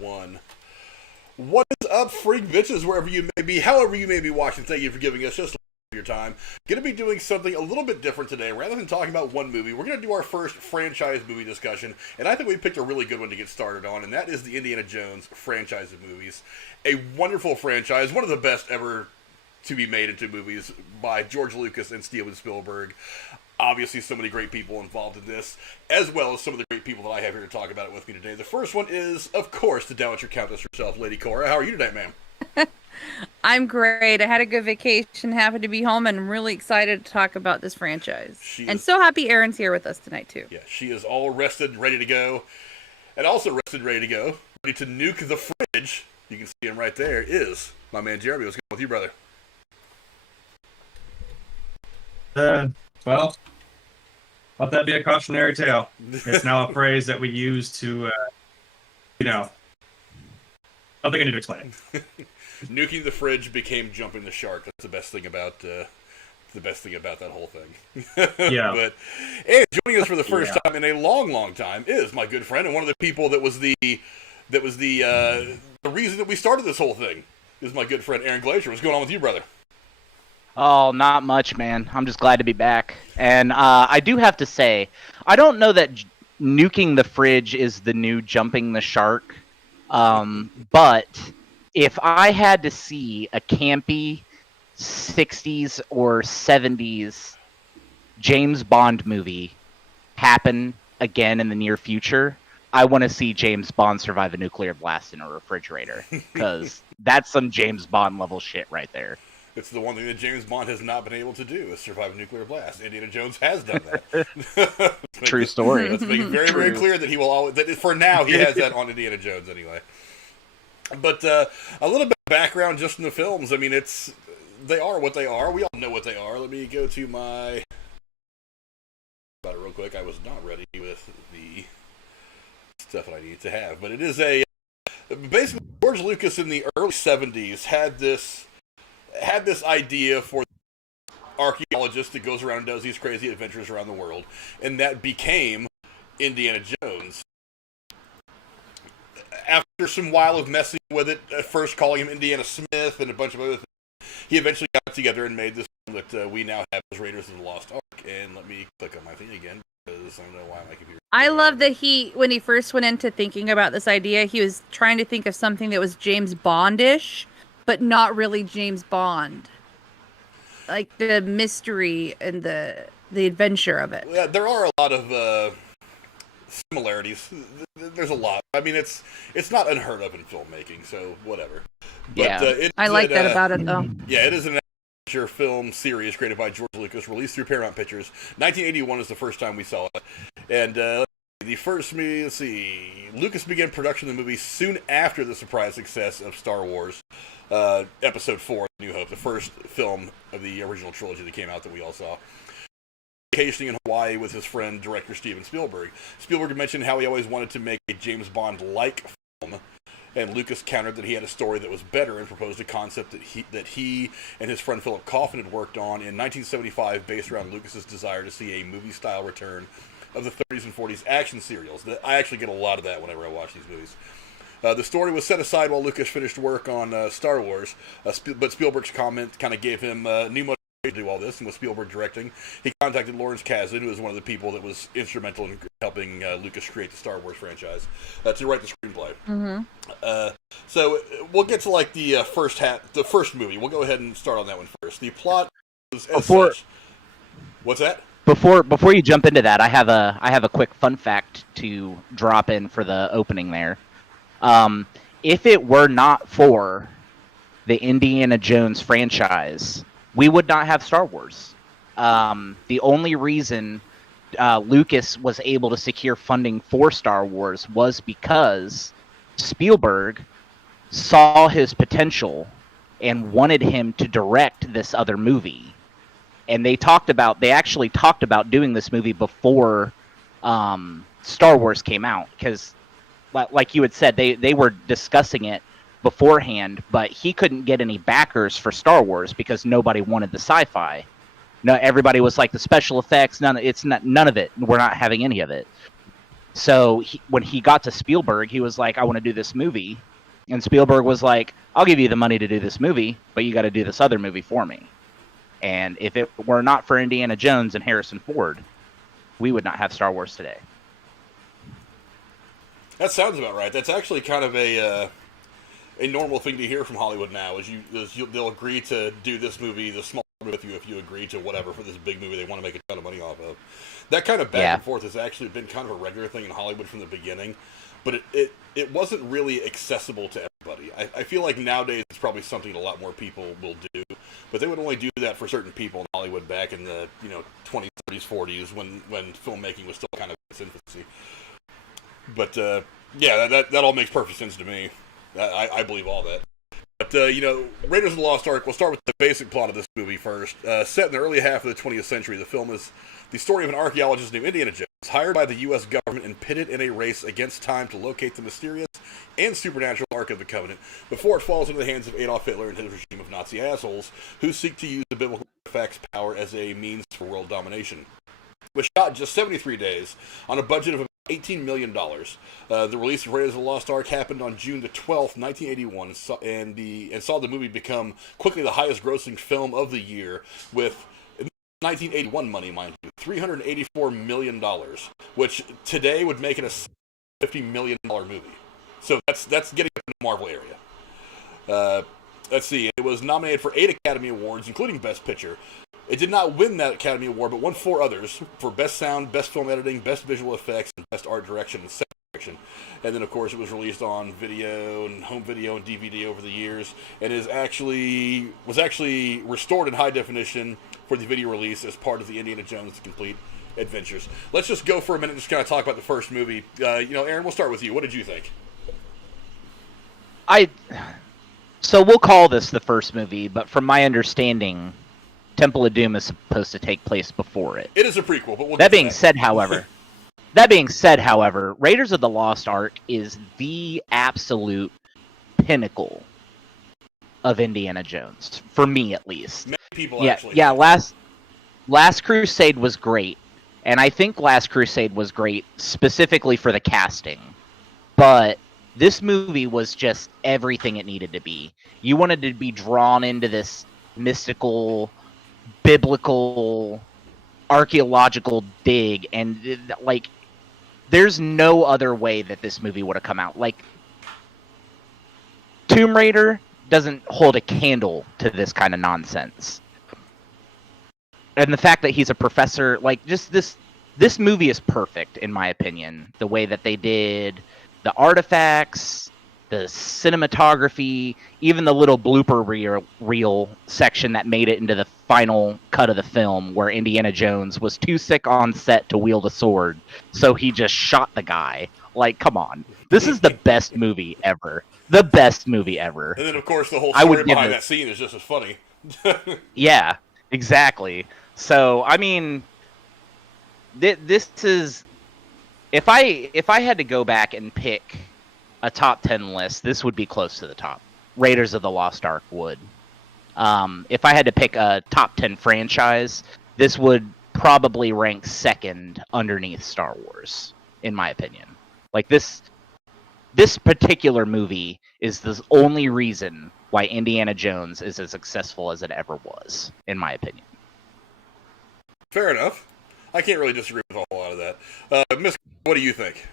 1. What is up, freak bitches, wherever you may be, however you may be watching? Thank you for giving us just your time. Going to be doing something a little bit different today. Rather than talking about one movie, we're going to do our first franchise movie discussion, and I think we picked a really good one to get started on, and that is the Indiana Jones franchise of movies. A wonderful franchise, one of the best ever to be made into movies by George Lucas and Steven Spielberg. Obviously, so many great people involved in this, as well as some of the great people that I have here to talk about it with me today. The first one is, of course, the Dowager Countess herself, Lady Cora. How are you today, ma'am? I'm great. I had a good vacation, happened to be home, and I'm really excited to talk about this franchise. So happy Aaron's here with us tonight, too. Yeah, she is all rested, ready to go. And also rested, ready to go, ready to nuke the fridge. You can see him right there, is my man Jeremy. What's going on with you, brother? Well, let that be a cautionary tale. It's now a phrase that we use to, I don't think I need to explain it. Nuking the fridge became jumping the shark. That's the best thing about that whole thing. Yeah. And joining us for the first time in a long, long time is my good friend and one of the people that was the reason that we started this whole thing. Is my good friend Aaron Glacier. What's going on with you, brother? Oh, not much, man. I'm just glad to be back. And I do have to say, I don't know that nuking the fridge is the new jumping the shark. But if I had to see a campy 60s or 70s James Bond movie happen again in the near future, I want to see James Bond survive a nuclear blast in a refrigerator. Because that's some James Bond level shit right there. It's the one thing that James Bond has not been able to do, is survive a nuclear blast. Indiana Jones has done that. True story. Let's make it very, very clear that he will always, that for now, he has that on Indiana Jones anyway. But a little bit of background just in the films. I mean, they are what they are. We all know what they are. Let me go to my... about it real quick. I was not ready with the stuff that I needed to have. But it is basically, George Lucas in the early 70s had this idea for the archaeologist that goes around and does these crazy adventures around the world, and that became Indiana Jones. After some while of messing with it, first calling him Indiana Smith and a bunch of other things, he eventually got together and made this film that we now have as Raiders of the Lost Ark. And let me click on my thing again, because I don't know why my computer... I love that when he first went into thinking about this idea, he was trying to think of something that was James Bond-ish, but not really James Bond. Like the mystery and the adventure of it. Yeah, there are a lot of similarities. There's a lot. I mean, it's not unheard of in filmmaking, so whatever. But, yeah, I like that about it, though. Yeah, it is an adventure film series created by George Lucas, released through Paramount Pictures. 1981 is the first time we saw it. And the first movie, let's see, Lucas began production of the movie soon after the surprise success of Star Wars Episode 4, New Hope, the first film of the original trilogy that came out that we all saw. Vacationing in Hawaii with his friend, director Steven Spielberg. Spielberg mentioned how he always wanted to make a James Bond-like film, and Lucas countered that he had a story that was better and proposed a concept that he and his friend Philip Kaufman had worked on in 1975, based around Lucas's desire to see a movie-style return of the 30s and 40s action serials. I actually get a lot of that whenever I watch these movies. The story was set aside while Lucas finished work on Star Wars, but Spielberg's comment kind of gave him new motivation to do all this, and with Spielberg directing, he contacted Lawrence Kasdan, who was one of the people that was instrumental in helping Lucas create the Star Wars franchise, to write the screenplay. Mm-hmm. So we'll get to like the first movie. We'll go ahead and start on that one first. The plot was as such. What's that? Before you jump into that, I have a quick fun fact to drop in for the opening there. If it were not for the Indiana Jones franchise, we would not have Star Wars. The only reason Lucas was able to secure funding for Star Wars was because Spielberg saw his potential and wanted him to direct this other movie. And they actually talked about doing this movie before Star Wars came out, because like you had said, they were discussing it beforehand, but he couldn't get any backers for Star Wars because nobody wanted the sci-fi. No, everybody was like the special effects. None of it. We're not having any of it. So when he got to Spielberg, he was like, I want to do this movie. And Spielberg was like, I'll give you the money to do this movie, but you got to do this other movie for me. And if it were not for Indiana Jones and Harrison Ford, we would not have Star Wars today. That sounds about right. That's actually kind of a normal thing to hear from Hollywood now. They'll agree to do this movie, the small movie with you, if you agree to whatever for this big movie they want to make a ton of money off of. That kind of back and forth has actually been kind of a regular thing in Hollywood from the beginning, but it wasn't really accessible to everybody. I feel like nowadays it's probably something a lot more people will do, but they would only do that for certain people in Hollywood back in the 20s, 30s, 40s when filmmaking was still kind of in its infancy. But yeah, that all makes perfect sense to me. I believe all that. But, Raiders of the Lost Ark, we'll start with the basic plot of this movie first. Set in the early half of the 20th century, the film is the story of an archaeologist named Indiana Jones, hired by the U.S. government and pitted in a race against time to locate the mysterious and supernatural Ark of the Covenant before it falls into the hands of Adolf Hitler and his regime of Nazi assholes who seek to use the biblical artifact's power as a means for world domination. It was shot in just 73 days on a budget of $18 million. The release of Raiders of the Lost Ark happened on June the 12th, 1981, and saw the movie become quickly the highest-grossing film of the year with 1981 money, mind you, $384 million, which today would make it a $50 million movie. So that's getting up in the Marvel area. Let's see, it was nominated for 8 Academy Awards, including Best Picture. It did not win that Academy Award, but won 4 others for Best Sound, Best Film Editing, Best Visual Effects, and Best Art Direction and Set Direction. And then, of course, it was released on video and home video and DVD over the years, and was actually restored in high definition for the video release as part of the Indiana Jones Complete Adventures. Let's just go for a minute and just kind of talk about the first movie. Aaron, we'll start with you. What did you think? So we'll call this the first movie, but from my understanding, Temple of Doom is supposed to take place before it. It is a prequel, but that being said, however, Raiders of the Lost Ark is the absolute pinnacle of Indiana Jones, for me at least. Many people actually. Yeah, Last Crusade was great, and I think Last Crusade was great specifically for the casting, but this movie was just everything it needed to be. You wanted to be drawn into this mystical, biblical, archaeological dig, and there's no other way that this movie would have come out. Tomb Raider doesn't hold a candle to this kind of nonsense. And the fact that he's a professor, this movie is perfect in my opinion. The way that they did the artifacts, the cinematography, even the little blooper reel section that made it into the final cut of the film where Indiana Jones was too sick on set to wield a sword, so he just shot the guy. Come on. This is the best movie ever. The best movie ever. And then, of course, the whole story behind that scene is just as funny. Yeah, exactly. So, I mean, this is... If I had to go back and pick a top 10 list, this would be close to the top. Raiders of the Lost Ark would. If I had to pick a top 10 franchise, this would probably rank second underneath Star Wars, in my opinion. This particular movie is the only reason why Indiana Jones is as successful as it ever was, in my opinion. Fair enough. I can't really disagree with a whole lot of that. Miss, what do you think?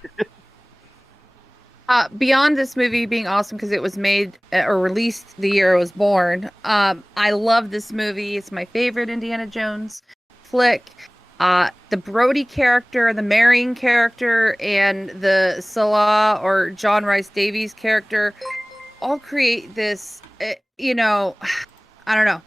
Beyond this movie being awesome because it was made or released the year it was born, I love this movie. It's my favorite Indiana Jones flick. The Brody character, the Marion character, and the Salah or John Rhys Davies character all create this, I don't know.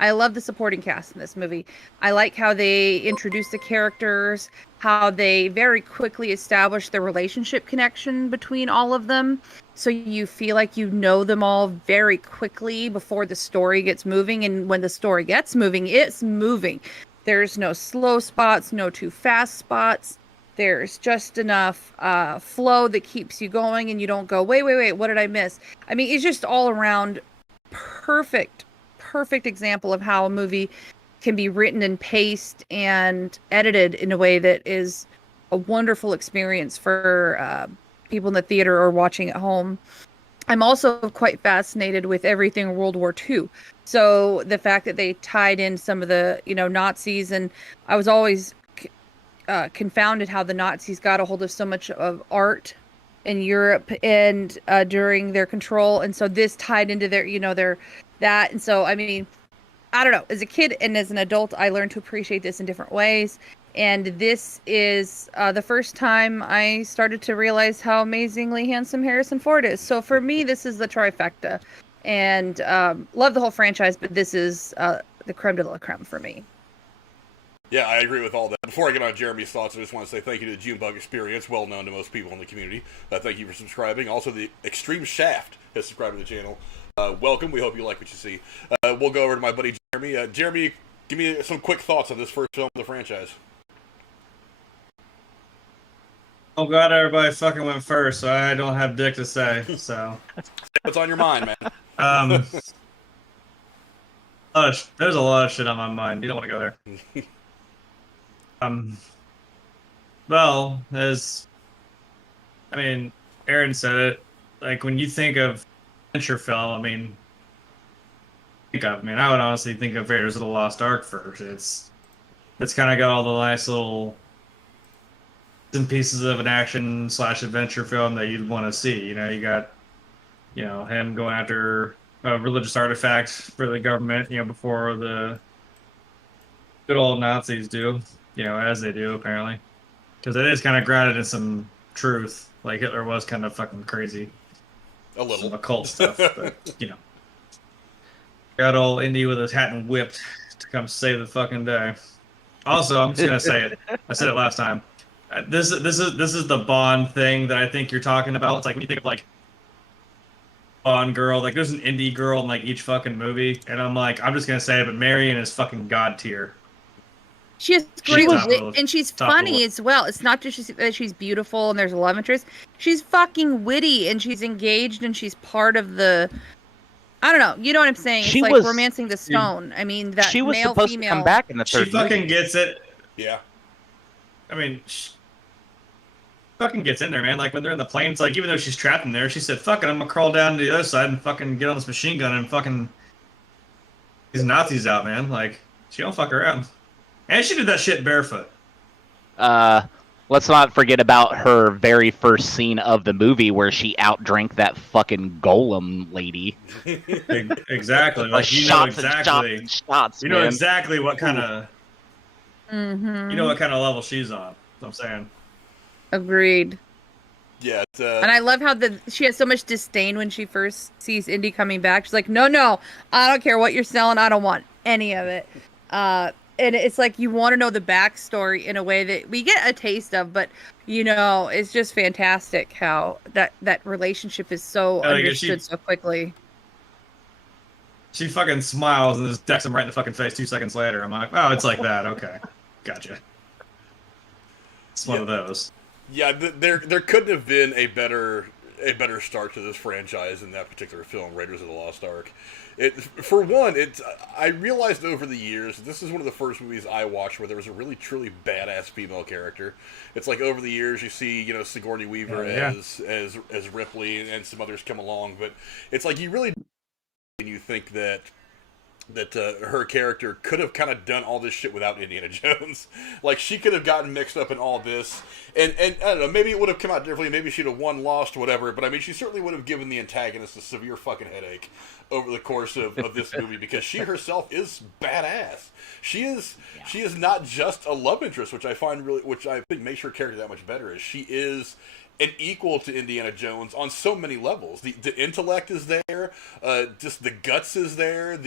I love the supporting cast in this movie. I like how they introduce the characters, how they very quickly establish the relationship connection between all of them. So you feel like you know them all very quickly before the story gets moving. And when the story gets moving, it's moving. There's no slow spots, no too fast spots. There's just enough flow that keeps you going and you don't go, wait, what did I miss? I mean, it's just all around perfect example of how a movie can be written and paced and edited in a way that is a wonderful experience for people in the theater or watching at home. I'm also quite fascinated with everything World War II. So the fact that they tied in some of the, Nazis, and I was always confounded how the Nazis got a hold of so much of art in Europe and during their control, and so this tied into their that, and so I mean, I don't know. As a kid and as an adult, I learned to appreciate this in different ways. And this is the first time I started to realize how amazingly handsome Harrison Ford is. So for me, this is the trifecta. And love the whole franchise, but this is the creme de la creme for me. Yeah, I agree with all that. Before I get on Jeremy's thoughts, I just want to say thank you to the Junebug Experience, well known to most people in the community. Thank you for subscribing. Also, the Extreme Shaft has subscribed to the channel. Welcome. We hope you like what you see. We'll go over to my buddy Jeremy. Jeremy, give me some quick thoughts on this first film of the franchise. I'm glad everybody fucking went first, so I don't have dick to say. So What's on your mind, man? There's a lot of shit on my mind. You don't want to go there. Well, Aaron said it. Like, when you think of adventure film, I would honestly think of Raiders of the Lost Ark first. It's kind of got all the nice little pieces of an action / adventure film that you'd want to see. You got, him going after a religious artifact for the government, before the good old Nazis do, as they do apparently, because it is kind of grounded in some truth. Like, Hitler was kind of fucking crazy. A little. Some occult stuff, but, got old Indy with his hat and whipped to come save the fucking day. Also, I'm just gonna say it. I said it last time. This is the Bond thing that I think you're talking about. It's like when you think of like Bond girl, like there's an indie girl in like each fucking movie, and I'm just gonna say it, but Marion is fucking god tier. She has great wit, and she's funny as well. It's not just that she's beautiful and there's a love interest. She's fucking witty, and she's engaged, and she's part of the. I don't know. You know what I'm saying? It's like romancing the stone. I mean, that she was male, supposed female. to come back in the third She fucking movie. gets it. Yeah. I mean, she fucking gets in there, man. Like, when they're in the planes, like, even though she's trapped in there, she said, fuck it, I'm gonna crawl down to the other side and fucking get on this machine gun and fucking these Nazis out, man. Like, she don't fuck around. And she did that shit barefoot. Let's not forget about her very first scene of the movie where she outdrank that fucking golem lady. Exactly. Like, you know exactly. Shots, you know man. exactly what kind of. Mm-hmm. You know what kind of level she's on. That's what I'm saying. Agreed. Yeah. And I love how she has so much disdain when she first sees Indy coming back. She's like, no, I don't care what you're selling. I don't want any of it. And it's like you want to know the backstory in a way that we get a taste of, but it's just fantastic how that relationship is so understood so quickly. She fucking smiles and just decks him right in the fucking face 2 seconds later. I'm like, oh, it's like that. Okay, gotcha. It's one of those. Yeah, there couldn't have been a better start to this franchise in that particular film, Raiders of the Lost Ark. I realized over the years, this is one of the first movies I watched where there was a really, truly badass female character. It's like over the years you see, Sigourney Weaver as Ripley and some others come along, but it's like you really think that her character could have kind of done all this shit without Indiana Jones. Like, she could have gotten mixed up in all this, and I don't know, maybe it would have come out differently, maybe she'd have won, lost, whatever, but I mean, she certainly would have given the antagonist a severe fucking headache over the course of this movie, because she herself is badass. She is not just a love interest, which I think makes her character that much better, is she is an equal to Indiana Jones on so many levels. The intellect is there, just the guts is there,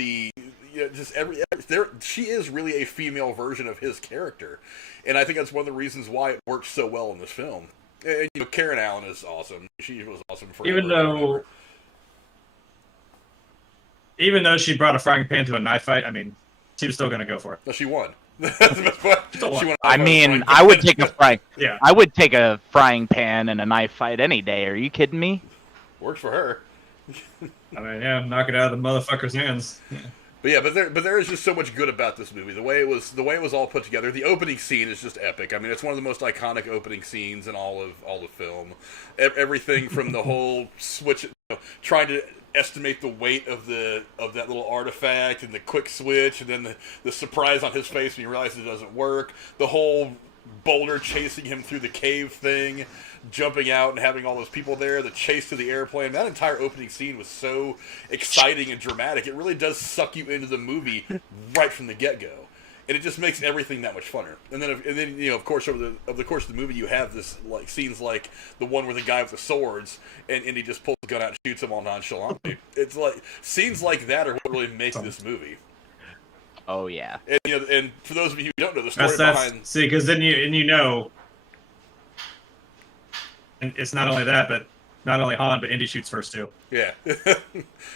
she is really a female version of his character, and I think that's one of the reasons why it works so well in this film. And, Karen Allen is awesome. She was awesome for even though she brought a frying pan to a knife fight. I mean, she was still gonna go for it. No, she won. I would take a frying. Yeah, I would take a frying pan and a knife fight any day. Are you kidding me? Works for her. I mean, yeah, knock it out of the motherfucker's hands. But yeah, but there is just so much good about this movie. The way it was all put together. The opening scene is just epic. I mean, it's one of the most iconic opening scenes in all of film. Everything from the whole switch, trying to estimate the weight of that little artifact, and the quick switch, and then the surprise on his face when he realizes it doesn't work. The whole boulder chasing him through the cave thing, jumping out and having all those people there, the chase to the airplane. That entire opening scene was so exciting and dramatic. It really does suck you into the movie right from the get-go. And it just makes everything that much funner. And then of course, over the course of the movie, you have this like scenes like the one where the guy with the swords and Indy just pulls the gun out and shoots him all nonchalantly. It's like scenes like that are what really make this movie. Oh yeah. And and for those of you who don't know the story behind, see, because then you know, and it's not only that, but not only Han, but Indy shoots first too. Yeah,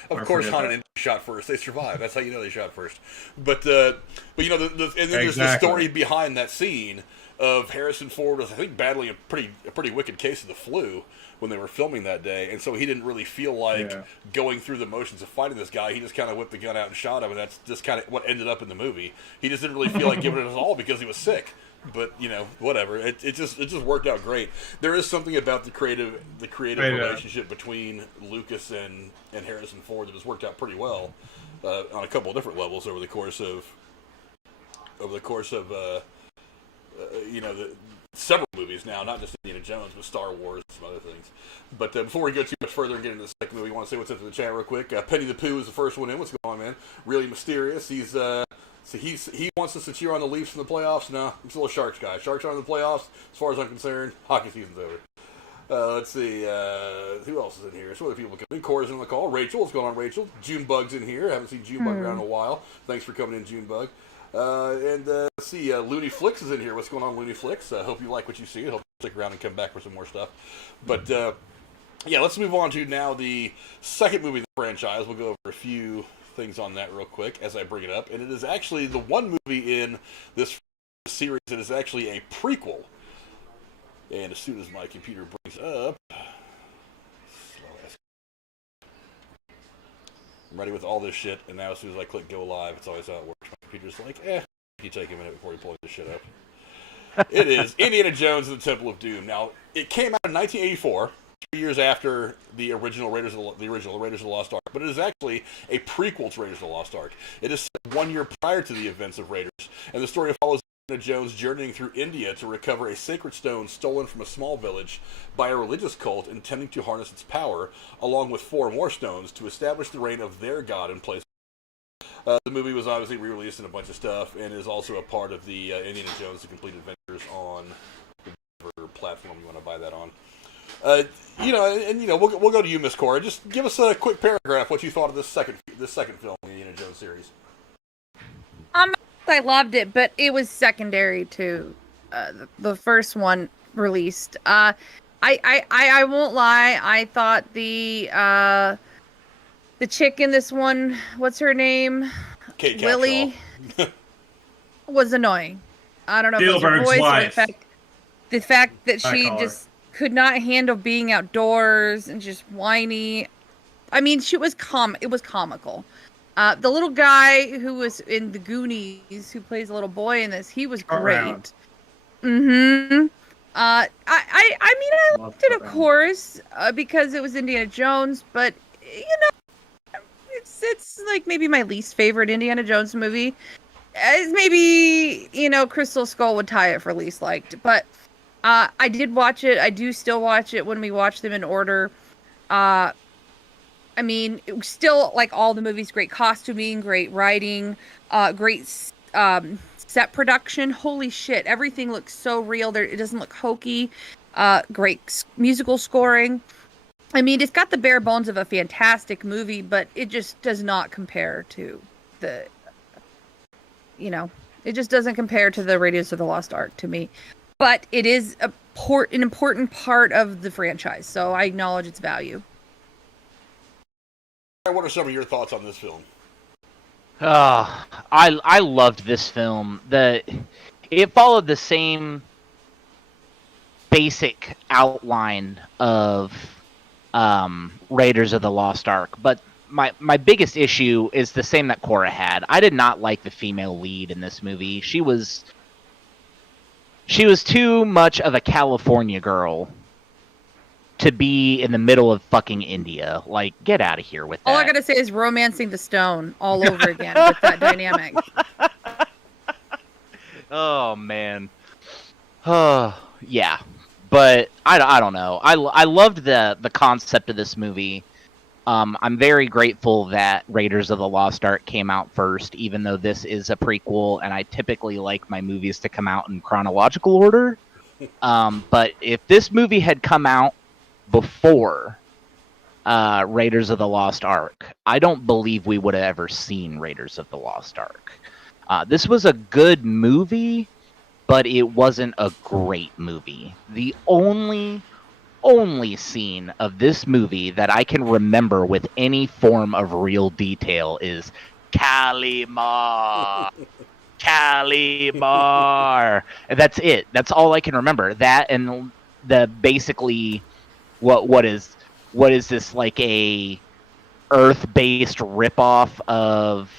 of course Han and Indy shot first. They survived. That's how you know they shot first. But and then there's the story behind that scene of Harrison Ford was, I think, battling a pretty wicked case of the flu when they were filming that day, and so he didn't really feel like going through the motions of fighting this guy. He just kind of whipped the gun out and shot him, and that's just kind of what ended up in the movie. He just didn't really feel like giving it his all because he was sick. But whatever. It just worked out great. There is something about the creative relationship between Lucas and Harrison Ford that has worked out pretty well on a couple of different levels over the course of several movies now, not just Indiana Jones, but Star Wars and some other things. But before we go too much further and get into the second movie, I want to say what's up to the chat real quick. Penny the Pooh is the first one in. What's going on, man? Really mysterious. He wants us to cheer on the Leafs in the playoffs. No, I'm still a Sharks guy. Sharks are in the playoffs. As far as I'm concerned, hockey season's over. Let's see. Who else is in here? Some other people coming in. Cora's on the call. Rachel, what's going on, Rachel? Junebug's in here. Haven't seen Junebug around in a while. Thanks for coming in, Junebug. Let's see, Looney Flicks is in here. What's going on, Looney Flicks? Hope you like what you see. Hope you stick around and come back for some more stuff. But, let's move on to now the second movie of the franchise. We'll go over a few things on that real quick as I bring it up. And it is actually the one movie in this series that is actually a prequel. And as soon as my computer brings up... I'm ready with all this shit, and now as soon as I click go live, it's always how it works. My computer's like, you take a minute before you pull this shit up. It is Indiana Jones and the Temple of Doom. Now, it came out in 1984, 3 years after the original Raiders of the Lost Ark, but it is actually a prequel to Raiders of the Lost Ark. It is set 1 year prior to the events of Raiders, and the story follows Indiana Jones journeying through India to recover a sacred stone stolen from a small village by a religious cult intending to harness its power, along with 4 more stones, to establish the reign of their god in place. The movie was obviously re-released in a bunch of stuff, and is also a part of the Indiana Jones: The Complete Adventures on whatever platform you want to buy that on. We'll go to you, Miss Cora. Just give us a quick paragraph what you thought of this second film in the Indiana Jones series. I loved it, but it was secondary to the first one released. I won't lie. I thought the chick in this one, what's her name? Kate Willie, was annoying. I don't know if it was her voice or the fact that she just could not handle being outdoors and just whiny. I mean, it was comical. The little guy who was in the Goonies, who plays a little boy in this, he was great. Mm-hmm. I liked it, of course, because it was Indiana Jones, but it's like maybe my least favorite Indiana Jones movie. Maybe Crystal Skull would tie it for least liked, but I did watch it. I do still watch it when we watch them in order. I mean, it was still, like all the movies, great costuming, great writing, great set production. Holy shit, everything looks so real. It doesn't look hokey. Great musical scoring. I mean, it's got the bare bones of a fantastic movie, but it just does not compare to it just doesn't compare to the Raiders of the Lost Ark to me. But it is an important part of the franchise, so I acknowledge its value. What are some of your thoughts on this film? I loved this film. It followed the same basic outline of Raiders of the Lost Ark, but my biggest issue is the same that Cora had. I did not like the female lead in this movie. She was too much of a California girl to be in the middle of fucking India. Like, get out of here with that. All I gotta say is romancing the stone all over again with that dynamic. Oh man. Yeah. But I don't know. I loved the concept of this movie. I'm very grateful that Raiders of the Lost Ark came out first, even though this is a prequel, and I typically like my movies to come out in chronological order. But if this movie had come out before Raiders of the Lost Ark, I don't believe we would have ever seen Raiders of the Lost Ark. This was a good movie, but it wasn't a great ore The only scene of this movie that I can remember with any form of real detail is Kalimar. Kalimar. And that's it. That's all I can remember. That and the basically what is this, like a Earth-based ripoff of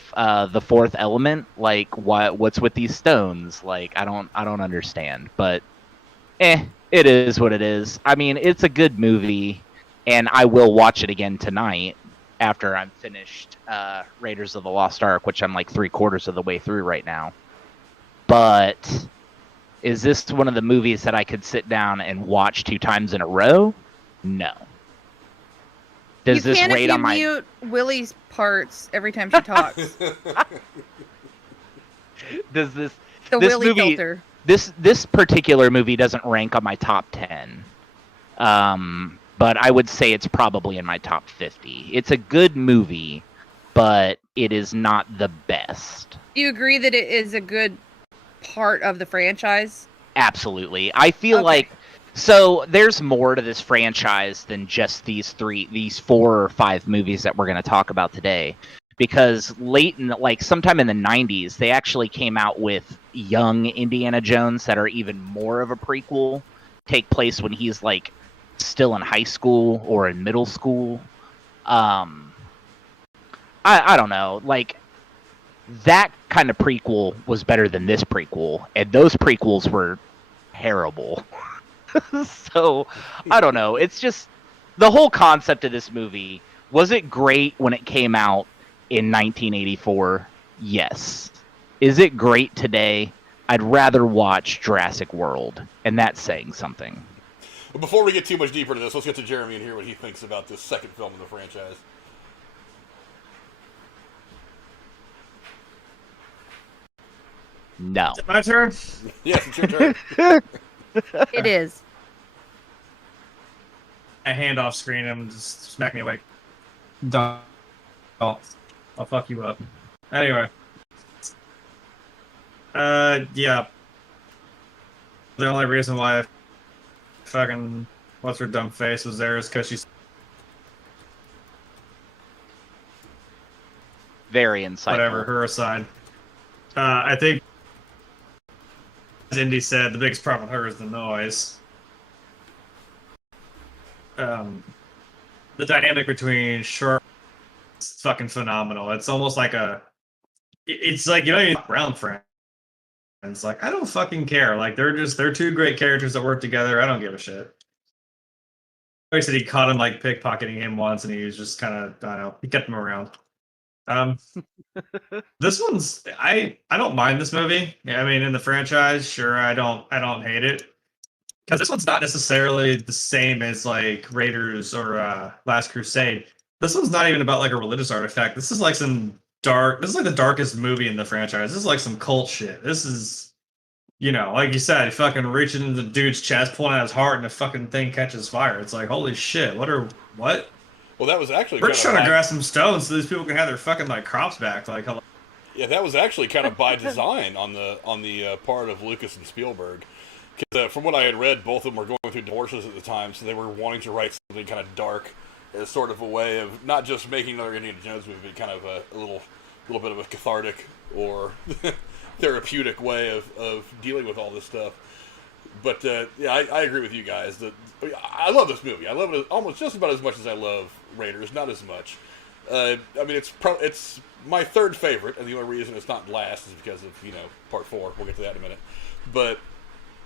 the Fourth Element? Like, what's with these stones? Like, I don't understand. But it is what it is. I mean, it's a good movie, and I will watch it again tonight after I'm finished Raiders of the Lost Ark, which I'm like 3/4 of the way through right now. But is this one of the movies that I could sit down and watch 2 times in a row? No. Does you this can rate if you on my mute Willie's parts every time she talks. Does this The this Willie movie filter. this particular movie doesn't rank on my top 10. But I would say it's probably in my top 50. It's a good movie, but it is not the best. Do you agree that it is a good part of the franchise? Absolutely. I feel Okay. like so there's more to this franchise than just these 4 or 5 movies that we're going to talk about today. Because sometime in the 90s, they actually came out with young Indiana Jones that are even more of a prequel, take place when he's like still in high school or in middle school. I don't know. Like, that kind of prequel was better than this prequel, and those prequels were terrible. So, I don't know. It's just the whole concept of this movie. Was it great when it came out in 1984? Yes. Is it great today? I'd rather watch Jurassic World, and that's saying something. But before we get too much deeper into this, let's get to Jeremy and hear what he thinks about this second film in the franchise. No. My turn? Yes, it's your turn. It is. I hand off screen him, just smack me awake. Don't. I'll fuck you up. Anyway. Yeah. The only reason why fucking what's her dumb face was there is because she's Very insightful. whatever, her aside. I think, as Indy said, the biggest problem with her is the noise. The dynamic between Sharp is fucking phenomenal. It's almost like it's like, you know, you're around friends. Like, I don't fucking care. Like, they're 2 great characters that work together. I don't give a shit. He said he caught him like pickpocketing him once, and he was just kind of, I don't know, he kept him around. This one's I don't mind this movie. I mean, in the franchise, sure, I don't hate it, because this one's not necessarily the same as like Raiders or Last Crusade. This one's not even about like a religious artifact. This is like some dark. This is like the darkest movie in the franchise. This is like some cult shit. This is, you know, like you said, fucking reaching into the dude's chest, pulling out his heart, and the fucking thing catches fire. It's like, holy shit, what? Well, that was actually We're kind just of trying to grab some stones so these people can have their fucking like crops back. Like, hello. Yeah, that was actually kind of by design on the part of Lucas and Spielberg. 'Cause, from what I had read, both of them were going through divorces at the time, so they were wanting to write something kind of dark as sort of a way of not just making another Indiana Jones movie, but kind of a little bit of a cathartic or therapeutic way of dealing with all this stuff. But yeah, I agree with you guys. I love this movie. I love it almost just about as much as I love Raiders. Not as much. I mean, it's my third favorite, and the only reason it's not last is because of part 4. We'll get to that in a minute. But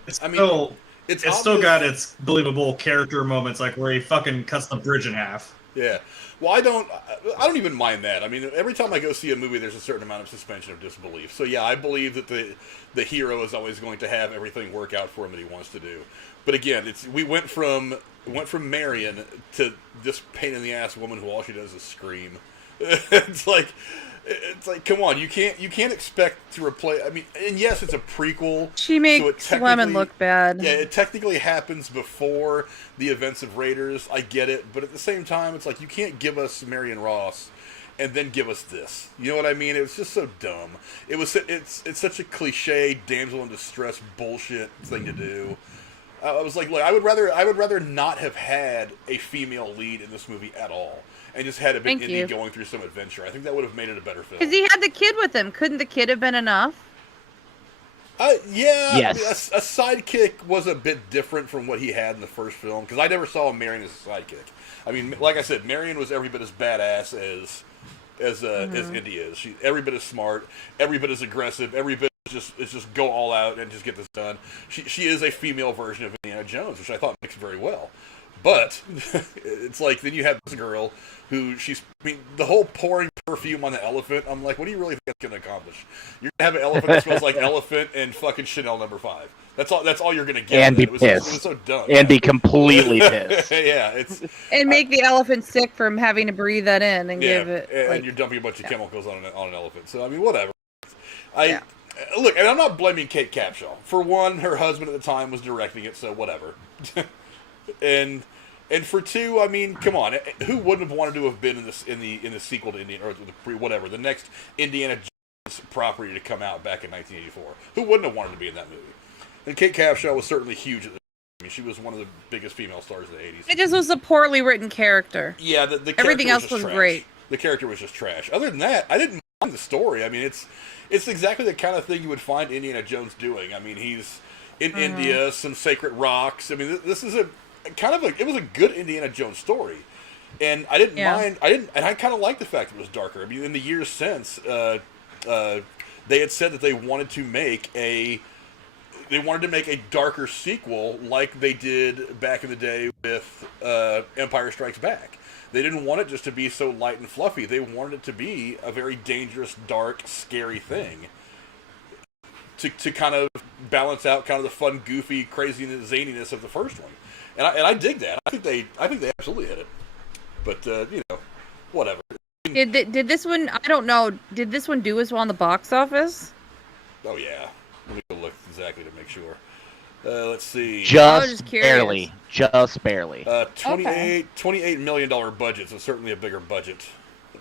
It's I mean, still it's still obvious- got its believable character moments, like where he fucking cuts the bridge in half. Yeah. Well, I don't even mind that. I mean, every time I go see a movie, there's a certain amount of suspension of disbelief. So yeah, I believe that the hero is always going to have everything work out for him that he wants to do. But again, we went from Marion to this pain in the ass woman who all she does is scream. It's like, come on, you can't expect to replace. I mean, and yes, it's a prequel. She makes women look bad. Yeah, it technically happens before the events of Raiders. I get it, but at the same time, it's like you can't give us Marion Ross and then give us this. You know what I mean? It was just so dumb. It's such a cliche damsel in distress bullshit thing to do. I was like, look, I would rather not have had a female lead in this movie at all, and just had it been Indy going through some adventure. I think that would have made it a better film. Because he had the kid with him. Couldn't the kid have been enough? Yeah. Yes. A sidekick was a bit different from what he had in the first film, because I never saw Marion as a sidekick. I mean, like I said, Marion was every bit as badass as Indy is. She's every bit as smart, every bit as aggressive, every bit is just go all out and just get this done. She is a female version of Indiana Jones, which I thought mixed very well. But it's like then you have this girl who the whole pouring perfume on the elephant. I'm like, what do you really think that's going to accomplish? You're going to have an elephant that smells like elephant and fucking Chanel No. 5. That's all you're going to get. And be pissed. It was so dumb. And be completely pissed. Yeah, and make the elephant sick from having to breathe that in and give it. And you're dumping a bunch of chemicals on an elephant. So I mean, whatever. Look, and I'm not blaming Kate Capshaw. For one, her husband at the time was directing it, so whatever. and for two, I mean, come on, who wouldn't have wanted to have been in the sequel to Indiana, or the next Indiana Jones property to come out back in 1984? Who wouldn't have wanted to be in that movie? And Kate Capshaw was certainly huge at the time. I mean, she was one of the biggest female stars of the 80s. It just was a poorly written character. Yeah, the everything else was trash. great. The character was just trash. Other than that, I didn't mind the story. I mean, it's exactly the kind of thing you would find Indiana Jones doing. I mean, he's in India, some sacred rocks. I mean, this is it was a good Indiana Jones story. And I didn't mind, and I kind of liked the fact that it was darker. I mean, in the years since, they had said that they wanted to make a darker sequel like they did back in the day with Empire Strikes Back. They didn't want it just to be so light and fluffy. They wanted it to be a very dangerous, dark, scary thing to kind of balance out kind of the fun, goofy, craziness, zaniness of the first one. And I dig that. I think they absolutely hit it. But whatever. Did this one? I don't know. Did this one do as well on the box office? Oh yeah. Let me go look exactly to make sure. Let's see. Just barely. $28 million budget, so certainly a bigger budget.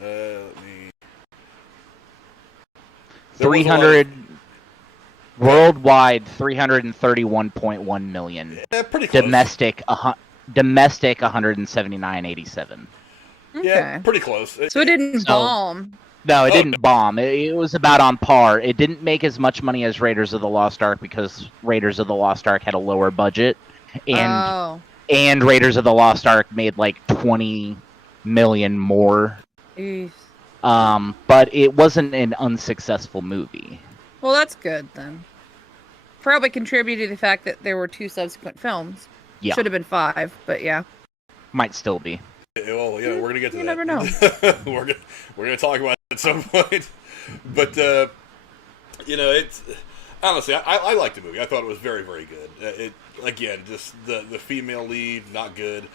Let me. 300 worldwide, 331.1 million. Yeah, pretty close. Domestic 179.87. Okay. Yeah, pretty close. So it didn't bomb. No, it didn't bomb. It was about on par. It didn't make as much money as Raiders of the Lost Ark because Raiders of the Lost Ark had a lower budget, and Raiders of the Lost Ark made like 20 million more. Jeez. But it wasn't an unsuccessful movie. Well, that's good then. Probably contributed to the fact that there were 2 subsequent films. Yeah. Should have been 5, but yeah. Might still be. Well, yeah, we're gonna get to that. You never know. we're gonna talk about it at some point. But it's honestly, I liked the movie. I thought it was very, very good. It again, just the female lead, not good.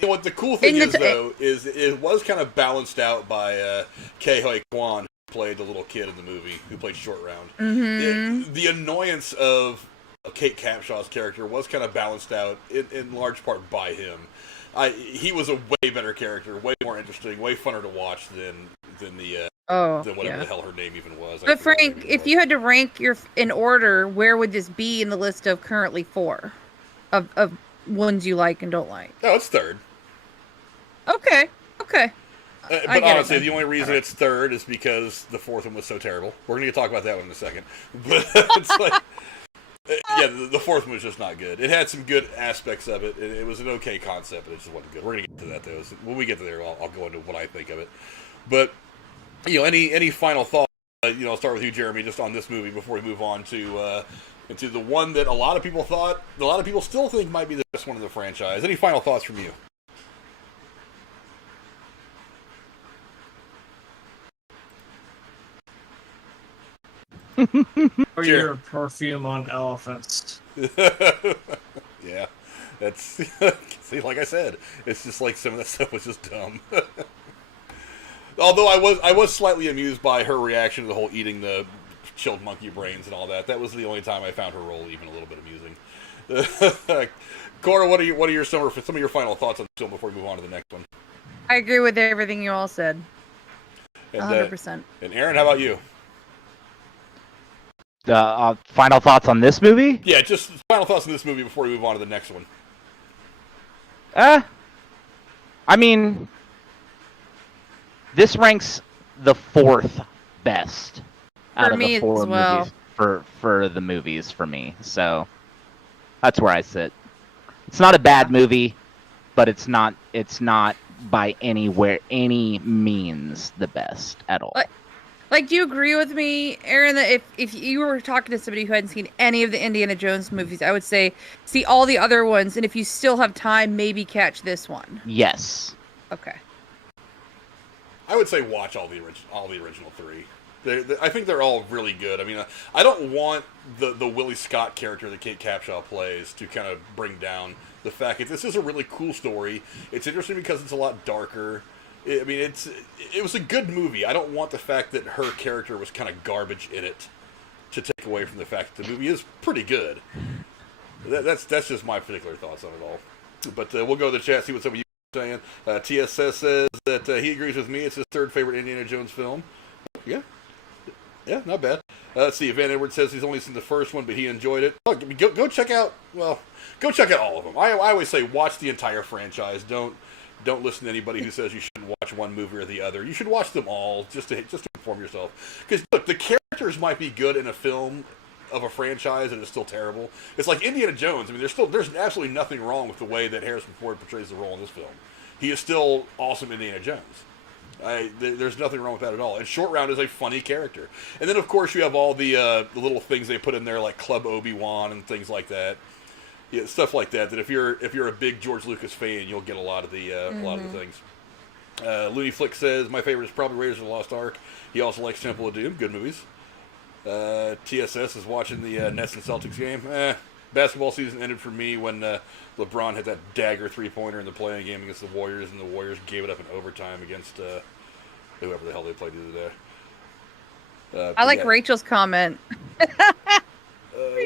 What the cool thing is though is it was kind of balanced out by Ke Huy Quan, who played the little kid in the movie, who played Short Round. Mm-hmm. The annoyance of Kate Capshaw's character was kind of balanced out in large part by him. He was a way better character, way more interesting, way funner to watch than whatever the hell her name even was. But Frank, if you had to rank in order, where would this be in the list of currently 4 of ones you like and don't like? Oh, it's third. Okay. But honestly, the only reason it's third is because the fourth one was so terrible. We're going to talk about that one in a second. But it's like, the fourth one was just not good. It had some good aspects of it. It was an okay concept, but it just wasn't good. We're gonna get to that though. When we get to there, I'll go into what I think of it. But any final thoughts? I'll start with you, Jeremy, just on this movie before we move on to into the one that a lot of people still think might be the best one in the franchise. Any final thoughts from you? Or your perfume on elephants. Yeah, that's see, like I said, it's just like some of that stuff was just dumb. Although I was slightly amused by her reaction to the whole eating the chilled monkey brains and all that. That was the only time I found her role even a little bit amusing. Cora, what are some of your final thoughts on the film before we move on to the next one? I agree with everything you all said. 100%. And Aaron, how about you? Final thoughts on this movie? Yeah, just final thoughts on this movie before we move on to the next one. I mean, this ranks the fourth best out of the four movies for the movies for me. So that's where I sit. It's not a bad movie, but it's not by any means the best at all. Like, do you agree with me, Aaron, that if you were talking to somebody who hadn't seen any of the Indiana Jones movies, I would say see all the other ones, and if you still have time, maybe catch this one? Yes. Okay. I would say watch all the original three. I think they're all really good. I mean, I don't want the Willie Scott character that Kate Capshaw plays to kind of bring down the fact that this is a really cool story. It's interesting because it's a lot darker. I mean, it was a good movie. I don't want the fact that her character was kind of garbage in it to take away from the fact that the movie is pretty good. That's just my particular thoughts on it all. But we'll go to the chat, see what some of you are saying. TSS says that he agrees with me. It's his third favorite Indiana Jones film. Yeah, not bad. Let's see. Van Edwards says he's only seen the first one, but he enjoyed it. Oh, go check out. Well, go check out all of them. I always say watch the entire franchise. Don't listen to anybody who says you shouldn't watch one movie or the other. You should watch them all just to inform yourself. Because look, the characters might be good in a film of a franchise and it's still terrible. It's like Indiana Jones. I mean, there's absolutely nothing wrong with the way that Harrison Ford portrays the role in this film. He is still awesome Indiana Jones. There's nothing wrong with that at all. And Short Round is a funny character. And then of course you have all the little things they put in there like Club Obi-Wan and things like that. Yeah, stuff like that. That if you're a big George Lucas fan, you'll get a lot of the things. Looney Flick says my favorite is probably Raiders of the Lost Ark. He also likes Temple of Doom. Good movies. TSS is watching the Nets and Celtics game. Basketball season ended for me when LeBron had that dagger three-pointer in the playing game against the Warriors, and the Warriors gave it up in overtime against whoever the hell they played the other day. I like Rachel's comment.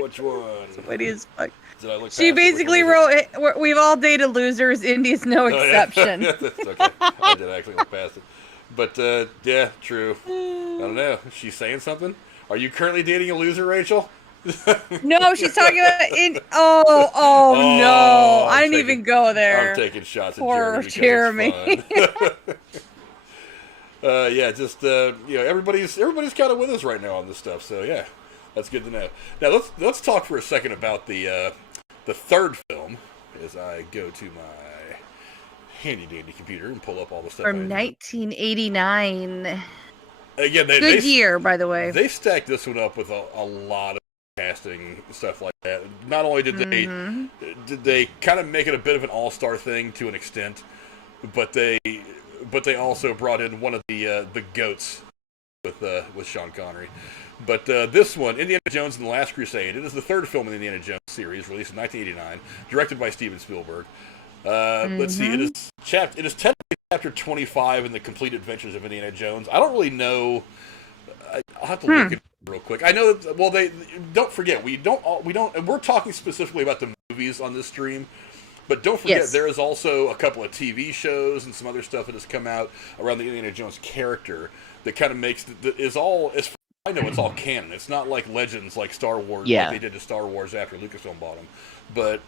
Which one? Somebody is fuck. She basically wrote, "We've all dated losers. Indy's no exception." That's okay. I did actually look past it, but yeah, true. I don't know. Is she saying something? Are you currently dating a loser, Rachel? No, she's talking about Oh no! I didn't even go there. I'm taking shots at Poor Jeremy. Yeah, just everybody's kind of with us right now on this stuff. So yeah, that's good to know. Now let's talk for a second about the third film as I go to my handy dandy computer and pull up all the stuff from 1989. Again, good year, by the way. They stacked this one up with a lot of casting stuff like that. Not only did they kind of make it a bit of an all-star thing to an extent, but they also brought in one of the goats with Sean Connery. But this one, Indiana Jones and the Last Crusade, it is the third film in the Indiana Jones series, released in 1989, directed by Steven Spielberg. Let's see, it is technically chapter 25 in the Complete Adventures of Indiana Jones. I don't really know. I'll have to look at it real quick. I know that, well, they don't forget, we don't, and we're talking specifically about the movies on this stream, but don't forget there is also a couple of TV shows and some other stuff that has come out around the Indiana Jones character that kind of makes is all, as far as I know, it's all canon. It's not like Legends like Star Wars, like they did to Star Wars after Lucasfilm bought them. But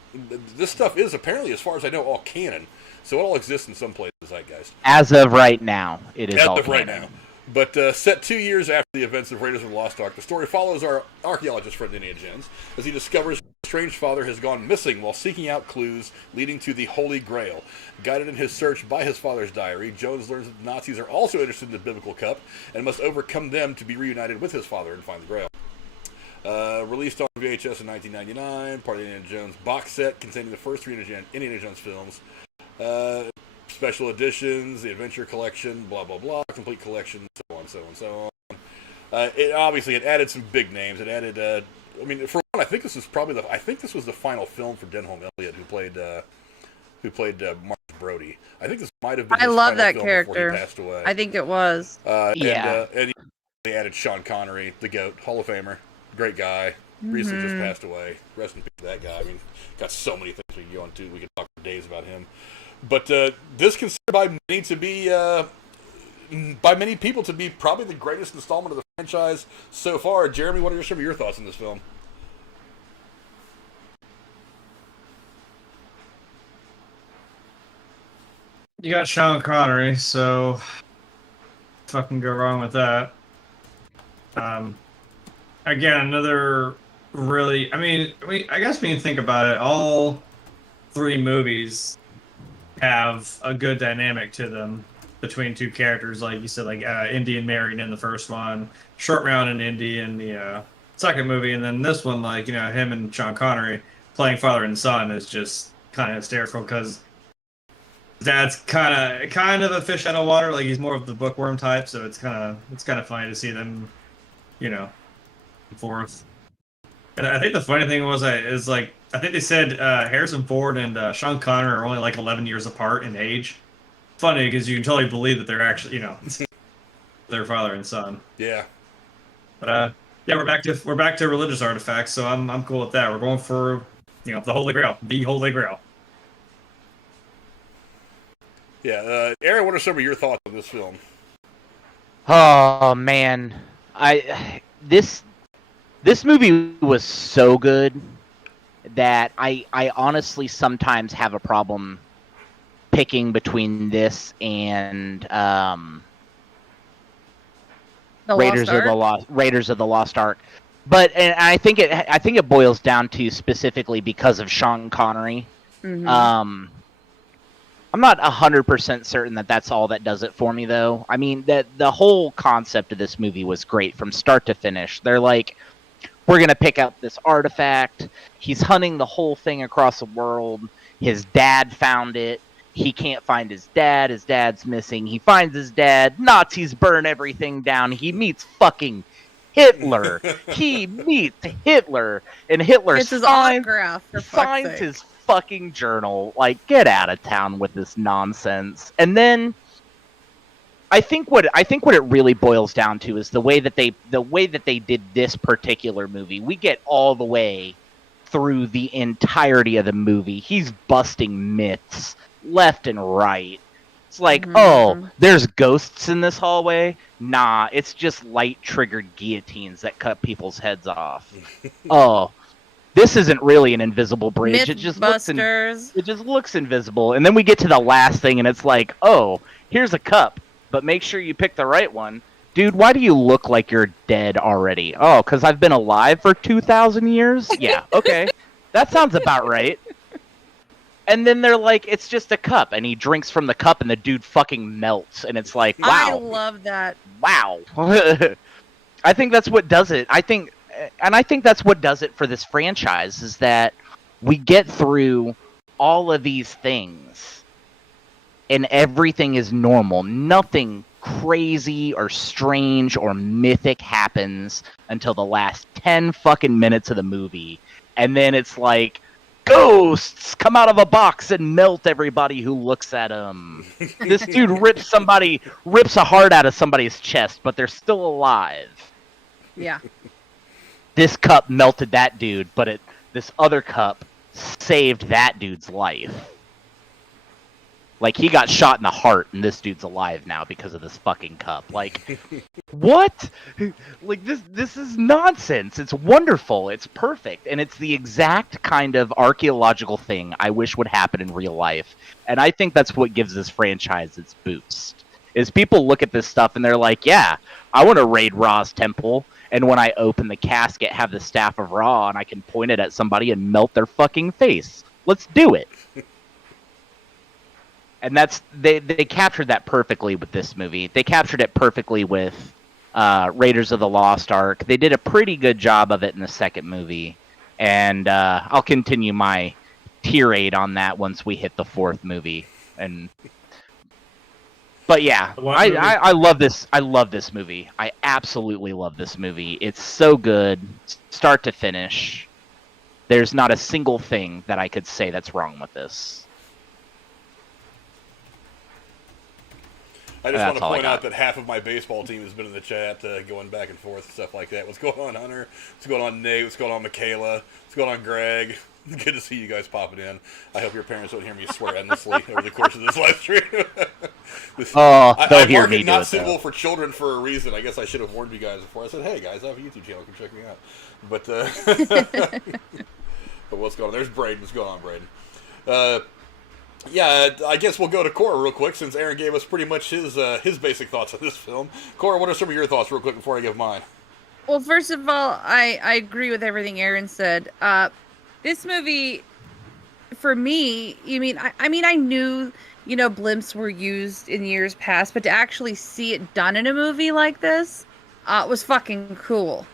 this stuff is apparently, as far as I know, all canon. So it all exists in some places, Zeitgeist. As of right now, it is all canon. Right now. But set 2 years after the events of Raiders of the Lost Ark, the story follows our archaeologist friend Indiana Jones as he discovers estranged father has gone missing while seeking out clues leading to the Holy Grail. Guided in his search by his father's diary, Jones learns that the Nazis are also interested in the biblical cup and must overcome them to be reunited with his father and find the Grail. Released on VHS in 1999, part of the Indiana Jones box set containing the first 3 Indiana Jones films. Special editions, the Adventure Collection, blah, blah, blah, complete collection, so on, so on, so on. It added some big names. It added, for one, I think this was the final film for Denholm Elliott, who played Mark Brody. I think this might have been his love final that film character. before he passed away. I think it was. And they added Sean Connery, the GOAT, Hall of Famer, great guy. Recently just passed away. Rest in peace to that guy. I mean, got so many things we can go into. We could talk for days about him. But this considered by many people to be probably the greatest installment of the franchise so far. Jeremy, what are some of your thoughts on this film? You got Sean Connery, so fucking go wrong with that. Again, another really. I guess when you think about it, all 3 movies have a good dynamic to them between 2 characters, like you said, like Indy and Marion in the first one, Short Round and Indy in the second movie, and then this one, like, him and Sean Connery playing father and son is just kind of hysterical because Dad's kind of a fish out of water, like he's more of the bookworm type, so it's kind of funny to see them, forth. And I think the funny thing is I think they said Harrison Ford and Sean Connery are only like 11 years apart in age. Funny because you can totally believe that they're actually, their father and son. Yeah. But we're back to religious artifacts, so I'm cool with that. We're going for, the Holy Grail, the Holy Grail. Yeah, Aaron, what are some of your thoughts on this film? Oh man, this movie was so good that I honestly sometimes have a problem picking between this and Raiders of the Lost Ark. But and I think it boils down to specifically because of Sean Connery. Mm-hmm. I'm not 100% certain that that's all that does it for me, though. I mean, the whole concept of this movie was great from start to finish. They're like, we're going to pick up this artifact. He's hunting the whole thing across the world. His dad found it. He can't find his dad. His dad's missing. He finds his dad. Nazis burn everything down. He meets fucking Hitler. He meets Hitler. And Hitler It's his autograph, for signs fuck's sake. his fucking journal. Like, get out of town with this nonsense. And then I think what it really boils down to is the way that they did this particular movie. We get all the way through the entirety of the movie. He's busting myths left and right. It's like, oh, there's ghosts in this hallway? Nah, it's just light-triggered guillotines that cut people's heads off. Oh, this isn't really an invisible bridge. It just looks invisible. And then we get to the last thing, and it's like, oh, here's a cup, but make sure you pick the right one. Dude, why do you look like you're dead already? Oh, because I've been alive for 2,000 years? Yeah, okay. That sounds about right. And then they're like, it's just a cup, and he drinks from the cup, and the dude fucking melts, and it's like, wow. I love that. Wow. I think that's what does it. I think that's what does it for this franchise, is that we get through all of these things, and everything is normal. Nothing crazy or strange or mythic happens until the last 10 fucking minutes of the movie, and then it's like, ghosts come out of a box and melt everybody who looks at them. This dude rips a heart out of somebody's chest, but they're still alive. Yeah. This cup melted that dude, but this other cup saved that dude's life. Like, he got shot in the heart, and this dude's alive now because of this fucking cup. Like, what? Like, this is nonsense. It's wonderful. It's perfect. And it's the exact kind of archaeological thing I wish would happen in real life. And I think that's what gives this franchise its boost. is people look at this stuff and they're like, yeah, I want to raid Ra's temple, and when I open the casket, have the staff of Ra, and I can point it at somebody and melt their fucking face. Let's do it. And that's they captured that perfectly with this movie. They captured it perfectly with Raiders of the Lost Ark. They did a pretty good job of it in the second movie, and I'll continue my tirade on that once we hit the fourth movie. But yeah, I love this. I love this movie. I absolutely love this movie. It's so good, start to finish. There's not a single thing that I could say that's wrong with this. I just want to point out that half of my baseball team has been in the chat, going back and forth and stuff like that. What's going on, Hunter? What's going on, Nate? What's going on, Michaela? What's going on, Greg? Good to see you guys popping in. I hope your parents don't hear me swear endlessly over the course of this live stream. They'll hear me do not it, suitable for children for a reason. I guess I should have warned you guys before. I said, hey, guys, I have a YouTube channel. Come check me out. But, but what's going on? There's Braden. What's going on, Braden? Yeah, I guess we'll go to Cora real quick, since Aaron gave us pretty much his basic thoughts on this film. Cora, what are some of your thoughts real quick before I give mine? Well, first of all, I agree with everything Aaron said. This movie, for me, I knew, blimps were used in years past, but to actually see it done in a movie like this was fucking cool.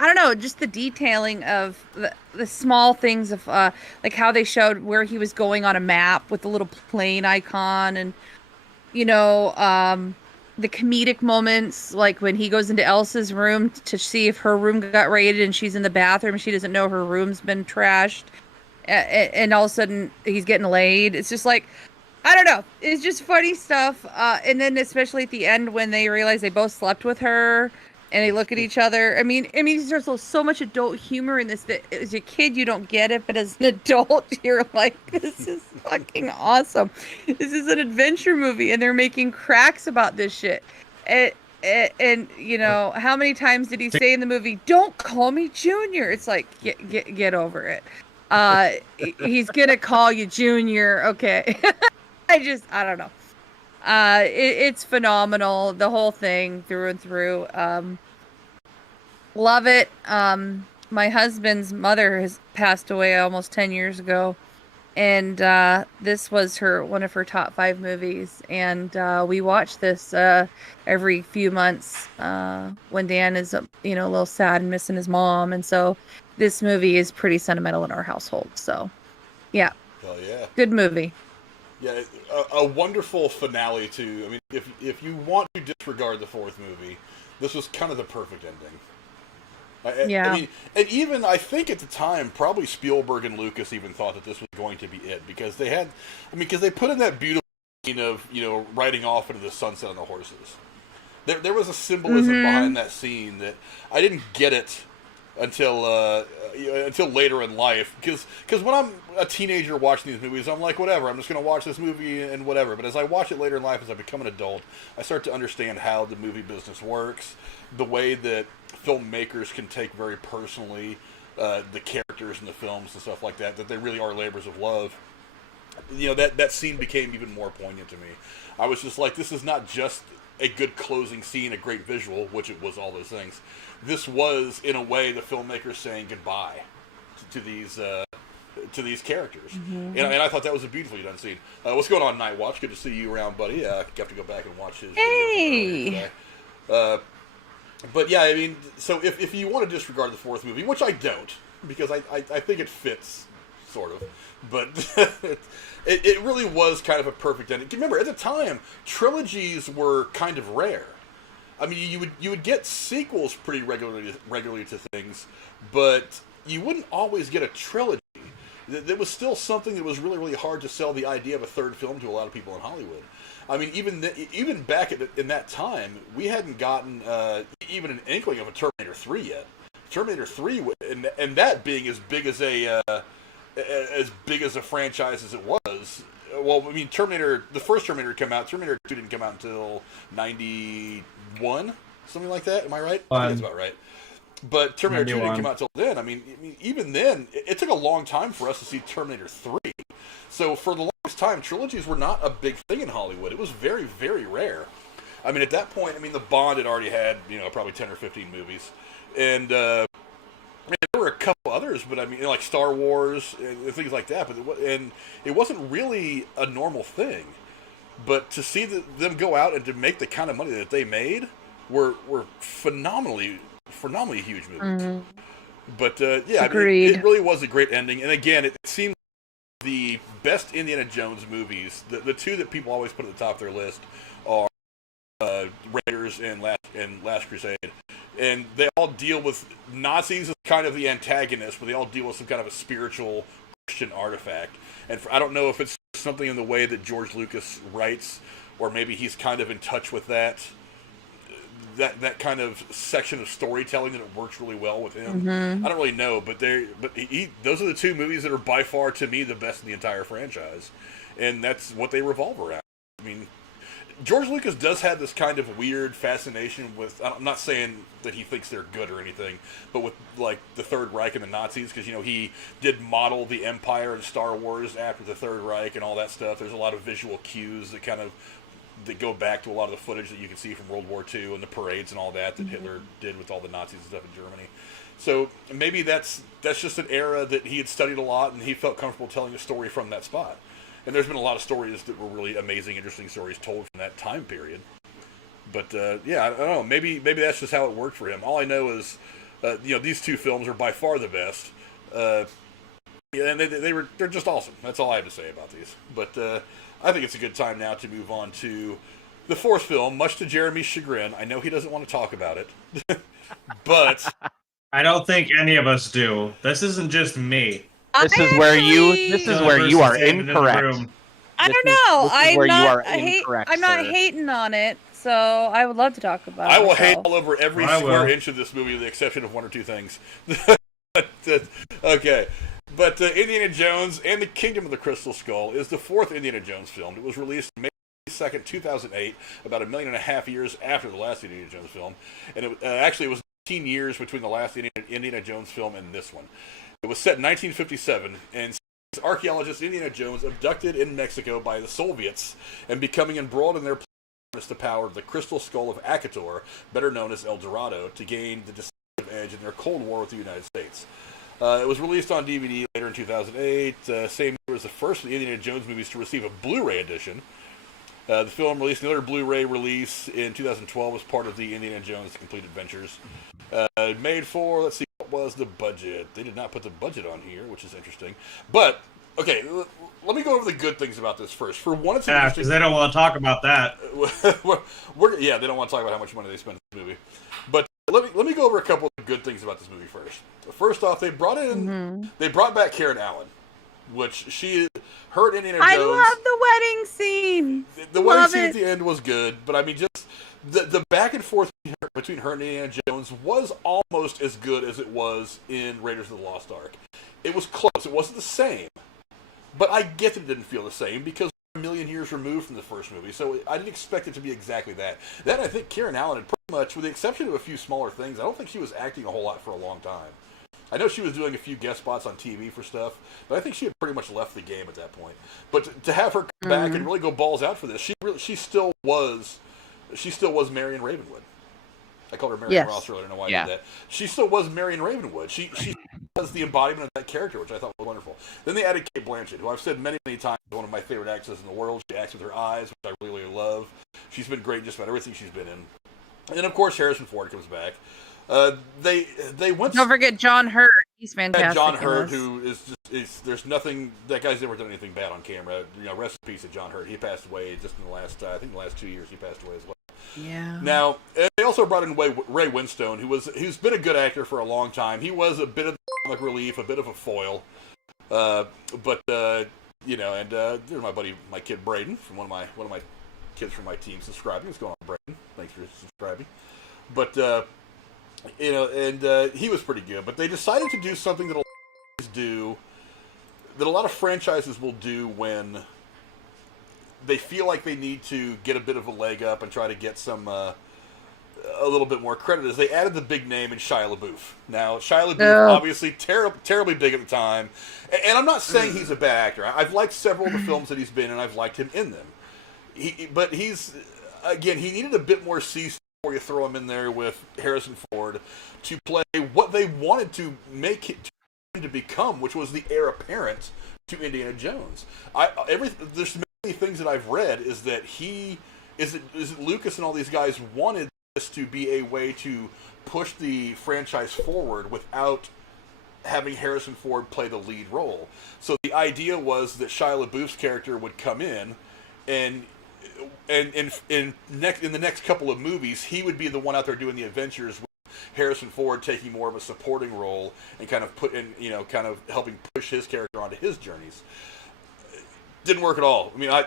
I don't know, just the detailing of the small things of like how they showed where he was going on a map with the little plane icon, and the comedic moments, like when he goes into Elsa's room to see if her room got raided and she's in the bathroom and she doesn't know her room's been trashed, and all of a sudden he's getting laid. It's just like, I don't know, it's just funny stuff. And then especially at the end when they realize they both slept with her and they look at each other. I mean, there's so much adult humor in this that as a kid you don't get it, but as an adult you're like, this is fucking awesome. This is an adventure movie, and they're making cracks about this shit. And how many times did he say in the movie, "Don't call me Junior"? It's like, get over it. He's gonna call you Junior, okay? I don't know. It's phenomenal, the whole thing through and through. Love it. My husband's mother has passed away almost 10 years ago, and this was one of her top 5 movies, and we watch this every few months when Dan is a little sad and missing his mom, and so this movie is pretty sentimental in our household. So yeah. Hell yeah. Good movie. Yeah, a wonderful finale too. I mean, if you want to disregard the fourth movie, this was kind of the perfect ending. Yeah. I mean, and even I think at the time, probably Spielberg and Lucas even thought that this was going to be it, because they put in that beautiful scene of riding off into the sunset on the horses. There was a symbolism behind that scene that I didn't get it until later in life, because when I'm a teenager watching these movies, I'm like, whatever, I'm just going to watch this movie and whatever. But as I watch it later in life, as I become an adult, I start to understand how the movie business works, the way that filmmakers can take very personally the characters in the films and stuff like that they really are labors of love. That scene became even more poignant to me. I was just like, this is not just a good closing scene, a great visual, which it was all those things. This was, in a way, the filmmakers saying goodbye to these characters, and I thought that was a beautifully done scene. What's going on, Night Watch? Good to see you around, buddy. You have to go back and watch his video. But yeah, I mean, so if you want to disregard the fourth movie, which I don't, because I think it fits, sort of, but it really was kind of a perfect ending. Remember, at the time, trilogies were kind of rare. I mean, you would get sequels pretty regularly to things, but you wouldn't always get a trilogy. There was still something that was really, really hard to sell the idea of a third film to a lot of people in Hollywood. I mean, even back in that time, we hadn't gotten even an inkling of a Terminator 3 yet. Terminator 3, and that being as big as a franchise as it was. Well, I mean, the first Terminator came out. Terminator 2 didn't come out until 91, something like that. Am I right? I think that's about right. But Terminator 2 didn't come out until then. I mean, even then, it took a long time for us to see Terminator 3. So for the this time, trilogies were not a big thing in Hollywood. It was very, very rare. I mean, at that point, the Bond had already had, probably 10 or 15 movies. And, there were a couple others, but like Star Wars and things like that. But it wasn't really a normal thing. But to see them go out and to make the kind of money that they made were phenomenally huge movies. Mm-hmm. But yeah, it really was a great ending. And again, it seems the best Indiana Jones movies, the two that people always put at the top of their list, are Raiders and Last Crusade. And they all deal with Nazis as kind of the antagonist, but they all deal with some kind of a spiritual Christian artifact. And I don't know if it's something in the way that George Lucas writes, or maybe he's kind of in touch with that kind of section of storytelling that it works really well with him. Mm-hmm. I don't really know, but those are the two movies that are by far, to me, the best in the entire franchise. And that's what they revolve around. I mean, George Lucas does have this kind of weird fascination with, I'm not saying that he thinks they're good or anything, but with like the Third Reich and the Nazis, because he did model the Empire in Star Wars after the Third Reich and all that stuff. There's a lot of visual cues that go back to a lot of the footage that you can see from World War II and the parades and all that Hitler did with all the Nazis and stuff in Germany. So maybe that's just an era that he had studied a lot and he felt comfortable telling a story from that spot. And there's been a lot of stories that were really amazing, interesting stories told from that time period. But yeah, I don't know. Maybe that's just how it worked for him. All I know is, these two films are by far the best. And they're just awesome. That's all I have to say about these. But I think it's a good time now to move on to the fourth film, much to Jeremy's chagrin. I know he doesn't want to talk about it, but I don't think any of us do. This isn't just me. This is where you are incorrect. I don't know. I'm not hating on it, so I would love to talk about it. I will hate all over every square inch of this movie, with the exception of one or two things. Okay. But Indiana Jones and the Kingdom of the Crystal Skull is the fourth Indiana Jones film. It was released May 2nd, 2008, about 1.5 million years after the last Indiana Jones film. And it was 19 years between the last Indiana Jones film and this one. It was set in 1957, and archaeologist Indiana Jones abducted in Mexico by the Soviets and becoming embroiled in their plans to power the Crystal Skull of Akator, better known as El Dorado, to gain the decisive edge in their Cold War with the United States. It was released on DVD later in 2008, same year as the first of the Indiana Jones movies to receive a Blu-ray edition. The film released another Blu-ray release in 2012 as part of the Indiana Jones Complete Adventures. Made for, let's see, what was the budget? They did not put the budget on here, which is interesting. But, okay, let me go over the good things about this first. For one, it's interesting. Because they don't want to talk about that. They don't want to talk about how much money they spent on this movie. But let me go over a couple of good things about this movie first. First off, they brought back Karen Allen, which her and Indiana Jones. I love the wedding scene. The wedding scene at the end was good, but I mean, just the back and forth between her and Indiana Jones was almost as good as it was in Raiders of the Lost Ark. It was close. It wasn't the same, but I get that it didn't feel the same because we're 1 million years removed from the first movie, so I didn't expect it to be exactly that. Then I think Karen Allen had pretty much, with the exception of a few smaller things, I don't think she was acting a whole lot for a long time. I know she was doing a few guest spots on TV for stuff, but I think she had pretty much left the game at that point. But to have her come back and really go balls out for this, she still was Marion Ravenwood. I called her Marion Ross earlier. I don't know why I did that. She still was Marion Ravenwood. She was the embodiment of that character, which I thought was wonderful. Then they added Cate Blanchett, who I've said many, many times is one of my favorite actresses in the world. She acts with her eyes, which I really, really love. She's been great in just about everything she's been in. And then, of course, Harrison Ford comes back. They went. Don't forget John Hurt. He's fantastic. John Hurt, who is there's nothing, that guy's never done anything bad on camera. Rest in peace to John Hurt. He passed away just in the last, I think the last 2 years he passed away as well. Yeah. Now, they also brought in Ray Winstone, who's been a good actor for a long time. He was a bit of comic relief, a bit of a foil. But there's my kid Braden, from one of my kids from my team subscribing. What's going on, Braden? Thanks for subscribing. But he was pretty good. But they decided to do something that a lot of franchises will do when they feel like they need to get a bit of a leg up and try to get some a little bit more credit is they added the big name in Shia LaBeouf. Now, Shia LaBeouf, obviously terribly big at the time, and I'm not saying he's a bad actor. I've liked several of the films that he's been in, and I've liked him in them. But he's, again, he needed a bit more seasoning before you throw him in there with Harrison Ford to play what they wanted to make it to become, which was the heir apparent to Indiana Jones. There's many things that I've read is that is it Lucas and all these guys wanted this to be a way to push the franchise forward without having Harrison Ford play the lead role. So the idea was that Shia LaBeouf's character would come in, and in the next couple of movies, he would be the one out there doing the adventures, with Harrison Ford taking more of a supporting role and kind of kind of helping push his character onto his journeys. Didn't work at all. I mean, I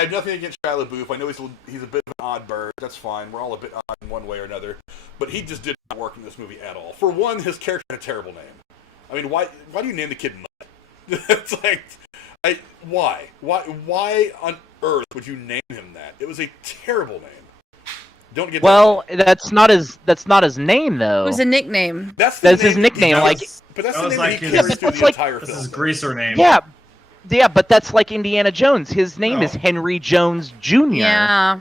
have nothing against Shia LaBeouf. I know he's a bit of an odd bird. That's fine. We're all a bit odd in one way or another. But he just did not work in this movie at all. For one, his character had a terrible name. I mean, why do you name the kid Mud? It's like, why on earth would you name him that? It was a terrible name. Don't get that's not his name though. It was a nickname. That's his nickname. But that's the name that he carries through the entire film. This is greaser name. Yeah, but that's like Indiana Jones. His name is Henry Jones Jr. Yeah.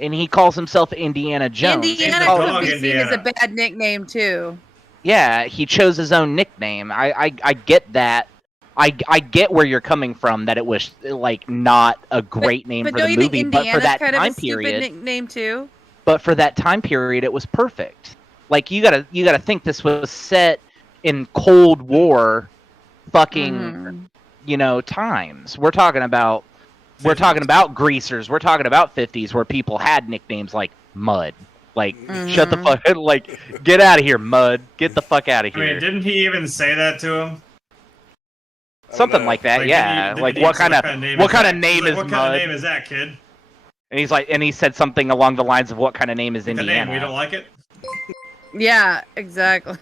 And he calls himself Indiana Jones. Indiana could be seen as a bad nickname too. Yeah, he chose his own nickname. I get that. I get where you're coming from, that it was like not a great name for the movie, but for that time period, nickname too. But for that time period, it was perfect. Like you gotta think this was set in Cold War, fucking times. We're talking about greasers. We're talking about 50s where people had nicknames like Mud. Like, shut the fuck, like, get out of here, Mud. Get the fuck out of here. I mean, didn't he even say that to him? Something like that, yeah. What kind of name is Mud? What kind of name is that, kid? And he said something along the lines of what kind of name is Indiana. The name, we don't like it? Yeah, exactly.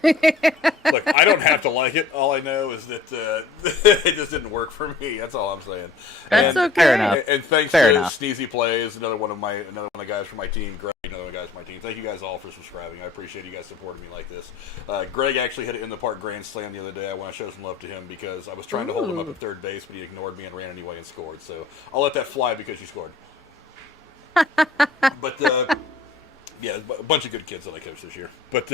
Look, I don't have to like it. All I know is that it just didn't work for me. That's all I'm saying. That's okay. Fair enough. And thanks to Sneezy Plays, another one of the guys from my team, Greg, another one of the guys from my team. Thank you guys all for subscribing. I appreciate you guys supporting me like this. Greg actually hit it in the park grand slam the other day. I want to show some love to him because I was trying to hold him up at third base, but he ignored me and ran anyway and scored. So I'll let that fly because you scored. But yeah, a bunch of good kids that I coached this year. But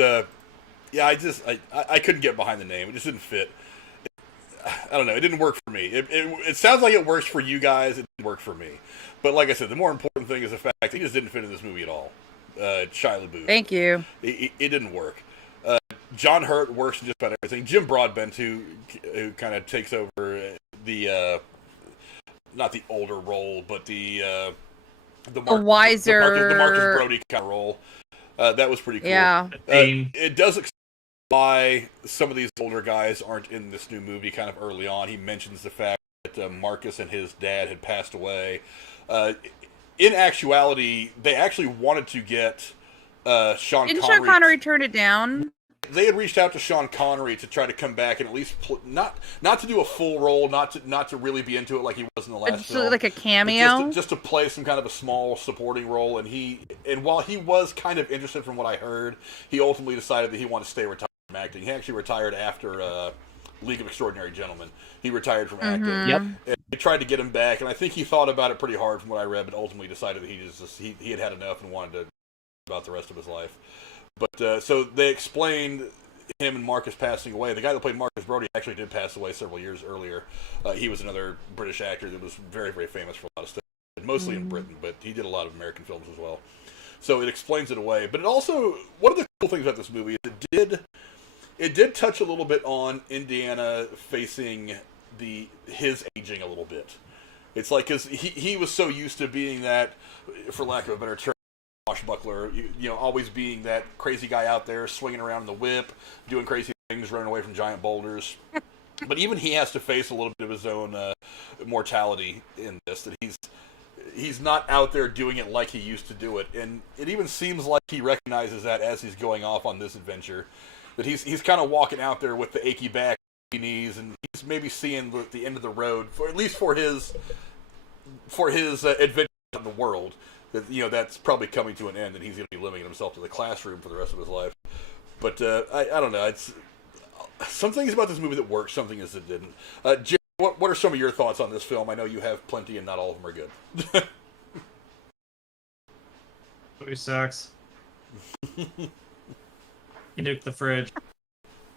yeah, I couldn't get behind the name. It just didn't fit. I don't know. It didn't work for me. It sounds like it works for you guys. It didn't work for me. But like I said, the more important thing is the fact that he just didn't fit in this movie at all. Shia LaBeouf. Thank you. It didn't work. John Hurt works in just about everything. Jim Broadbent, who kind of takes over the not the older role, but the Marcus Brody kind of role. That was pretty cool. Yeah. It does explain why some of these older guys aren't in this new movie kind of early on. He mentions the fact that Marcus and his dad had passed away. In actuality, they actually wanted to get Sean Connery. Didn't Sean Connery turn it down? They had reached out to Sean Connery to try to come back and at least not to do a full role, not to really be into it like he was in the last film, like a cameo, just to play some kind of a small supporting role. And while he was kind of interested, from what I heard, he ultimately decided that he wanted to stay retired from acting. He actually retired after League of Extraordinary Gentlemen. He retired from acting. Yep. And they tried to get him back, and I think he thought about it pretty hard, from what I read, but ultimately decided that he had had enough and wanted to about the rest of his life. But so they explained him and Marcus passing away. The guy that played Marcus Brody actually did pass away several years earlier. He was another British actor that was very, very famous for a lot of stuff, mostly in Britain, but he did a lot of American films as well. So it explains it away. But it also, one of the cool things about this movie is it did touch a little bit on Indiana facing his aging a little bit. It's like, because he was so used to being that, for lack of a better term, swashbuckler, always being that crazy guy out there swinging around in the whip, doing crazy things, running away from giant boulders. But even he has to face a little bit of his own mortality in this. That he's not out there doing it like he used to do it, and it even seems like he recognizes that as he's going off on this adventure. That he's kind of walking out there with the achy back, achy knees, and he's maybe seeing the end of the road, at least for his adventure in the world. that that's probably coming to an end, and he's going to be limiting himself to the classroom for the rest of his life. But I don't know. It's some things about this movie that worked, some things that didn't. Jerry, what are some of your thoughts on this film? I know you have plenty, and not all of them are good. Movie sucks. He nuked the fridge.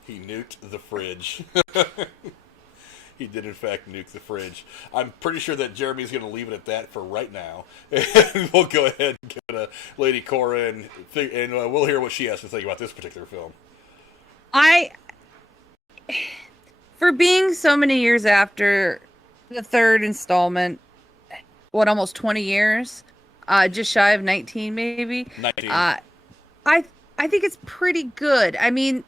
He nuked the fridge. He did, in fact, nuke the fridge. I'm pretty sure that Jeremy's going to leave it at that for right now. And we'll go ahead and give it a Lady Cora, and we'll hear what she has to think about this particular film. For being so many years after the third installment, almost 20 years, just shy of 19 maybe. 19. I think it's pretty good. I mean,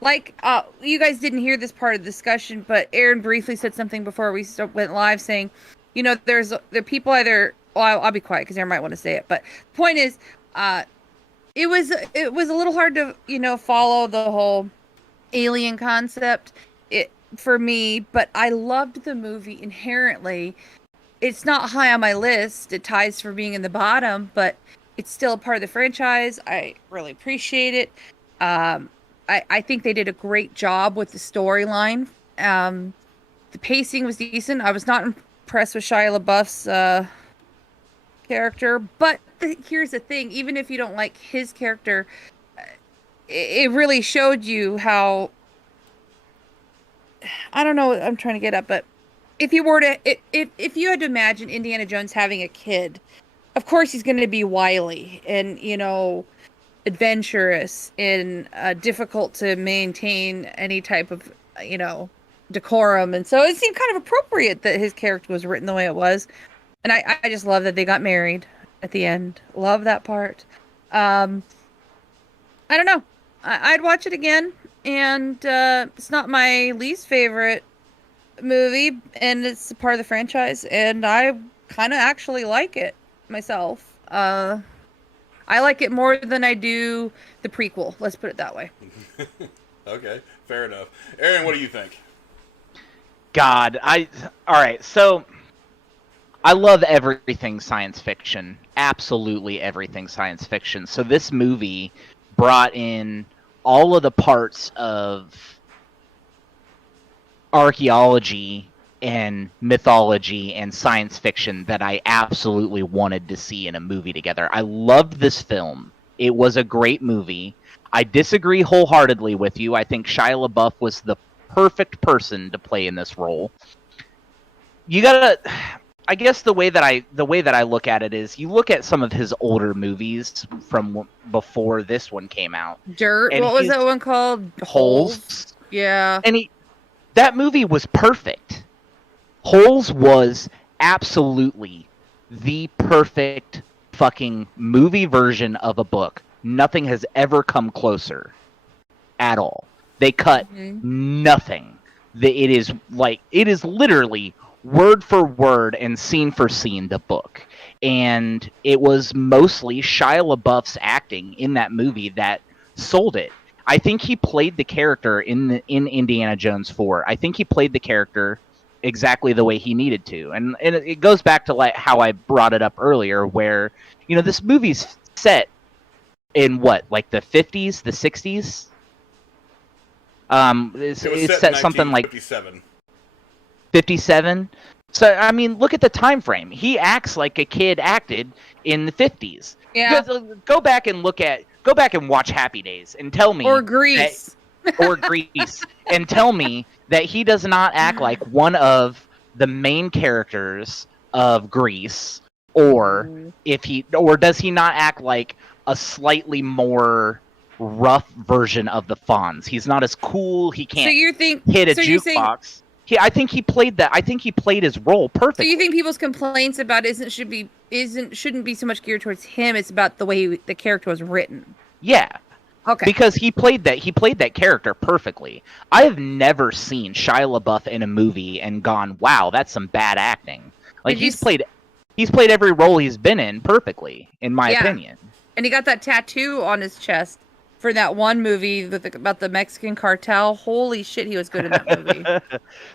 like, you guys didn't hear this part of the discussion, but Aaron briefly said something before we went live saying, there are people either... Well, I'll be quiet because Aaron might want to say it. But the point is, it was a little hard to, follow the whole alien concept for me, but I loved the movie inherently. It's not high on my list. It ties for being in the bottom, but it's still a part of the franchise. I really appreciate it. I think they did a great job with the storyline. The pacing was decent. I was not impressed with Shia LaBeouf's character, but here's the thing. Even if you don't like his character, it really showed you how... I don't know what I'm trying to get at, but if you had to imagine Indiana Jones having a kid, of course he's going to be wily and, adventurous and difficult to maintain any type of, decorum. And so it seemed kind of appropriate that his character was written the way it was. And I just love that they got married at the end. Love that part. I don't know. I'd watch it again. And it's not my least favorite movie, and it's a part of the franchise, and I kind of actually like it myself. I like it more than I do the prequel. Let's put it that way. Okay, fair enough. Aaron, what do you think? God, all right, so I love everything science fiction. Absolutely everything science fiction. So this movie brought in all of the parts of archaeology and mythology and science fiction that I absolutely wanted to see in a movie together. I loved this film. It was a great movie. I disagree wholeheartedly with you. I think Shia LaBeouf was the perfect person to play in this role. I guess the way that I look at it is, you look at some of his older movies from before this one came out. Dirt. What was that one called? Holes. Yeah. And that movie was perfect. Holes was absolutely the perfect fucking movie version of a book. Nothing has ever come closer at all. They cut nothing. It is literally word for word and scene for scene the book. And it was mostly Shia LaBeouf's acting in that movie that sold it. I think he played the character in Indiana Jones 4. I think he played the character exactly the way he needed to. And it goes back to like how I brought it up earlier, where, this movie's set in what, like the 50s, the 60s? It's set something like 57. 57. So I mean, look at the time frame. He acts like a kid acted in the 50s. Yeah. Go back and watch Happy Days and tell me, or Grease, and tell me that he does not act like one of the main characters of Grease, or does he not act like a slightly more rough version of the Fonz? He's not as cool. He can't hit a jukebox. I think he played that. I think he played his role perfectly. So you think people's complaints about shouldn't be so much geared towards him? It's about the way the character was written. Yeah. Okay. Because he played that character perfectly. I have never seen Shia LaBeouf in a movie and gone, "Wow, that's some bad acting." Like he's played every role he's been in perfectly, in my opinion. And he got that tattoo on his chest for that one movie about the Mexican cartel. Holy shit, he was good in that movie.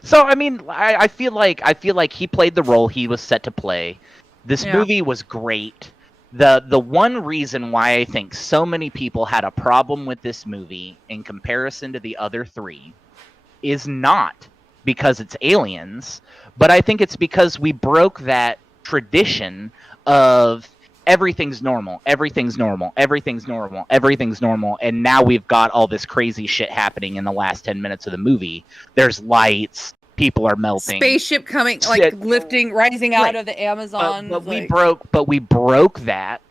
So I mean, I feel like he played the role he was set to play. This movie was great. The one reason why I think so many people had a problem with this movie in comparison to the other three is not because it's aliens, but I think it's because we broke that tradition of everything's normal, everything's normal, everything's normal, everything's normal, and now we've got all this crazy shit happening in the last 10 minutes of the movie. There's lights, people are melting. Spaceship coming, like lifting, rising out of the Amazon. But we broke that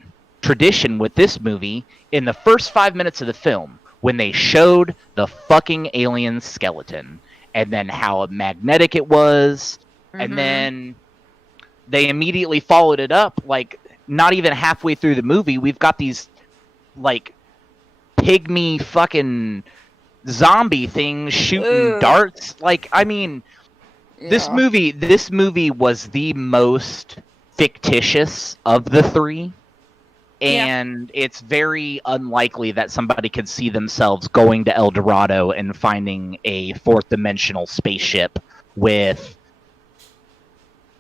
tradition with this movie in the first 5 minutes of the film when they showed the fucking alien skeleton and then how magnetic it was, and then they immediately followed it up. Like, not even halfway through the movie, we've got these like pygmy fucking zombie things shooting darts. Like, I mean, this movie was the most fictitious of the three. And it's very unlikely that somebody could see themselves going to El Dorado and finding a fourth dimensional spaceship with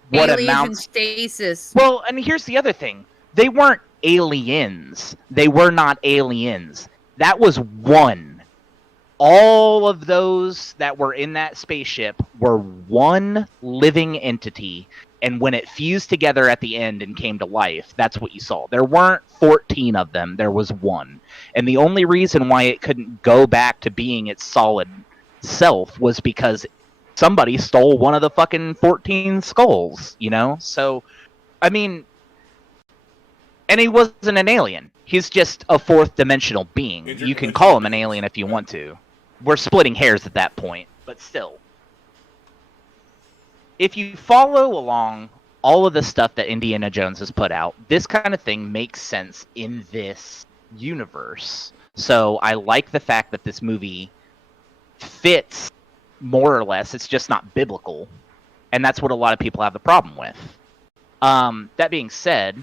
what amounts stasis. Well, and here's the other thing. They weren't aliens. They were not aliens. That was one. All of those that were in that spaceship were one living entity. And when it fused together at the end and came to life, that's what you saw. There weren't 14 of them. There was one. And the only reason why it couldn't go back to being its solid self was because somebody stole one of the fucking 14 skulls, you know? So, I mean, and he wasn't an alien. He's just a fourth dimensional being. You can call him an alien if you want to. We're splitting hairs at that point, but still. If you follow along all of the stuff that Indiana Jones has put out, this kind of thing makes sense in this universe. So I like the fact that this movie fits more or less. It's just not biblical. And that's what a lot of people have the problem with. That being said,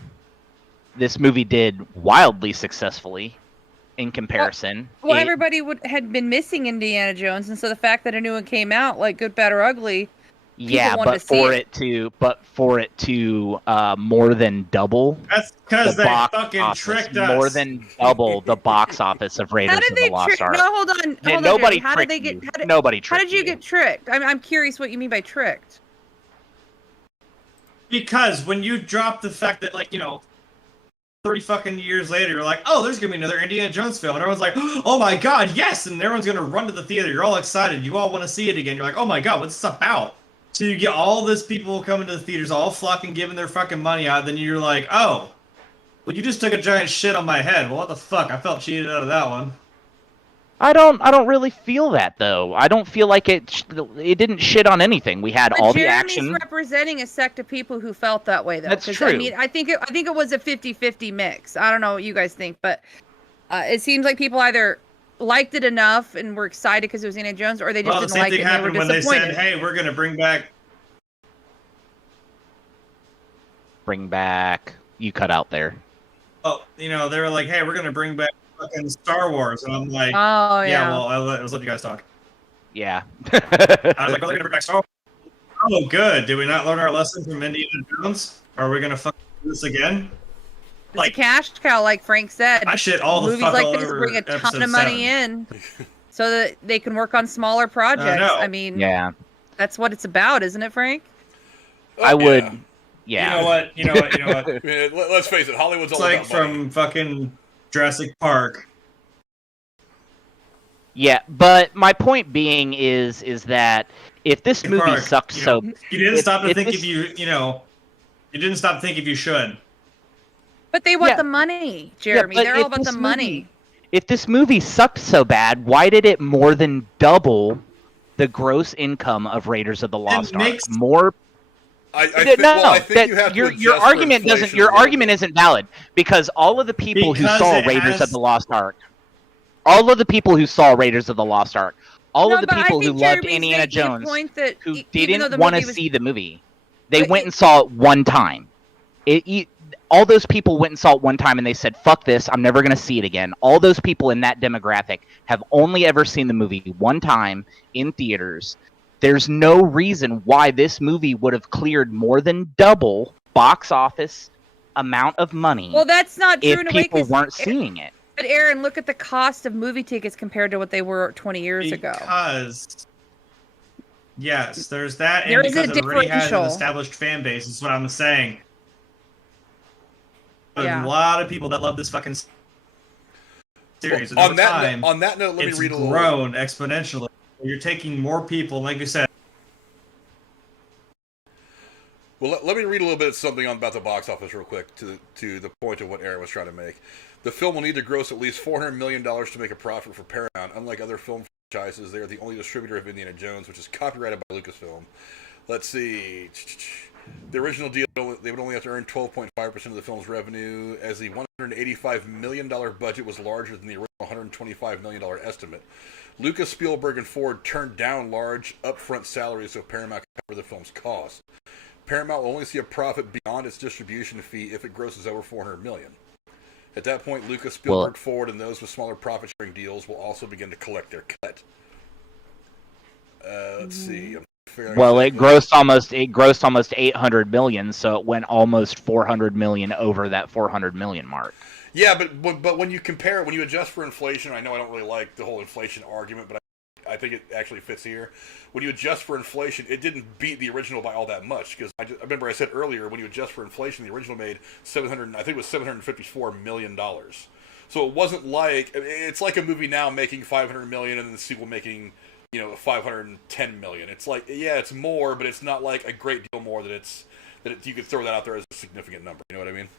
this movie did wildly successfully in comparison. Well, everybody had been missing Indiana Jones, and so the fact that a new one came out, like Good, Bad, or Ugly, yeah, but for it to more than double. That's because they fucking tricked us. More than double the box office of Raiders of the Lost Ark. No, hold on. Nobody how did they get? Nobody tricked How did you get tricked? I'm curious what you mean by tricked. Because when you drop the fact that, like, 30 fucking years later, you're like, oh, there's gonna be another Indiana Jones film, and everyone's like, oh my god, yes, and everyone's gonna run to the theater. You're all excited. You all want to see it again. You're like, oh my god, what's this about? So you get all this people coming to the theaters, all flocking, giving their fucking money out. Then you're like, oh, well, you just took a giant shit on my head. Well, what the fuck? I felt cheated out of that one. I don't really feel that though. I don't feel like it didn't shit on anything. We had all the action. Jeremy's representing a sect of people who felt that way though. That's true. I mean, I think it was a 50-50 mix. I don't know what you guys think, but it seems like people either liked it enough and were excited because it was Indiana Jones, or they just didn't like it and they were disappointed. When they said, hey, we're gonna bring back you cut out there. Oh, they were like, hey, we're gonna bring back fucking Star Wars, and I'm like, oh yeah, well, I was letting you guys talk. Yeah. I was like, well, they're gonna bring back Star Wars. Oh, good. Did we not learn our lesson from Indiana Jones? Are we gonna fucking do this again? It's a cash cow, like Frank said. I shit all the fuck like all this over bring a ton of money in, so that they can work on smaller projects. I mean, yeah, that's what it's about, isn't it, Frank? I would. Yeah. You know what? I mean, let's face it, Hollywood's it's all like about money. from fucking Jurassic Park. Yeah, but my point being is that if this movie sucked you didn't stop to think if you didn't stop to think if you should. But they want the money, Jeremy. They're all about the money. If this movie sucked so bad, why did it more than double the gross income of Raiders of the Lost Ark? More. I think you have to your argument doesn't. Your argument isn't valid because all of the people who saw Raiders of the Lost Ark, all of the people who saw Raiders of the Lost Ark, all of the people who loved Indiana Jones, who didn't want to see the movie, they went and saw it one time. All those people went and saw it one time and they said, fuck this, I'm never going to see it again. All those people in that demographic have only ever seen the movie one time in theaters. There's no reason why this movie would have cleared more than double box office amount of money Well, that's not true if in a way, people 'cause weren't seeing it. But Aaron, look at the cost of movie tickets compared to what they were 20 years ago. Because yes, there's that, There and is a because it already has an differential. established fan base, is what I'm saying. There's Yeah. a lot of people that love this fucking series. Well, and over time, on that note, let me it's read a little. grown exponentially. You're taking more people, like you said. Well, let me read a little bit of something about the box office real quick to the point of what Aaron was trying to make. The film will need to gross at least $400 million to make a profit for Paramount. Unlike other film franchises, they are the only distributor of Indiana Jones, which is copyrighted by Lucasfilm. Let's see. The original deal, they would only have to earn 12.5% of the film's revenue, as the $185 million budget was larger than the original $125 million estimate. Lucas, Spielberg, and Ford turned down large upfront salaries so Paramount could cover the film's cost. Paramount will only see a profit beyond its distribution fee if it grosses over $400 million. At that point, Lucas, Spielberg, Ford, and those with smaller profit-sharing deals will also begin to collect their cut. Let's see. Well, it grossed almost 800 million, so it went almost 400 million over that 400 million mark. Yeah, but when you compare it, when you adjust for inflation, I know I don't really like the whole inflation argument, but I think it actually fits here. When you adjust for inflation, it didn't beat the original by all that much, because I remember I said earlier, when you adjust for inflation, the original made $754 million. So it wasn't like, it's like a movie now making $500 million and the sequel making, $510 million. It's like, yeah, it's more, but it's not like a great deal more that you could throw that out there as a significant number. You know what I mean?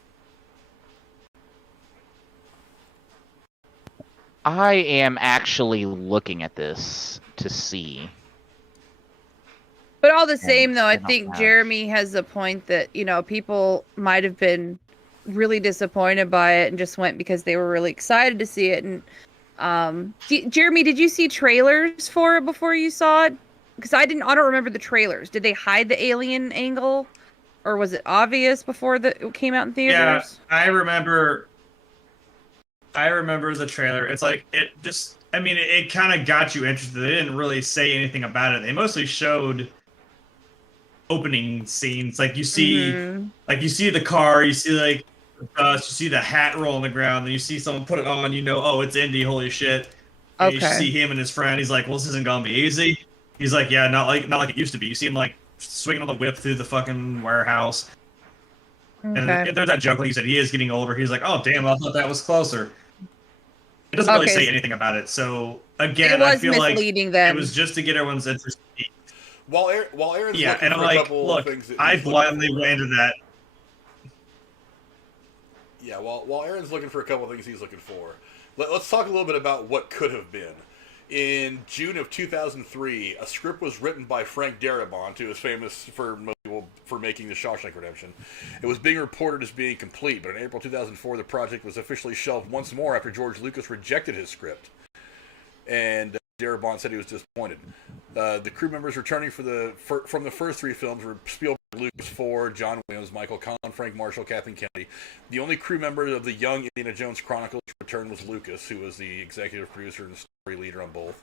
I am actually looking at this to see. But all the same, though, I not think bad. Jeremy has a point that, people might have been really disappointed by it and just went because they were really excited to see it. And Jeremy, did you see trailers for it before you saw it? Because I don't remember the trailers. Did they hide the alien angle, or was it obvious before it came out in theaters? Yeah, I remember the trailer. It's like, it kind of got you interested. They didn't really say anything about it. They mostly showed opening scenes. Like you see the car, you see like the dust, you see the hat roll on the ground, then you see someone put it on, oh, it's Indy, holy shit. And you see him and his friend, he's like, well, this isn't gonna be easy. He's like, yeah, not like it used to be. You see him like swinging on the whip through the fucking warehouse. Okay. And there's that joke, like you said, he is getting older. He's like, oh, damn, I thought that was closer. It doesn't really say anything about it. So, again, I feel like it was just to get everyone's interest. While Aaron's Yeah, looking and I'm for a like, couple look, things that I he's blindly went into that. Yeah, while Aaron's looking for a couple things he's looking for, let's talk a little bit about what could have been. In June of 2003, a script was written by Frank Darabont, who is famous for making The Shawshank Redemption. It was being reported as being complete, but in April 2004, the project was officially shelved once more after George Lucas rejected his script. And Darabont said he was disappointed. The crew members returning from the first three films were Spielberg, Lucas, Ford, John Williams, Michael Kahn, Frank Marshall, Kathleen Kennedy. The only crew member of the Young Indiana Jones Chronicles to return was Lucas, who was the executive producer and story leader on both.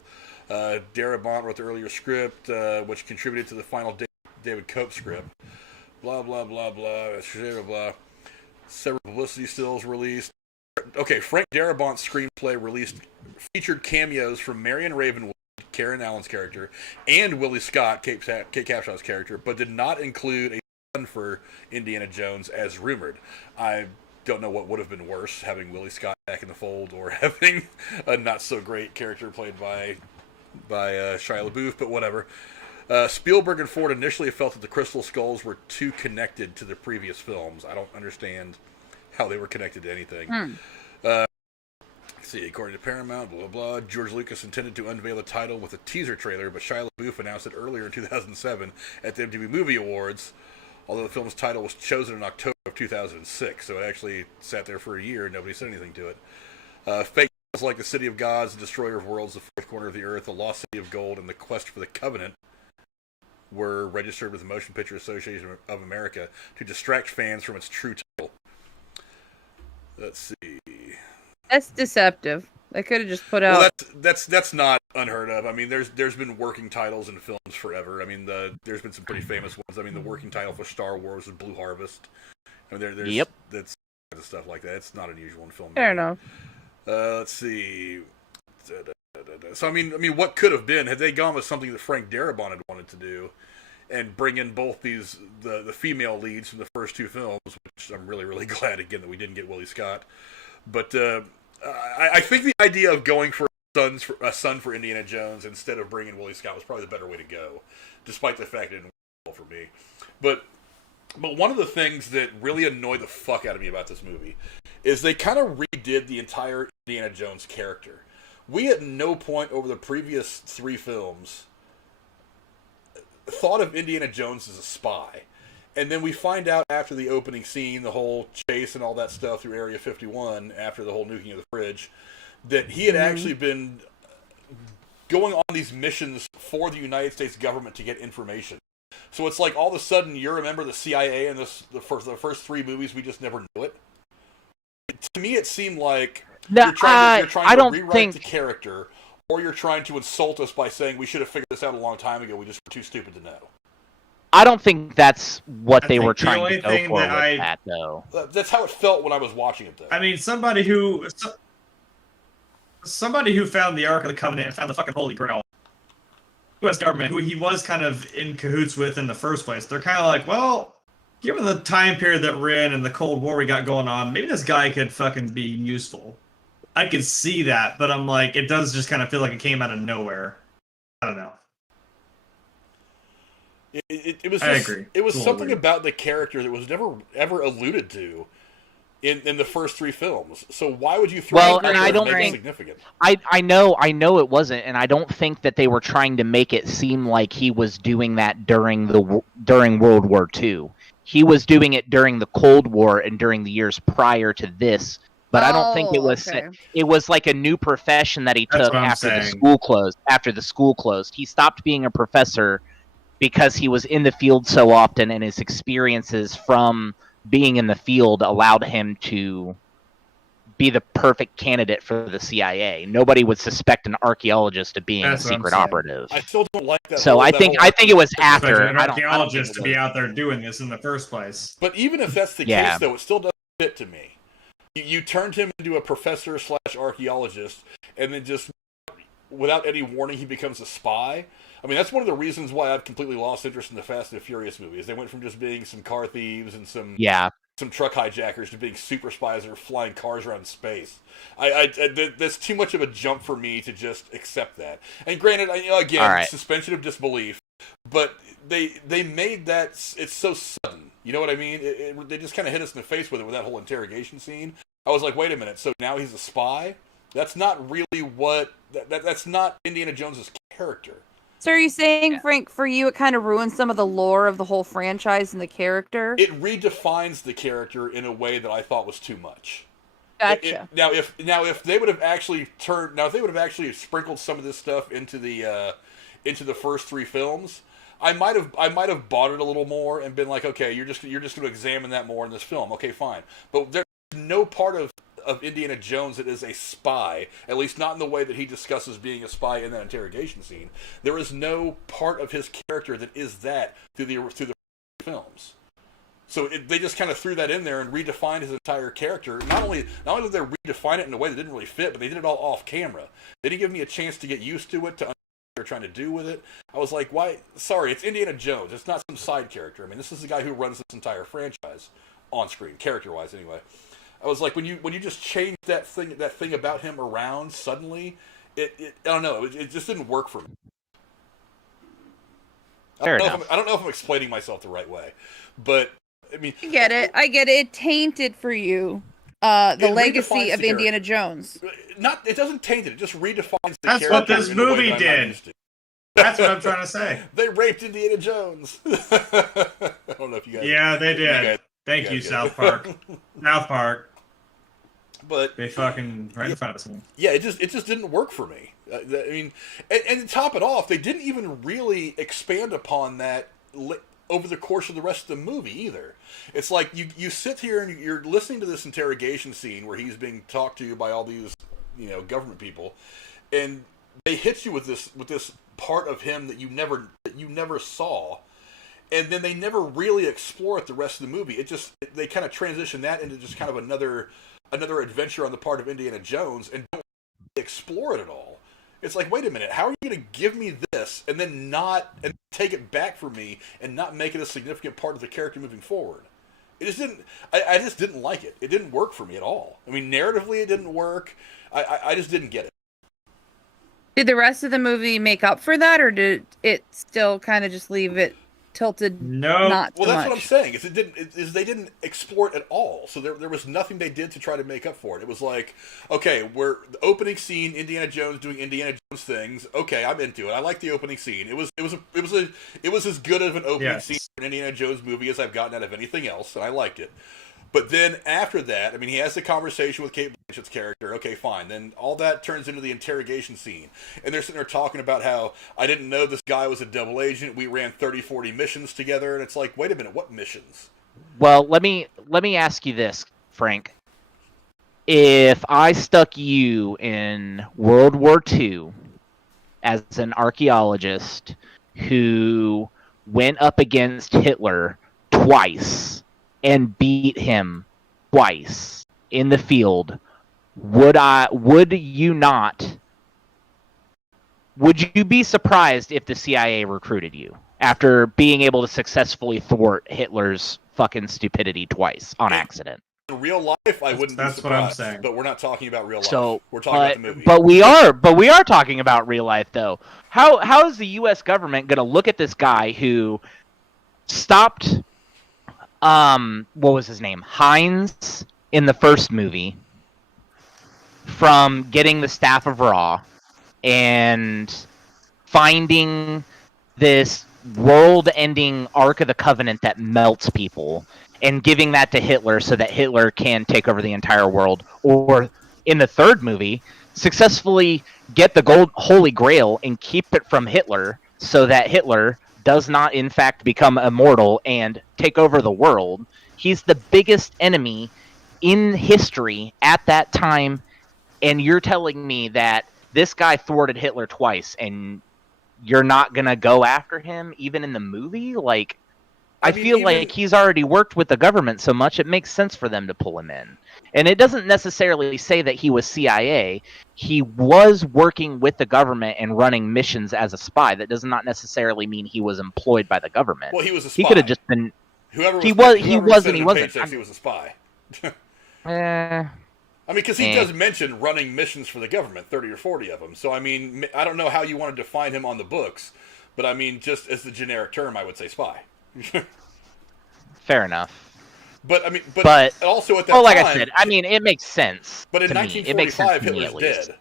Darabont wrote the earlier script, which contributed to the final David Cope script. Blah, blah, blah, blah, blah, blah. Several publicity stills released. Okay, Frank Darabont's screenplay featured cameos from Marion Ravenwood, Karen Allen's character, and Willie Scott, Kate Capshaw's character, but did not include a son for Indiana Jones as rumored. I don't know what would have been worse, having Willie Scott back in the fold or having a not-so-great character played by Shia LaBeouf, but whatever. Spielberg and Ford initially felt that the Crystal Skulls were too connected to the previous films. I don't understand how they were connected to anything. See, according to Paramount, blah, blah, blah, George Lucas intended to unveil the title with a teaser trailer, but Shia LaBeouf announced it earlier in 2007 at the MTV Movie Awards, although the film's title was chosen in October of 2006, so it actually sat there for a year and nobody said anything to it. Fake titles like The City of Gods, The Destroyer of Worlds, The Fourth Corner of the Earth, The Lost City of Gold, and The Quest for the Covenant were registered with the Motion Picture Association of America to distract fans from its true title. Let's see. That's deceptive. They could have just put out. Well, that's not unheard of. I mean, there's been working titles in films forever. I mean, there's been some pretty famous ones. I mean, the working title for Star Wars was Blue Harvest. I mean, there's Yep. that's stuff like that. It's not unusual in film. Fair enough. Let's see. So I mean, what could have been had they gone with something that Frank Darabont had wanted to do, and bring in both the female leads from the first two films, which I'm really really glad again that we didn't get Willie Scott. But I think the idea of going for a son for Indiana Jones instead of bringing Willie Scott was probably the better way to go, despite the fact it didn't work well for me. But one of the things that really annoyed the fuck out of me about this movie is they kind of redid the entire Indiana Jones character. We at no point over the previous three films thought of Indiana Jones as a spy. And then we find out after the opening scene, the whole chase and all that stuff through Area 51, after the whole nuking of the fridge, that he had actually been going on these missions for the United States government to get information. So it's like all of a sudden you're a member of the CIA in the first three movies, we just never knew it. To me, it seemed like you're trying to rewrite the character, or you're trying to insult us by saying we should have figured this out a long time ago, we just were too stupid to know. I don't think that's what they were trying to go for with that, though. That's how it felt when I was watching it, though. I mean, somebody who found the Ark of the Covenant and found the fucking Holy Grail, U.S. government, who he was kind of in cahoots with in the first place, they're kind of like, well, given the time period that we're in and the Cold War we got going on, maybe this guy could fucking be useful. I could see that, but I'm like, it does just kind of feel like it came out of nowhere. I don't know. It was. I agree. It was Cool, something weird. about the character that was never ever alluded to in the first three films. So why would you throw? Well, it and I don't make it think significant. I know it wasn't, and I don't think that they were trying to make it seem like he was doing that during World War II. He was doing it during the Cold War and during the years prior to this. But I don't think it was. Okay. It was like a new profession that he That's took what I'm after the saying. school closed. After the school closed, he stopped being a professor because he was in the field so often, and his experiences from being in the field allowed him to be the perfect candidate for the CIA. Nobody would suspect an archaeologist of being That's a what I'm secret saying. operative. I still don't like that. So I think it was Expect after. an I don't archaeologist think to it be was. out there doing this in the first place. But even if that's the Yeah. case, though, it still doesn't fit to me. You turned him into a professor / archaeologist, and then just without any warning, he becomes a spy. I mean, that's one of the reasons why I've completely lost interest in the Fast and the Furious movies. They went from just being some car thieves and some truck hijackers to being super spies that are flying cars around space. That's too much of a jump for me to just accept that. And granted, again, suspension of disbelief, but they made that, it's so sudden. You know what I mean? They just kind of hit us in the face with it with that whole interrogation scene. I was like, wait a minute, so now he's a spy? That's not really what... That's not Indiana Jones's character. So are you saying, Frank, for you it kind of ruins some of the lore of the whole franchise and the character? It redefines the character in a way that I thought was too much. Gotcha. Now if they would have actually sprinkled some of this stuff into the first three films, I might have bought it a little more and been like, okay, you're just going to examine that more in this film. Okay, fine. But there's no part of Indiana Jones that is a spy, at least not in the way that he discusses being a spy in that interrogation scene. There is no part of his character that is that through the films. So they just kind of threw that in there and redefined his entire character. Not only did they redefine it in a way that didn't really fit, but they did it all off camera. They didn't give me a chance to get used to it, to understand what they're trying to do with it. I was like, why? Sorry, it's Indiana Jones. It's not some side character. I mean, this is the guy who runs this entire franchise on screen, character-wise, anyway. I was like, when you just change that thing about him around suddenly, I don't know, it just didn't work for me. I don't know if I'm explaining myself the right way, but I mean, I get it. It tainted for you the legacy of Indiana Jones. It doesn't taint it. It just redefines the That's character. what this in a way movie that I'm not did. used to. That's what I'm trying to say. They raped Indiana Jones. I don't know if you guys. Yeah, they did. Thank you, South Park. South Park. But they fucking right in front of us. Yeah, it just didn't work for me. I mean, and to top it off, they didn't even really expand upon that over the course of the rest of the movie either. It's like you sit here and you're listening to this interrogation scene where he's being talked to by all these government people, and they hit you with this part of him that you never saw. and then they never really explore it the rest of the movie. They kind of transition that into just kind of another adventure on the part of Indiana Jones, and don't explore it at all. It's like, wait a minute, how are you going to give me this and then take it back from me and not make it a significant part of the character moving forward? It just didn't. I just didn't like it. It didn't work for me at all. I mean, narratively, it didn't work. I just didn't get it. Did the rest of the movie make up for that, or did it still kind of just leave it tilted? No. Not Well, so that's much? what I'm saying. They didn't explore it at all. So there was nothing they did to try to make up for it. It was like, okay, we're the opening scene, Indiana Jones doing Indiana Jones things. Okay, I'm into it. I like the opening scene. It was as good of an opening scene for an Indiana Jones movie as I've gotten out of anything else, and I liked it. But then after that, I mean, he has the conversation with Kate Blanchett's character. Okay, fine. Then all that turns into the interrogation scene. And they're sitting there talking about how, I didn't know this guy was a double agent. We ran 30, 40 missions together. And it's like, wait a minute, what missions? Well, let me ask you this, Frank. If I stuck you in World War II as an archaeologist who went up against Hitler twice and beat him twice in the field, would you be surprised if the CIA recruited you after being able to successfully thwart Hitler's fucking stupidity twice on accident? In real life, I wouldn't be surprised. That's what I'm saying. But we're not talking about real life. So, we're talking about the movie. But we are talking about real life, though. How is the U.S. government going to look at this guy who stopped, what was his name, Hines, in the first movie, from getting the Staff of Ra and finding this world-ending Ark of the Covenant that melts people and giving that to Hitler so that Hitler can take over the entire world, or in the third movie, successfully get the Holy Grail and keep it from Hitler so that Hitler does not in fact become immortal and take over the world. He's the biggest enemy in history at that time, and you're telling me that this guy thwarted Hitler twice and you're not gonna go after him even in the movie? Like, I feel like he's already worked with the government so much, it makes sense for them to pull him in. And it doesn't necessarily say that he was CIA. He was working with the government and running missions as a spy. That does not necessarily mean he was employed by the government. Well, he was a spy. He could have just been... He wasn't. He was a spy. I mean, because he does mention running missions for the government, 30 or 40 of them. So, I mean, I don't know how you want to define him on the books, but I mean, just as the generic term, I would say spy. Fair enough. But I mean, but also at that time, like I said, I mean, it makes sense. But in 1945, Hitler's dead.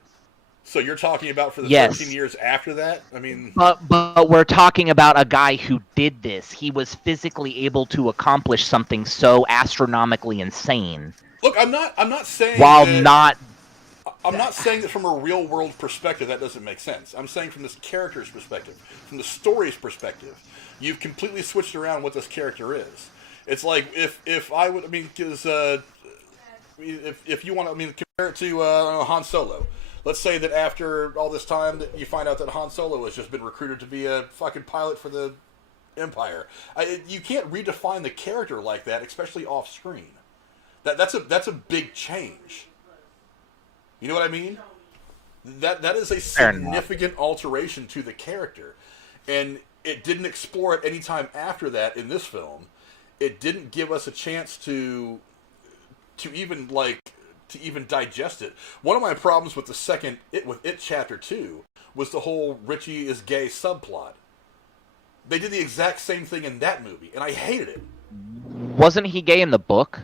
So you're talking about for the 13 years after that? I mean, but we're talking about a guy who did this. He was physically able to accomplish something so astronomically insane. Look, I'm not saying I'm not saying that from a real world perspective that doesn't make sense. I'm saying from this character's perspective, from the story's perspective, you've completely switched around what this character is. It's like if I would, I mean, because if you want to, I mean, compare it to Han Solo. Let's say that after all this time that you find out that Han Solo has just been recruited to be a fucking pilot for the Empire. You can't redefine the character like that, especially off screen. That's a big change. You know what I mean? That is a significant alteration to the character, and it didn't explore it any time after that in this film. It didn't give us a chance to even digest it. One of my problems with It Chapter 2 was the whole Richie is gay subplot. They did the exact same thing in that movie, and I hated it. Wasn't he gay in the book?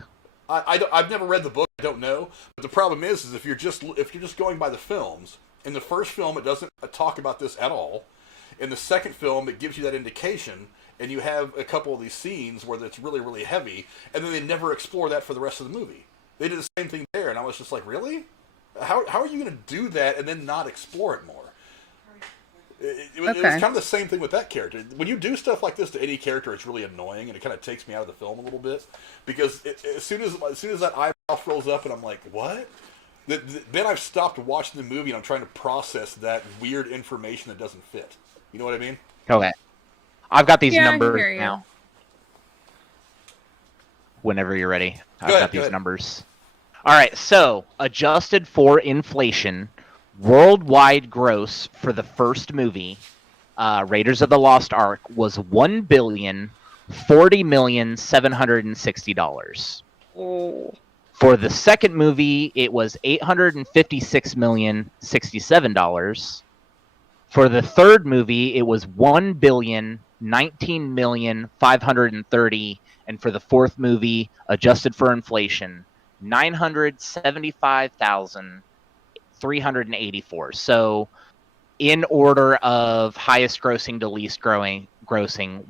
I've never read the book. I don't know. But the problem is if you're just going by the films, in the first film it doesn't talk about this at all. In the second film, it gives you that indication, and you have a couple of these scenes where it's really, really heavy, and then they never explore that for the rest of the movie. They did the same thing there, and I was just like, really? How are you going to do that and then not explore it more? It was kind of the same thing with that character. When you do stuff like this to any character, it's really annoying, and it kind of takes me out of the film a little bit, because as soon as that eyebrow rolls up, and I'm like, what? Then I've stopped watching the movie, and I'm trying to process that weird information that doesn't fit. You know what I mean? Okay. I've got these numbers now. whenever you're ready. I've Go got these ahead. numbers. All right, so adjusted for inflation, worldwide gross for the first movie, Raiders of the Lost Ark, was $1,040,760,000. Oh. For the second movie, it was $856,067,067. For the third movie, it was $1,019,530,000, and for the fourth movie, adjusted for inflation, $975,384. So, in order of highest grossing to least grossing,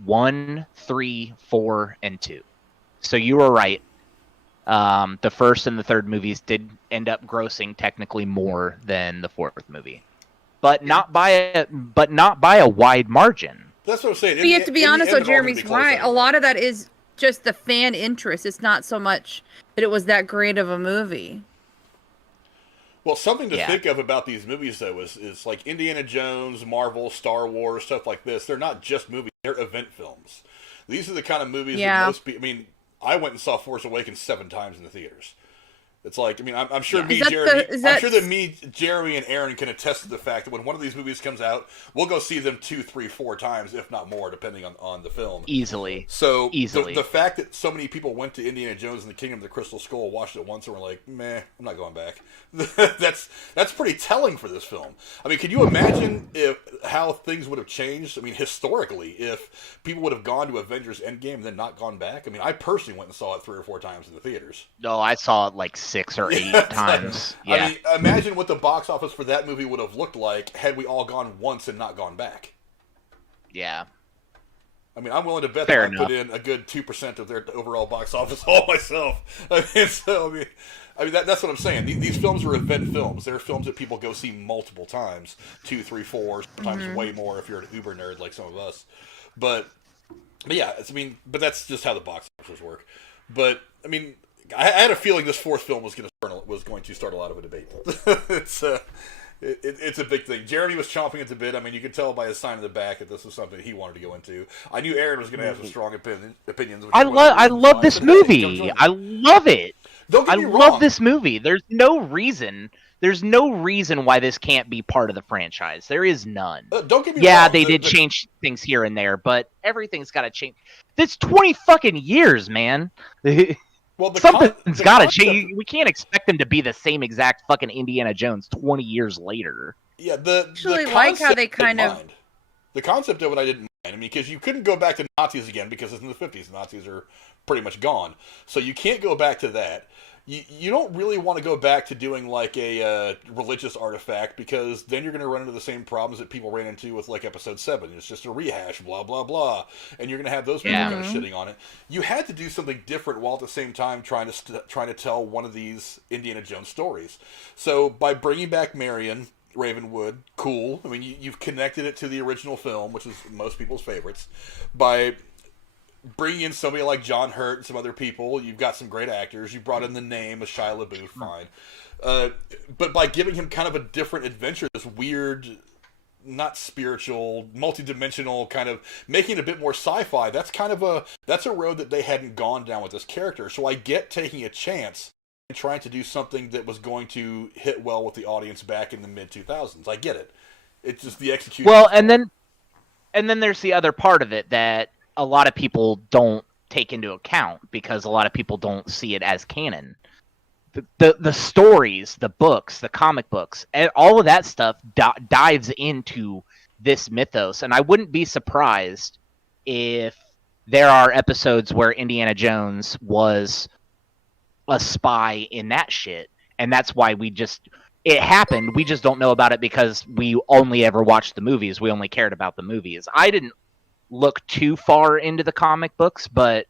1, 3, 4, and 2. So you were right. The first and the third movies did end up grossing technically more than the fourth movie, but not by a wide margin. That's what I'm saying. But you have to be honest, though, Jeremy's right. A lot of that is just the fan interest. It's not so much that it was that great of a movie. Well, something to think of about these movies, though, is like Indiana Jones, Marvel, Star Wars, stuff like this. They're not just movies; they're event films. These are the kind of movies that most people. I mean, I went and saw Force Awakens 7 times in the theaters. It's like, I mean, I'm sure Jeremy, and Aaron can attest to the fact that when one of these movies comes out, we'll go see them 2, 3, 4 times, if not more, depending on the film. Easily. So the fact that so many people went to Indiana Jones and the Kingdom of the Crystal Skull, watched it once, and were like, meh, I'm not going back. that's pretty telling for this film. I mean, can you imagine how things would have changed? I mean, historically, if people would have gone to Avengers Endgame and then not gone back. I mean, I personally went and saw it 3 or 4 times in the theaters. No, I saw it like 6 or 8 times. I mean, imagine what the box office for that movie would have looked like had we all gone once and not gone back. Yeah. I mean, I'm willing to bet that I put in a good 2% of their overall box office all myself. I mean, that's what I'm saying. These films are event films. They're films that people go see multiple times, 2, 3, 4, sometimes way more if you're an uber nerd like some of us. But yeah, but that's just how the box offices work. But I mean, I had a feeling this fourth film was going to start a lot of a debate. It's a big thing. Jeremy was chomping at the bit. I mean, you could tell by his sign in the back that this was something he wanted to go into. I knew Aaron was going to have some strong opinions. I love this movie. I love it. Don't get me wrong. I love this movie. There's no reason why this can't be part of the franchise. There is none. Don't get me wrong. Yeah, they did change things here and there, but everything's got to change. It's 20 fucking years, man. Well, something's got to change. We can't expect them to be the same exact fucking Indiana Jones 20 years later. Yeah, actually like how they kind of the concept of it I didn't mind. I mean, because you couldn't go back to Nazis again because it's in the 50s. The Nazis are pretty much gone, so you can't go back to that. You don't really want to go back to doing like a religious artifact because then you're going to run into the same problems that people ran into with like Episode 7. It's just a rehash, blah, blah, blah. And you're going to have those people kind of shitting on it. You had to do something different while at the same time trying to tell one of these Indiana Jones stories. So by bringing back Marion Ravenwood, cool. I mean, you've connected it to the original film, which is most people's favorites. By bringing in somebody like John Hurt and some other people, you've got some great actors. You brought in the name of Shia LaBeouf, fine. But by giving him kind of a different adventure, this weird, not spiritual, multi-dimensional kind of, making it a bit more sci-fi, that's a road that they hadn't gone down with this character. So I get taking a chance and trying to do something that was going to hit well with the audience back in the mid-2000s. I get it. It's just the execution. Well, and then there's the other part of it that a lot of people don't take into account because a lot of people don't see it as canon. The stories, the books, the comic books, and all of that stuff dives into this mythos. And I wouldn't be surprised if there are episodes where Indiana Jones was a spy in that shit. And that's why it happened. We just don't know about it because we only ever watched the movies. We only cared about the movies. I didn't look too far into the comic books, but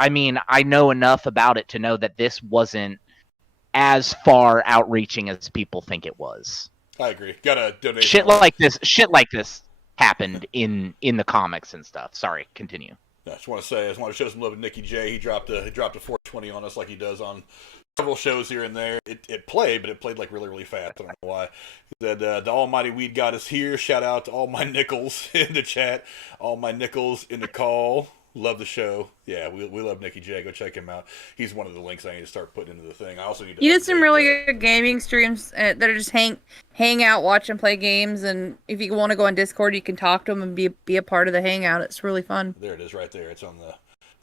I mean, I know enough about it to know that this wasn't as far outreaching as people think it was. I agree. Got a donation. Shit like this happened in the comics and stuff. Sorry, continue. I just want to show some love to Nicky J. He dropped a 420 on us like he does on several shows here and there. It played, but it played like really, really fast. I don't know why. He said, the almighty weed god is here. Shout out to all my nickels in the chat. All my nickels in the call. Love the show. Yeah, we love Nicky J. Go check him out. He's one of the links I need to start putting into the thing. I also need to. You did some update, really good gaming streams that are just hang out, watch and play games, and if you want to go on Discord, you can talk to them and be a part of the hangout. It's really fun. There it is, right there. It's on the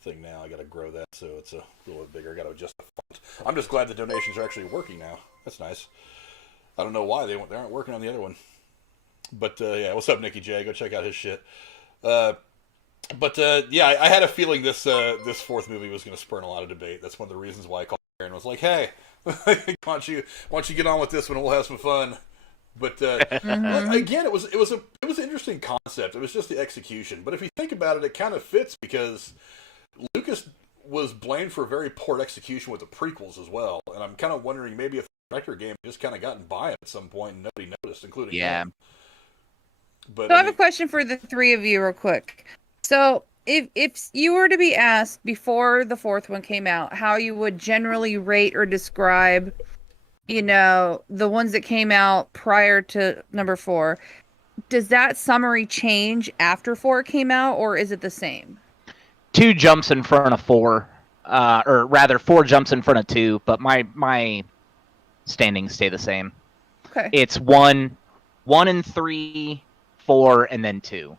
thing now. I got to grow that so it's a little bit bigger. I got to adjust the font. I'm just glad the donations are actually working now. That's nice. I don't know why they aren't working on the other one. But yeah, what's up, Nicky J? Go check out his shit. Yeah, I had a feeling this fourth movie was going to spur a lot of debate. That's one of the reasons why I called Aaron. Was like, hey, why don't you get on with this one and we'll have some fun. But again, it was an interesting concept. It was just the execution. But if you think about it, it kind of fits because Lucas was blamed for very poor execution with the prequels as well. And I'm kind of wondering maybe if the director game just kind of gotten by him at some point and nobody noticed, including him. But so I have a question for the three of you real quick. So if you were to be asked before the fourth one came out, how you would generally rate or describe, the ones that came out prior to number 4, does that summary change after 4 came out, or is it the same? 2 jumps in front of 4, or rather 4 jumps in front of 2, but my standings stay the same. Okay. It's 1 and 3, 4, and then 2.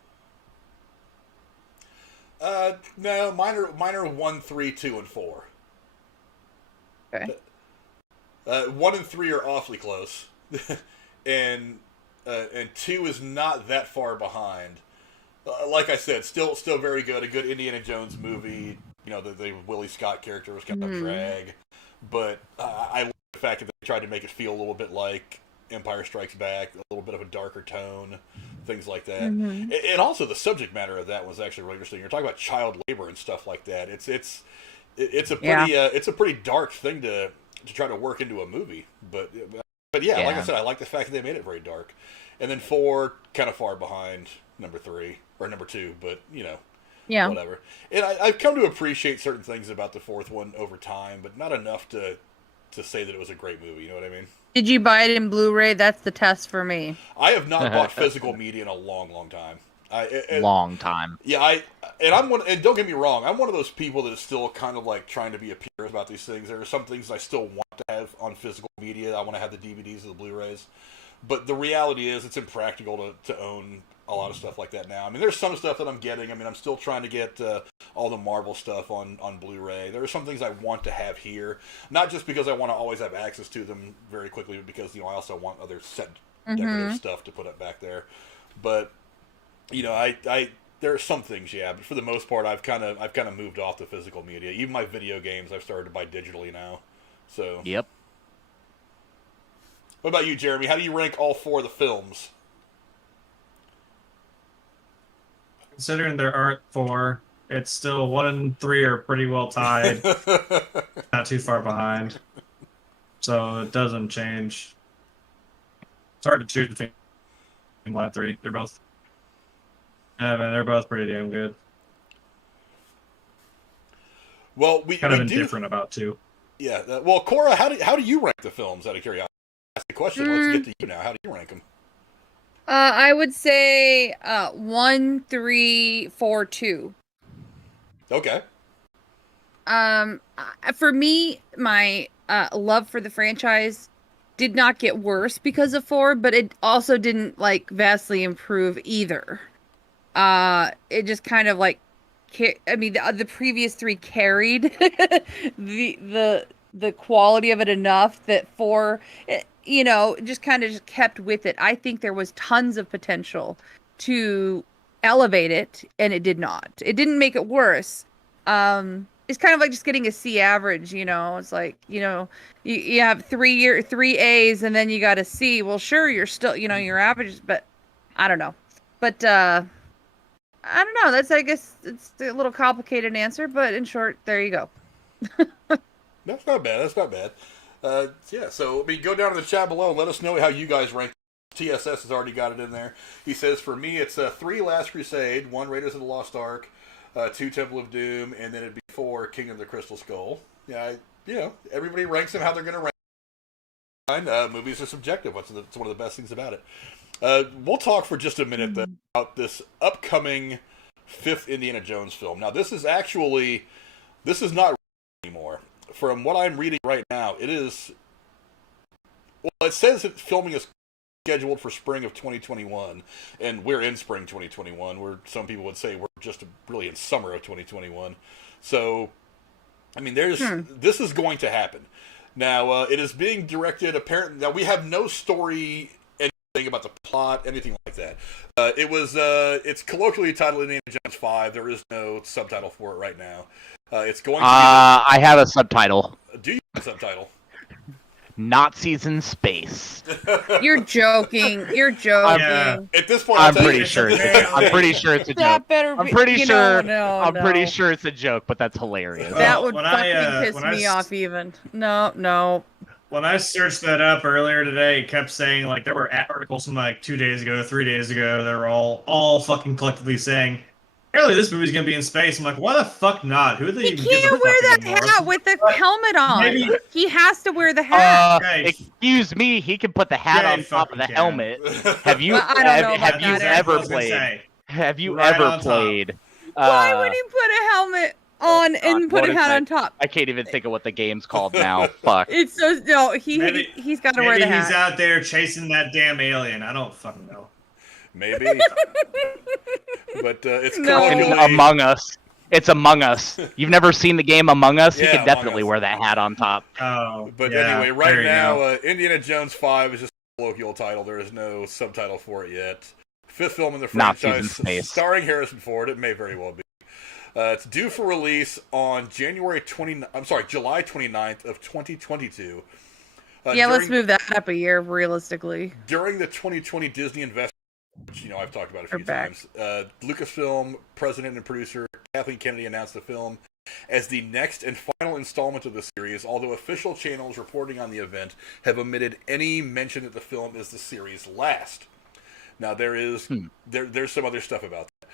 No, mine are 1, 3, 2, and 4. Okay. 1 and 3 are awfully close, and 2 is not that far behind. Like I said, still very good. A good Indiana Jones movie. The Willie Scott character was kind of a drag, but I like the fact that they tried to make it feel a little bit like Empire Strikes Back, a little bit of a darker tone, things like that. And also the subject matter of that was actually really interesting. You're talking about child labor and stuff like that. It's a pretty it's a pretty dark thing to try to work into a movie. But yeah, like I said, I like the fact that they made it very dark. And then 4 kind of far behind number 3 or number 2, but whatever. And I've come to appreciate certain things about the fourth one over time, but not enough to say that it was a great movie. You know what I mean? Did you buy it in Blu-ray? That's the test for me. I have not bought physical media in a long, long time. Long time. Yeah, and don't get me wrong, I'm one of those people that is still kind of like trying to be a purist about these things. There are some things I still want to have on physical media. I want to have the DVDs or the Blu-rays. But the reality is it's impractical to own a lot of stuff like that now. I mean, there's some stuff that I'm getting. I mean, I'm still trying to get all the Marvel stuff on Blu-ray. There are some things I want to have here, not just because I want to always have access to them very quickly, but because I also want other set decorative stuff to put up back there. But there are some things, but for the most part, I've kind of moved off the physical media. Even my video games, I've started to buy digitally now. So yep. What about you, Jeremy? How do you rank all 4 of the films? Considering there aren't 4, it's still 1 and 3 are pretty well tied. Not too far behind. So it doesn't change. It's hard to choose between 1 and 3. They're both they're both pretty damn good. Well, we kind of indifferent about 2. Yeah. Well, Cora, how do you rank the films out of curiosity? That's the question. Let's get to you now. How do you rank them? I would say 1, 3, 4, 2. Okay. For me, my love for the franchise did not get worse because of 4, but it also didn't vastly improve either. It just kind of the previous 3 carried the quality of it enough that 4, just kind of kept with it. I think there was tons of potential to elevate it, and it did not. It didn't make it worse. It's kind of like just getting a C average, It's like, you have 3 A's and then you got a C. Well, sure, you're still, your average, but I don't know. But I don't know. That's, I guess, it's a little complicated answer, but in short, there you go. That's not bad. Yeah, so go down to the chat below and let us know how you guys rank. TSS has already got it in there. He says, for me, it's 3 Last Crusade, 1 Raiders of the Lost Ark, 2 Temple of Doom, and then it'd be 4 King of the Crystal Skull. Yeah, everybody ranks them how they're going to rank. Movies are subjective. It's one of the best things about it. We'll talk for just a minute about this upcoming 5th Indiana Jones film. Now, this is not anymore. From what I'm reading right now, it is. Well, it says that filming is scheduled for spring of 2021, and we're in spring 2021. Where some people would say we're just really in summer of 2021. So, I mean, this is going to happen. Now, it is being directed. Apparently, now we have no story, anything about the plot, anything like that. It's colloquially titled Indiana Jones 5. There is no subtitle for it right now. It's going to be. I have a subtitle. Do you have a subtitle? Nazis in space. You're joking. You're joking. Yeah. At this point, I'm pretty sure it's a That joke. better be. I'm pretty sure. No, I'm no. pretty sure it's a joke, but that's hilarious. That would When fucking piss me off. Even no. When I searched that up earlier today, it kept saying like there were articles from like 2 days ago, 3 days ago. They were all fucking collectively saying, "Apparently, this movie's gonna be in space." I'm like, why the fuck not? Who they He even give a can't fuck wear that anymore? hat with the helmet on. Maybe- He has to wear the hat. Guys. Excuse me, he can put the hat Yeah, on he top of the fucking can. helmet. Have you Well, I don't know about have you that, ever I was gonna played? say. Have you Right ever on top. played? Why would he put a helmet on and put what a is hat that? on top? I can't even think of what the game's called now. Fuck. It's so no. Maybe- He's got to wear Maybe the he's hat. out there chasing that damn alien. I don't fucking know. Maybe. But it's No. colloquially Among Us. It's Among Us. You've never seen the game Among Us? Yeah, he could Among definitely Us. wear that hat on top. Oh, But yeah, anyway, right there you now, go. Indiana Jones 5 is just a colloquial title. There is no subtitle for it yet. 5th film in the Nazis in franchise, space. starring Harrison Ford. It may very well be. It's due for release on July 29th of 2022. Yeah, let's move that up a year realistically. During the 2020 Disney investment, which I've talked about a We're few back. times, Lucasfilm president and producer Kathleen Kennedy announced the film as the next and final installment of the series, although official channels reporting on the event have omitted any mention that the film is the series' last. Now, there's some other stuff about that.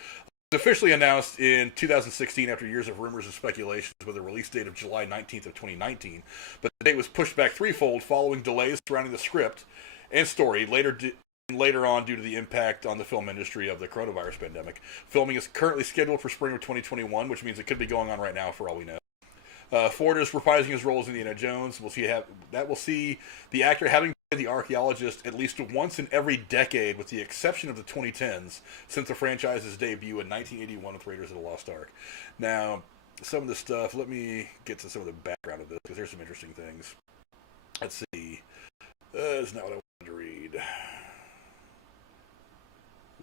It was officially announced in 2016 after years of rumors and speculations with a release date of July 19th of 2019, but the date was pushed back threefold following delays surrounding the script and story later on due to the impact on the film industry of the coronavirus pandemic. Filming is currently scheduled for spring of 2021, which means it could be going on right now for all we know. Ford is reprising his role as Indiana Jones. We'll see the actor having played the archaeologist at least once in every decade, with the exception of the 2010s, since the franchise's debut in 1981 with Raiders of the Lost Ark. Now, some of the stuff. Let me get to some of the background of this because there's some interesting things. Let's see. That's not what I wanted to read.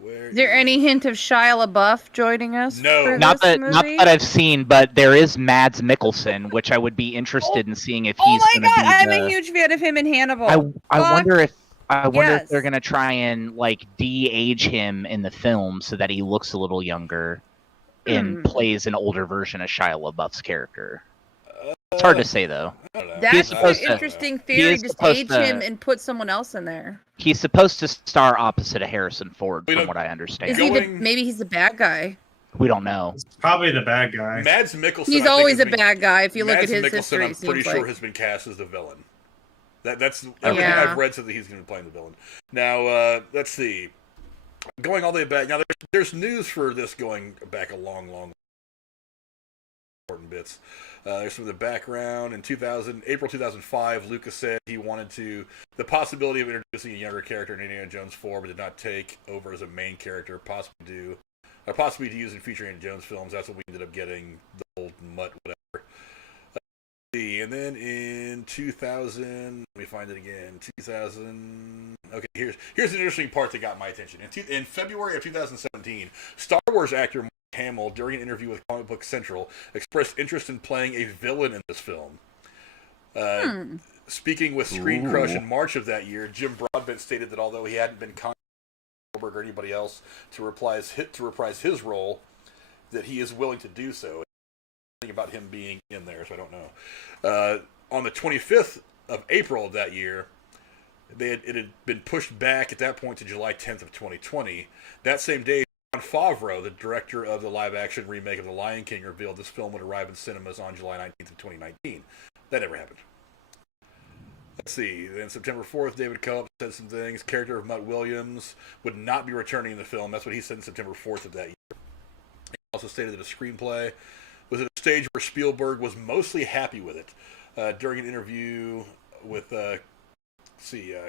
Is there any hint of Shia LaBeouf joining us? No. for Not this that not movie? that I've seen, but there is Mads Mikkelsen, which I would be interested in seeing if Oh he's my gonna god, be I'm the- a huge fan of him in Hannibal. I wonder if yes. they're gonna try and like de-age him in the film so that he looks a little younger and plays an older version of Shia LaBeouf's character. It's hard to say though. I don't know. That's supposed an to- interesting he theory. is Just supposed age to- him and put someone else in there. He's supposed to star opposite of Harrison Ford, We from don't- what I Is understand. he Going- maybe he's the bad guy? We don't know. It's probably the bad guy. Mads Mikkelsen. He's I think, always has a been- bad guy. If you look Mads at his Mikkelsen, history, I'm it pretty seems sure like. has been cast as the villain. That's Okay. I've read that he's going to be playing the villain. Now, let's see. Going all the way back. Now, there's news for this going back a long important bits. There's some of the background. In April 2005, Lucas said he wanted the possibility of introducing a younger character in Indiana Jones 4, but did not take over as a main character, possibly to use in future Indiana Jones films. That's what we ended up getting, the old mutt, whatever. And then in 2000, let me find it again. 2000. Okay, here's an interesting part that got my attention. In February of 2017, Star Wars actor Mark Hamill, during an interview with Comic Book Central, expressed interest in playing a villain in this film. Speaking with Screen Crush in March of that year, Jim Broadbent stated that although he hadn't been contacted by Spielberg or anybody else to reprise his role, that he is willing to do so. About him being in there, so I don't know. On the 25th of April of that year, it had been pushed back at that point to July 10th of 2020. That same day, Jon Favreau, the director of the live-action remake of The Lion King, revealed this film would arrive in cinemas on July 19th of 2019. That never happened. Let's see. Then September 4th, David Culp said some things. Character of Mutt Williams would not be returning in the film. That's what he said on September 4th of that year. also stated that a screenplay was at a stage where Spielberg was mostly happy with it. During an interview with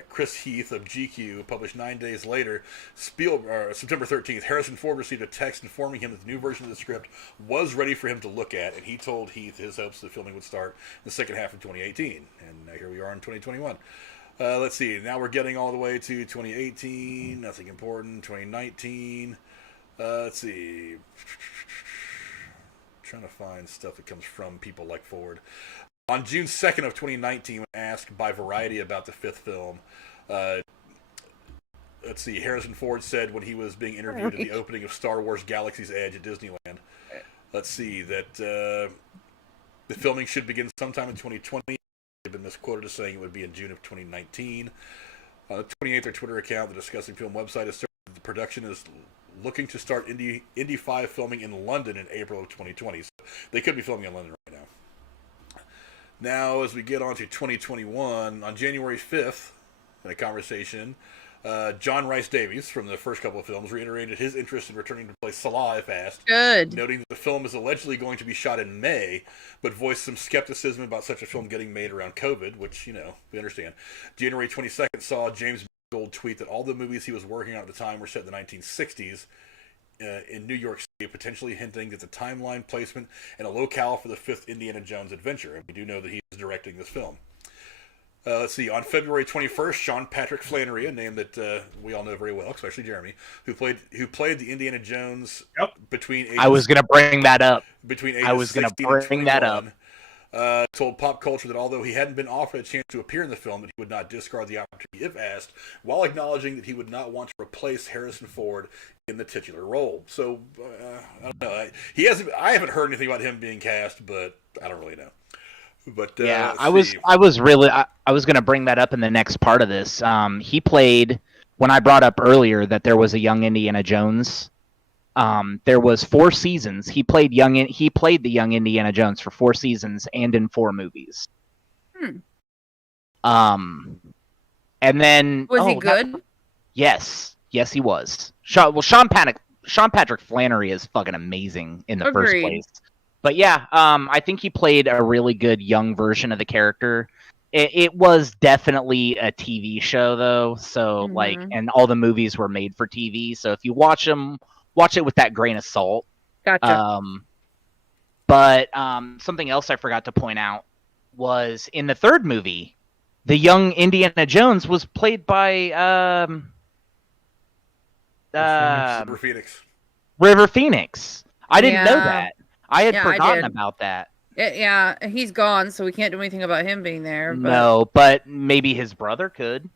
Chris Heath of GQ, published 9 days later, September 13th, Harrison Ford received a text informing him that the new version of the script was ready for him to look at, and he told Heath his hopes that filming would start in the second half of 2018. And now here we are in 2021. Let's see. Now we're getting all the way to 2018. Nothing important. 2019. Let's see. Trying to find stuff that comes from people like Ford. On June 2nd of 2019, when asked by Variety about the fifth film, let's see, Harrison Ford said when he was being interviewed at the opening of Star Wars Galaxy's Edge at Disneyland, let's see, that the filming should begin sometime in 2020. They've been misquoted as saying it would be in June of 2019. On the 28th, their Twitter account, the Discussing Film website, asserted that the production is looking to start Indy 5 filming in London in April of 2020. So they could be filming in London right now. Now, as we get on to 2021, on January 5th, in a conversation, John Rhys Davies, from the first couple of films, reiterated his interest in returning to play Salah if asked, noting that the film is allegedly going to be shot in May, but voiced some skepticism about such a film getting made around COVID, which, we understand. January 22nd saw James Mangold tweet that all the movies he was working on at the time were set in the 1960s, in New York City, potentially hinting at the timeline placement and a locale for the fifth Indiana Jones adventure. And we do know that he is directing this film. Let's see. On February 21st, Sean Patrick Flannery, a name that we all know very well, especially Jeremy, who played the Indiana Jones between ages, I was going to bring that up. Between ages 16 and 21, told Pop Culture that although he hadn't been offered a chance to appear in the film, that he would not discard the opportunity if asked, while acknowledging that he would not want to replace Harrison Ford in the titular role. So, I don't know. I haven't heard anything about him being cast, but I don't really know. But yeah, I was going to bring that up in the next part of this. He played, when I brought up earlier that there was a young Indiana Jones. There was 4 seasons. He played the young Indiana Jones for 4 seasons and in 4 movies. And then was he good? Yes, he was. Sean Patrick Flannery is fucking amazing in the first place. But yeah, I think he played a really good young version of the character. It was definitely a TV show though, so and all the movies were made for TV. So if you watch them, watch it with that grain of salt. Gotcha. But something else I forgot to point out was in the third movie, the young Indiana Jones was played by River Phoenix. I didn't know that. I had forgotten about that. Yeah, he's gone, so we can't do anything about him being there. But... No, but maybe his brother could.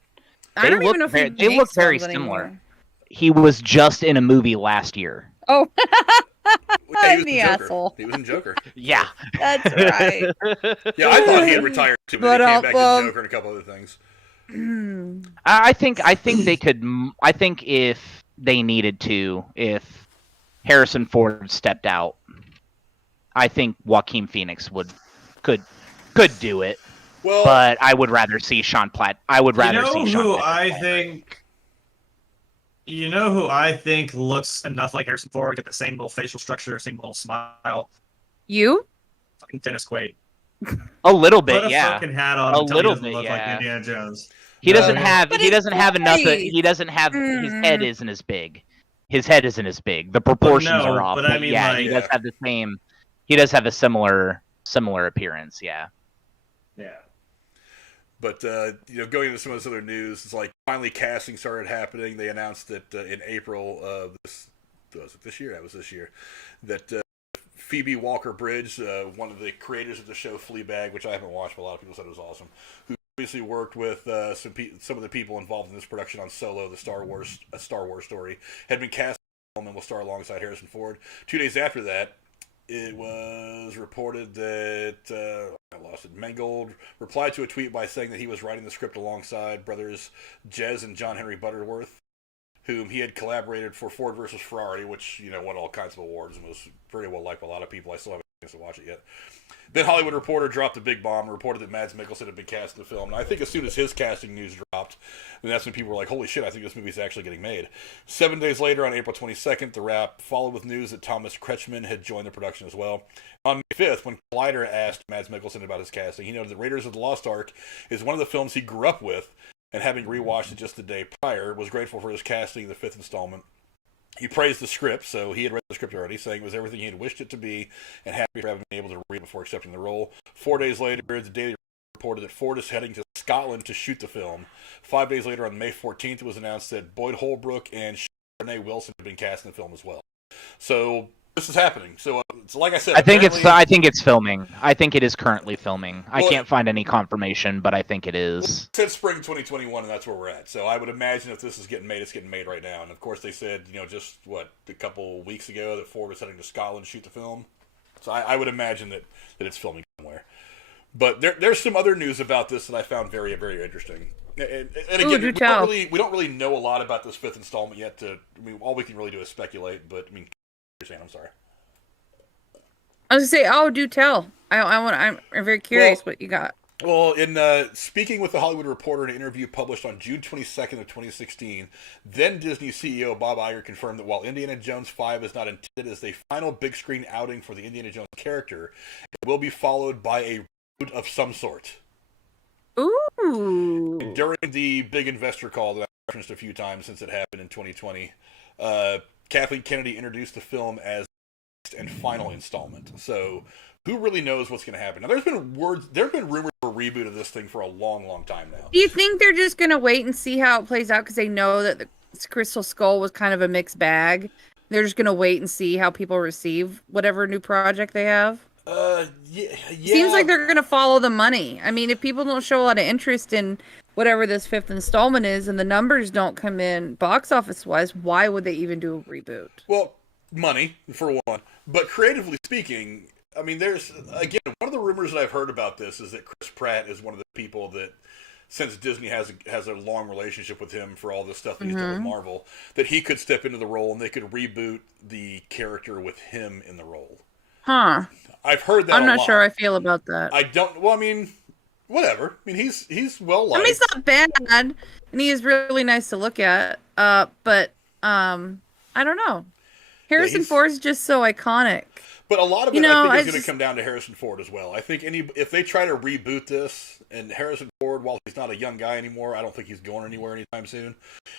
I don't even know if they look very similar. He was just in a movie last year. Oh, yeah, he was the asshole. He was in Joker. Yeah, that's right. Yeah, I thought he had retired too, but he came back to Joker and a couple other things. I think they could. I think if they needed to, if Harrison Ford stepped out, I think Joaquin Phoenix could do it. Well, but I would rather see Sean Platt. I would rather see Sean. You know who I think looks enough like Harrison Ford, get the same little facial structure, same little smile. You? Fucking Dennis Quaid. A little bit, Put a fucking hat on. A little bit, look like Indiana Jones. He doesn't have. He doesn't have enough. He doesn't have. His head isn't as big. His head isn't as big. The proportions are off. But I mean, yeah, he does have the same. He does have a similar appearance. Yeah. Yeah. But going into some of this other news, it's like finally casting started happening. They announced that in April of this year. That was this year. That Phoebe Walker-Bridge, one of the creators of the show Fleabag, which I haven't watched, but a lot of people said it was awesome, who previously worked with some of the people involved in this production on Solo, the Star Wars story, had been cast and will star alongside Harrison Ford. 2 days after that, it was reported that Mangold replied to a tweet by saying that he was writing the script alongside brothers Jez and John Henry Butterworth, whom he had collaborated for Ford versus Ferrari, which won all kinds of awards and was very well liked by a lot of people. I still haven't chance to watch it yet. Then Hollywood Reporter dropped a big bomb and reported that Mads Mikkelsen had been cast in the film. And I think as soon as his casting news dropped, then that's when people were like, holy shit, I think this movie's actually getting made. 7 days later, on April 22nd, the wrap followed with news that Thomas Kretschmann had joined the production as well. On May 5th, when Collider asked Mads Mikkelsen about his casting, he noted that Raiders of the Lost Ark is one of the films he grew up with, and having rewatched it just the day prior, was grateful for his casting in the 5th installment. He praised the script, so he had read the script already, saying it was everything he had wished it to be, and happy for having been able to read before accepting the role. 4 days later, the Daily reported that Ford is heading to Scotland to shoot the film. 5 days later, on May 14th, it was announced that Boyd Holbrook and Renee Wilson had been cast in the film as well. So this is happening. So it's like I said, I think it's filming. I think it is currently filming. I can't find any confirmation, but I think it is. It said spring 2021, and that's where we're at. So I would imagine if this is getting made, it's getting made right now. And of course, they said, just a couple weeks ago that Ford was heading to Scotland to shoot the film. So I would imagine that it's filming somewhere. But there's some other news about this that I found very, very interesting. And again, we don't really know a lot about this 5th installment yet. All we can really do is speculate. But you're saying, I'm sorry. I was gonna say, do tell. I'm very curious what you got. Well, in speaking with the Hollywood Reporter in an interview published on June 22nd of 2016, then Disney CEO Bob Iger confirmed that while Indiana Jones 5 is not intended as the final big screen outing for the Indiana Jones character, it will be followed by a reboot of some sort. Ooh! And during the big investor call that I referenced a few times since it happened in 2020, Kathleen Kennedy introduced the film as the next and final installment. So who really knows what's going to happen? Now, there have been rumors for a reboot of this thing for a long, long time now. Do you think they're just going to wait and see how it plays out because they know that the Crystal Skull was kind of a mixed bag? They're just going to wait and see how people receive whatever new project they have? Yeah. Seems like they're going to follow the money. I mean, if people don't show a lot of interest in whatever this 5th installment is and the numbers don't come in box office-wise, why would they even do a reboot? Well, money, for one. But creatively speaking, I mean, there's, again, one of the rumors that I've heard about this is that Chris Pratt is one of the people that, since Disney has a long relationship with him for all this stuff that he's done with Marvel, that he could step into the role and they could reboot the character with him in the role. Huh. I've heard that I'm not sure I feel about that. Whatever. I mean, he's well liked. I mean, he's not bad, and he is really nice to look at. But I don't know. Harrison Ford is just so iconic. But a lot of it, I think, is going to come down to Harrison Ford as well. I think if they try to reboot this, and Harrison Ford, while he's not a young guy anymore, I don't think he's going anywhere anytime soon.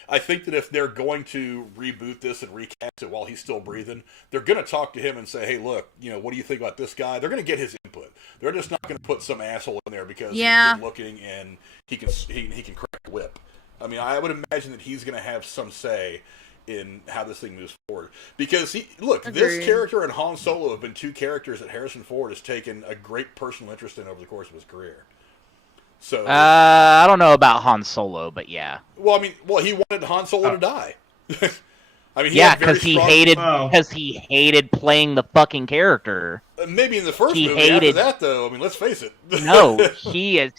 I think that if they're going to reboot this and recast it while he's still breathing, they're going to talk to him and say, hey, look, what do you think about this guy? They're going to get his input. They're just not going to put some asshole in there because he's good looking and he can crack the whip. I mean, I would imagine that he's going to have some say in how this thing moves forward. Because, this character and Han Solo have been two characters that Harrison Ford has taken a great personal interest in over the course of his career. So I don't know about Han Solo, but yeah. Well, he wanted Han Solo to die. I mean, because he hated playing the fucking character. Maybe in the first movie. After that, though, let's face it. No, he is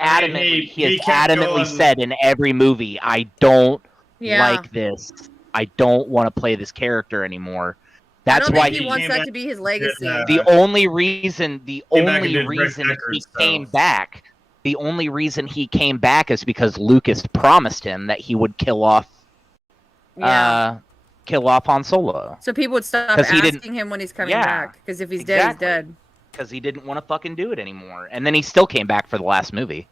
adamantly said in every movie, I don't like this. I don't want to play this character anymore. That's why he wants that to be his legacy. The only reason he came back is because Lucas promised him that he would kill off Han Solo. So people would stop asking him when he's coming back, because if he's dead, he's dead. Because he didn't want to fucking do it anymore, and then he still came back for the last movie.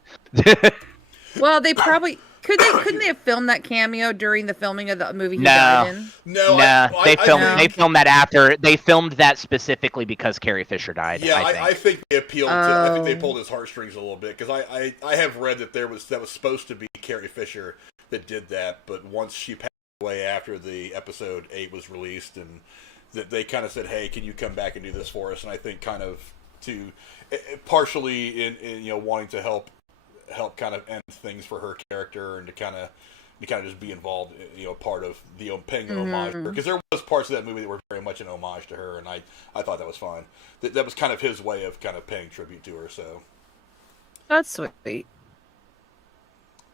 Well, they probably couldn't they have filmed that cameo during the filming of the movie he died in? No, they filmed that after. They filmed that specifically because Carrie Fisher died. Yeah, I think they appealed to. I think they pulled his heartstrings a little bit, because I have read that that was supposed to be Carrie Fisher that did that, but once she passed away after the episode 8 was released, and that they kind of said, "Hey, can you come back and do this for us?" And I think kind of to partially in wanting to help kind of end things for her character, and to kind of just be involved, part of the paying an homage to her, because there was parts of that movie that were very much an homage to her, and I thought that was fine. That was kind of his way of kind of paying tribute to her. So that's sweet.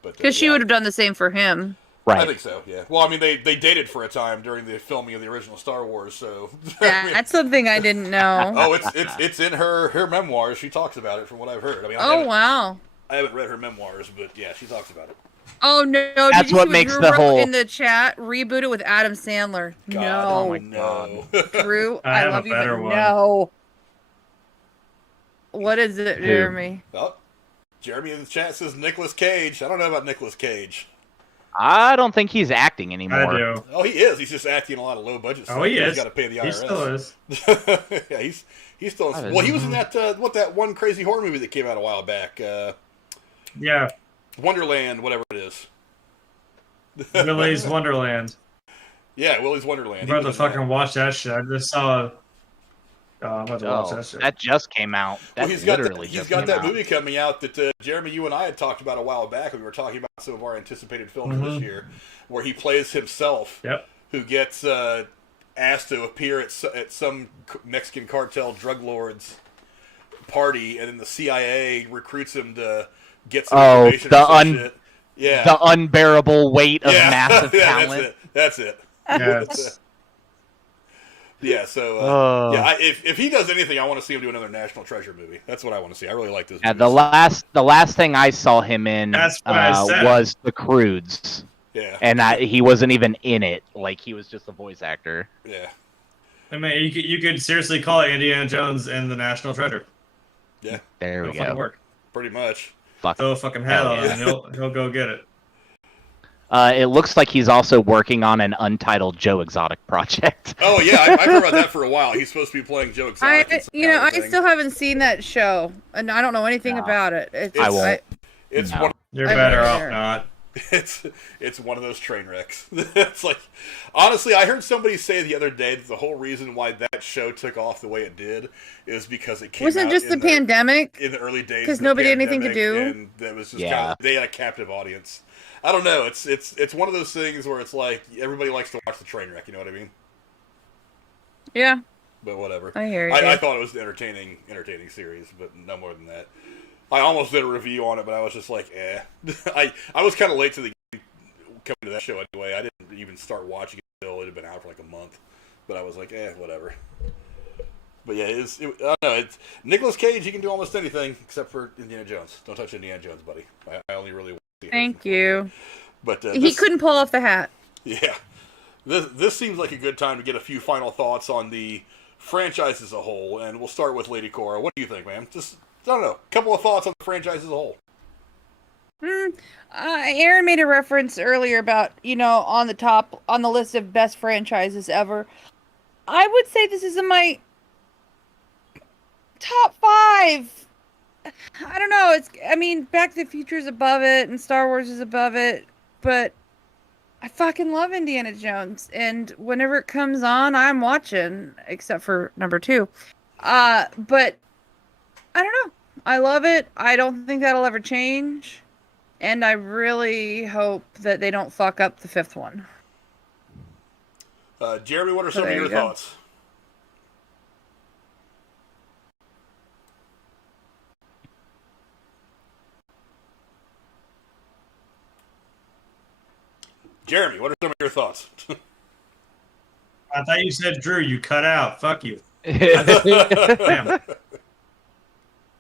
But because she would have done the same for him. Right. I think so. Yeah. Well, I mean, they dated for a time during the filming of the original Star Wars, so. Yeah, that's something I didn't know. Oh, it's in her memoirs. She talks about it from what I've heard. I mean, Oh, wow. I haven't read her memoirs, but yeah, she talks about it. Oh, no. That's Did you what see makes Drew the wrote whole- in the chat? Reboot it with Adam Sandler. God, No. oh my no. Drew, I have a love you, but better one. no. What is it, Jeremy? Well, Jeremy in the chat says Nicolas Cage. I don't know about Nicolas Cage. I don't think he's acting anymore. I do. Oh, he is. He's just acting a lot of low budget stuff. Oh, he is. He's got to pay the IRS. He still is. Yeah, he's still. Well, he was in that one crazy horror movie that came out a while back. Yeah. Wonderland, whatever it is. Willy's Wonderland. Yeah, Willy's Wonderland. I'm about to fucking watch that shit. I just saw. I'm about to watch that shit. That just came out. That He's literally got just that came out. movie coming out that Jeremy, you and I had talked about a while back when we were talking about some of our anticipated films this year, where he plays himself, Yep. who gets asked to appear at some Mexican cartel drug lord's party, and then the CIA recruits him to get some information or some shit. Yeah. The unbearable weight of massive yeah, talent. That's it. Yeah. Yeah, so if he does anything, I want to see him do another National Treasure movie. That's what I want to see. I really like this movie. The last thing I saw him in That's what I said. was The Croods. Yeah. And he wasn't even in it. Like, he was just a voice actor. Yeah. I mean, you could seriously call it Indiana Jones and the National Treasure. Yeah. There we It'll fucking go. work. Pretty much. Fuck. Throw a fucking hat on and he'll go get it. It looks like he's also working on an untitled Joe Exotic project. Oh yeah, I've heard about that for a while. He's supposed to be playing Joe Exotic. I still haven't seen that show, and I don't know anything about it. I won't. It's No. one. You're I'm better not off sure. not. It's one of those train wrecks. It's like, honestly, I heard somebody say the other day that the whole reason why that show took off the way it did is because it came Wasn't out just the pandemic? in the early days, 'Cause of the nobody had anything to pandemic, do? and that was just kind of, they had a captive audience. I don't know. It's one of those things where it's like everybody likes to watch the train wreck. You know what I mean? Yeah, But whatever. I hear you. I thought it was an entertaining series, but no more than that. I almost did a review on it, but I was just like, eh. I was kind of late to the game coming to that show anyway. I didn't even start watching it until it had been out for like a month. But I was like, whatever. But yeah, I don't know. It's Nicolas Cage. He can do almost anything except for Indiana Jones. Don't touch Indiana Jones, buddy. I only really want to see Thank you. But He couldn't pull off the hat. Yeah. This seems like a good time to get a few final thoughts on the franchise as a whole, and we'll start with Lady Cora. What do you think, man? Just, I don't know, a couple of thoughts on the franchise as a whole. Aaron made a reference earlier about, on the list of best franchises ever. I would say this is in my top 5. I don't know. Back to the Future is above it, and Star Wars is above it, but I fucking love Indiana Jones, and whenever it comes on, I'm watching, except for number 2. But I don't know. I love it. I don't think that'll ever change. And I really hope that they don't fuck up the 5th one. Jeremy, what are some of your thoughts? Jeremy, what are some of your thoughts? I thought you said Drew. You cut out. Fuck you. Damn.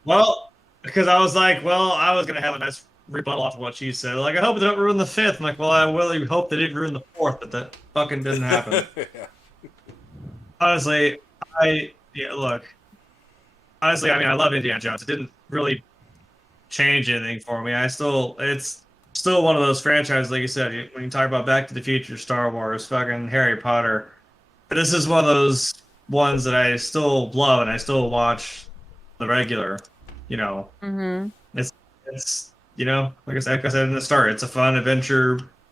Well, because I was like, I was gonna have a nice rebuttal off of what she said. Like, I hope they don't ruin the 5th. I'm like, well, I really hope they didn't ruin the 4th, but that fucking didn't happen. Yeah. Honestly, look. Honestly, I love Indiana Jones. It didn't really change anything for me. It's still one of those franchises, like you said, when you talk about Back to the Future, Star Wars, fucking Harry Potter. But this is one of those ones that I still love and I still watch the regular, Mm-hmm. It's like I said in the start, it's a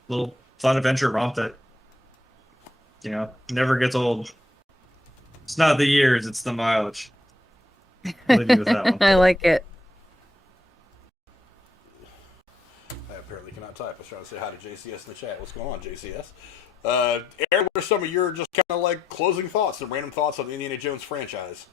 little fun adventure romp that, never gets old. It's not the years, it's the mileage. I'll leave you with that one. I like it. I apparently cannot type. I was trying to say hi to JCS in the chat. What's going on, JCS? Aaron, what are some of your just kind of like closing thoughts, some random thoughts on the Indiana Jones franchise?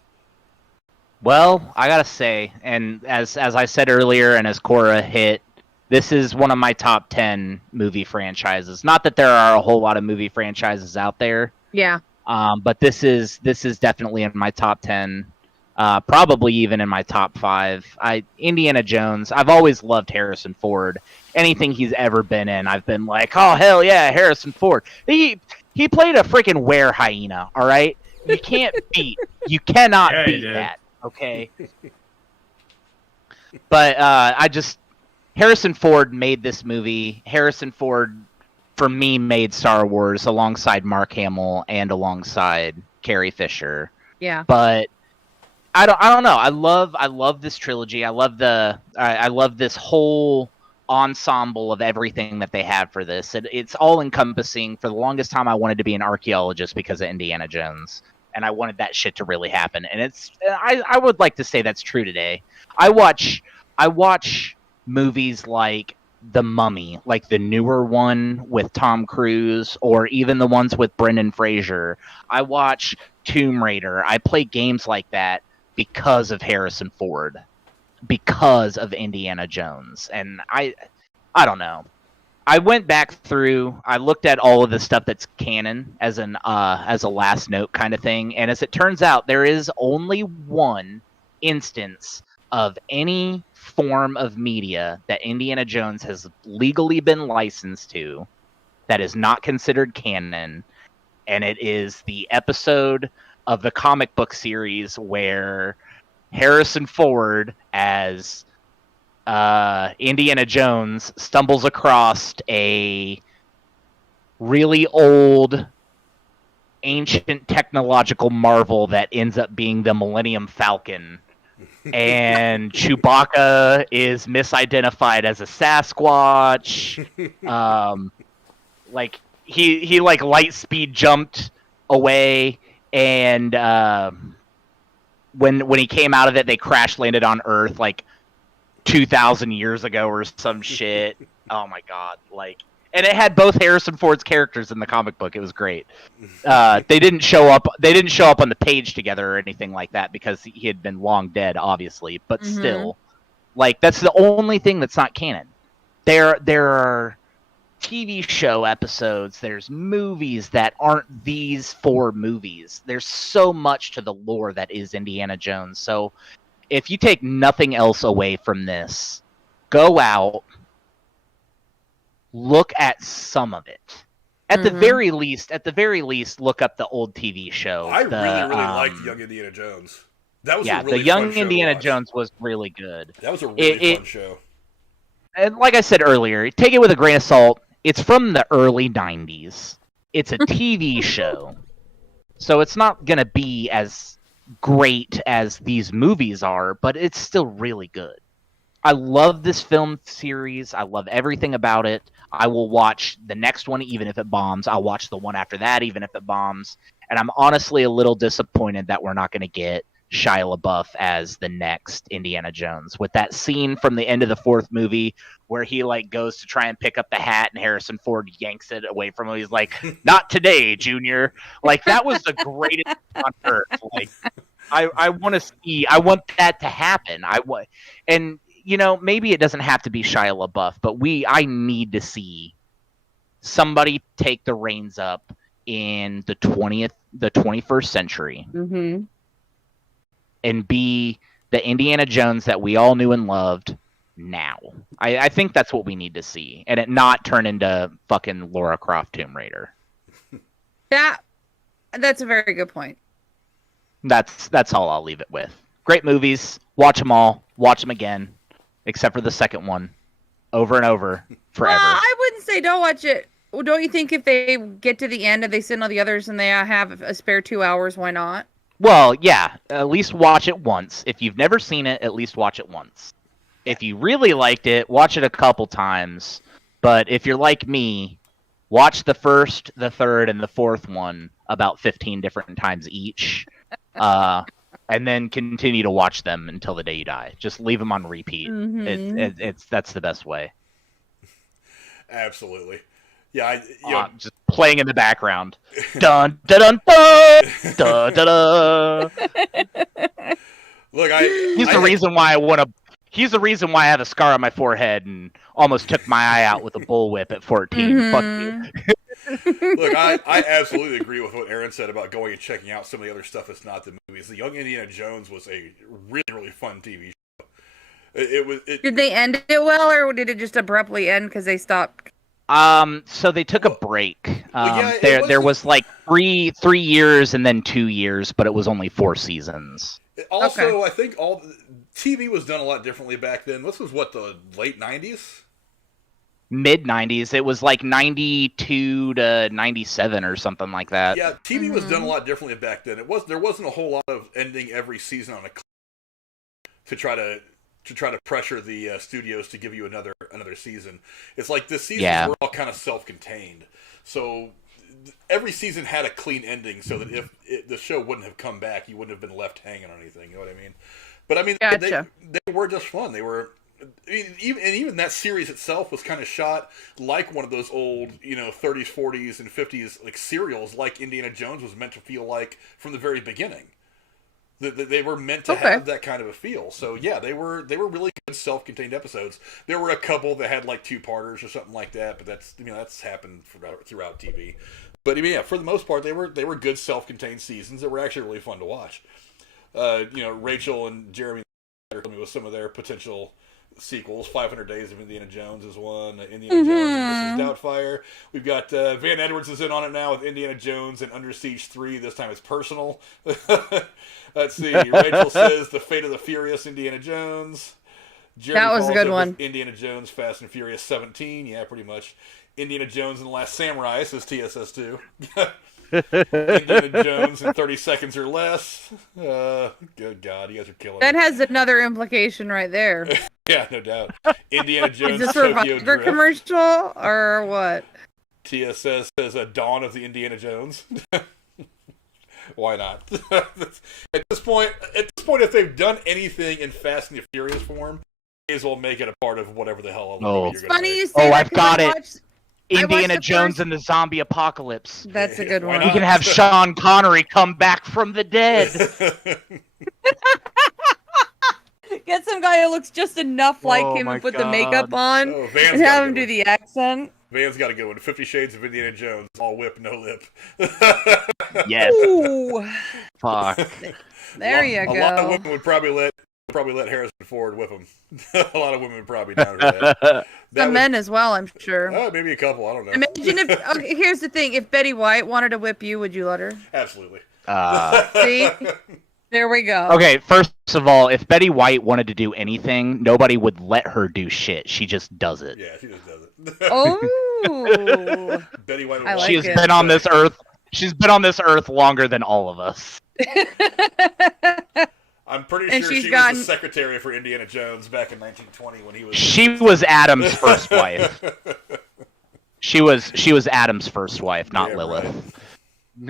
Well, I gotta say, and as I said earlier, and as Cora hit This is one of my top 10 movie franchises. Not that there are a whole lot of movie franchises out there, Yeah. but this is definitely in my top 10. Probably even in my top 5. Indiana Jones. I've always loved Harrison Ford. Anything he's ever been in, I've been like, oh hell yeah, Harrison Ford. He played a freaking were hyena. All right, you cannot beat that. Okay. But Harrison Ford made this movie. Harrison Ford, for me, made Star Wars alongside Mark Hamill and alongside Carrie Fisher. Yeah. But I don't know. I love this trilogy. I love this whole ensemble of everything that they have for this. It's all encompassing. For the longest time, I wanted to be an archaeologist because of Indiana Jones, and I wanted that shit to really happen. And I would like to say that's true today. I watch movies like The Mummy, like the newer one with Tom Cruise, or even the ones with Brendan Fraser. I watch Tomb Raider. I play games like that because of Harrison Ford, because of Indiana Jones. And I don't know. I went back through, I looked at all of the stuff that's canon as a last note kind of thing, and as it turns out, there is only one instance of any form of media that Indiana Jones has legally been licensed to that is not considered canon, and it is the episode of the comic book series where Harrison Ford as Indiana Jones stumbles across a really old, ancient technological marvel that ends up being the Millennium Falcon. And Chewbacca is misidentified as a Sasquatch. Like he like light speed jumped away, and when he came out of it, they crash landed on Earth like 2,000 years ago or some shit. Oh my god! Like, and it had both Harrison Ford's characters in the comic book. It was great. They didn't show up. They didn't show up on the page together or anything like that because he had been long dead, obviously. But still, like, that's the only thing that's not canon. There are TV show episodes. There's movies that aren't these 4 movies. There's so much to the lore that is Indiana Jones. So if you take nothing else away from this, go out, look at some of it. At the very least, look up the old TV show. I really liked Young Indiana Jones. That was a really the Young fun show Indiana to watch. Jones was really good. That was a really fun show. And like I said earlier, take it with a grain of salt. It's from the early 90s. It's a TV show. So it's not going to be as great as these movies are, but it's still really good. I love this film series. I love everything about it. I will watch the next one even if it bombs. I'll watch the one after that even if it bombs. And I'm honestly a little disappointed that we're not going to get Shia LaBeouf as the next Indiana Jones, with that scene from the end of the 4th movie where he like goes to try and pick up the hat and Harrison Ford yanks it away from him. He's like, "Not today, Junior." Like, that was the greatest on earth. Like, I want that to happen. And you know, maybe it doesn't have to be Shia LaBeouf, but I need to see somebody take the reins up in the 21st century. Mm-hmm. And be the Indiana Jones that we all knew and loved now. I think that's what we need to see, and it not turn into fucking Lara Croft Tomb Raider. That's a very good point. That's all I'll leave it with. Great movies. Watch them all. Watch them again, except for the second one, over and over, forever. I wouldn't say don't watch it. Well, don't you think if they get to the end and they send all the others and they have a spare 2 hours, why not? Well, yeah, at least watch it once. If you've never seen it, at least watch it once. If you really liked it, watch it a couple times. But if you're like me, watch the first, the third, and the fourth one about 15 different times each. And then continue to watch them until the day you die. Just leave them on repeat. Mm-hmm. That's the best way. Absolutely. Yeah, just playing in the background. Dun dun dun dun dun dun dun. Look, He's the reason why I want to He's the reason why I have a scar on my forehead and almost took my eye out with a bullwhip at 14. Fuck you. Look, I absolutely agree with what Aaron said about going and checking out some of the other stuff that's not the movies. The Young Indiana Jones was a really, really fun TV show. Did they end it well, or did it just abruptly end because they stopped? So they took a break. Yeah, there was like three years and then 2 years, but it was only 4 seasons. Also, I think TV was done a lot differently back then. This was what, the late 90s? Mid 90s. It was like 92 to 97 or something like that. Yeah, TV was done a lot differently back then. There wasn't a whole lot of ending every season on a to try to pressure the studios to give you another season. It's like the seasons were all kind of self-contained. So every season had a clean ending so that if the show wouldn't have come back, you wouldn't have been left hanging on anything. You know what I mean? But I mean, Gotcha. they were just fun. They were... Even that series itself was kind of shot like one of those old, 30s, 40s, and 50s like serials, like Indiana Jones was meant to feel like from the very beginning. They were meant to have that kind of a feel. So yeah, they were really good self-contained episodes. There were a couple that had like 2-parters or something like that, but that's happened throughout TV. But I mean, yeah, for the most part, they were good self-contained seasons that were actually really fun to watch. Rachel and Jeremy told me with some of their potential sequels. 500 Days of Indiana Jones is one. Indiana Jones and Mrs. Doubtfire. We've got Van Edwards is in on it now with Indiana Jones and Under Siege 3. This time it's personal. Let's see. Rachel says The Fate of the Furious Indiana Jones. Jeremy that was a good one. Indiana Jones Fast and Furious 17. Yeah, pretty much. Indiana Jones and the Last Samurai says TSS2. Indiana Jones in 30 seconds or less. Good God, you guys are killing That me. has another implication right there. Yeah, no doubt. Indiana Jones, Is this a Tokyo Viagra Drift. commercial or what? TSS says a Dawn of the Indiana Jones. Why not? At this point, if they've done anything in Fast and the Furious form, may as well make it a part of whatever the hell. It's funny you say that. I've got it. Watched Indiana the Jones first- and the Zombie Apocalypse. That's a good Why one. We can have Sean Connery come back from the dead. Get some guy who looks just enough like him my and put the God. makeup on Oh, Van's and got have a him good do one. the accent. Van's got a good one. 50 Shades of Indiana Jones, all whip, no lip. Yes. Ooh, Fuck. there you A lot of go. women would probably let Harrison Ford whip him. A lot of women would probably be down for that. Some men as well, I'm sure. Maybe a couple. I don't know. Imagine if. Okay, here's the thing: if Betty White wanted to whip you, would you let her? Absolutely. See, there we go. Okay, first of all, if Betty White wanted to do anything, nobody would let her do shit. She just does it. Yeah, she just does it. Oh, Betty White. I would like She has it. been on this earth. She's been on this earth longer than all of us. I'm pretty And sure she's she gotten- was the secretary for Indiana Jones back in 1920 when he was. She was Adam's first wife. She was Adam's first wife, not Yeah, Lilith.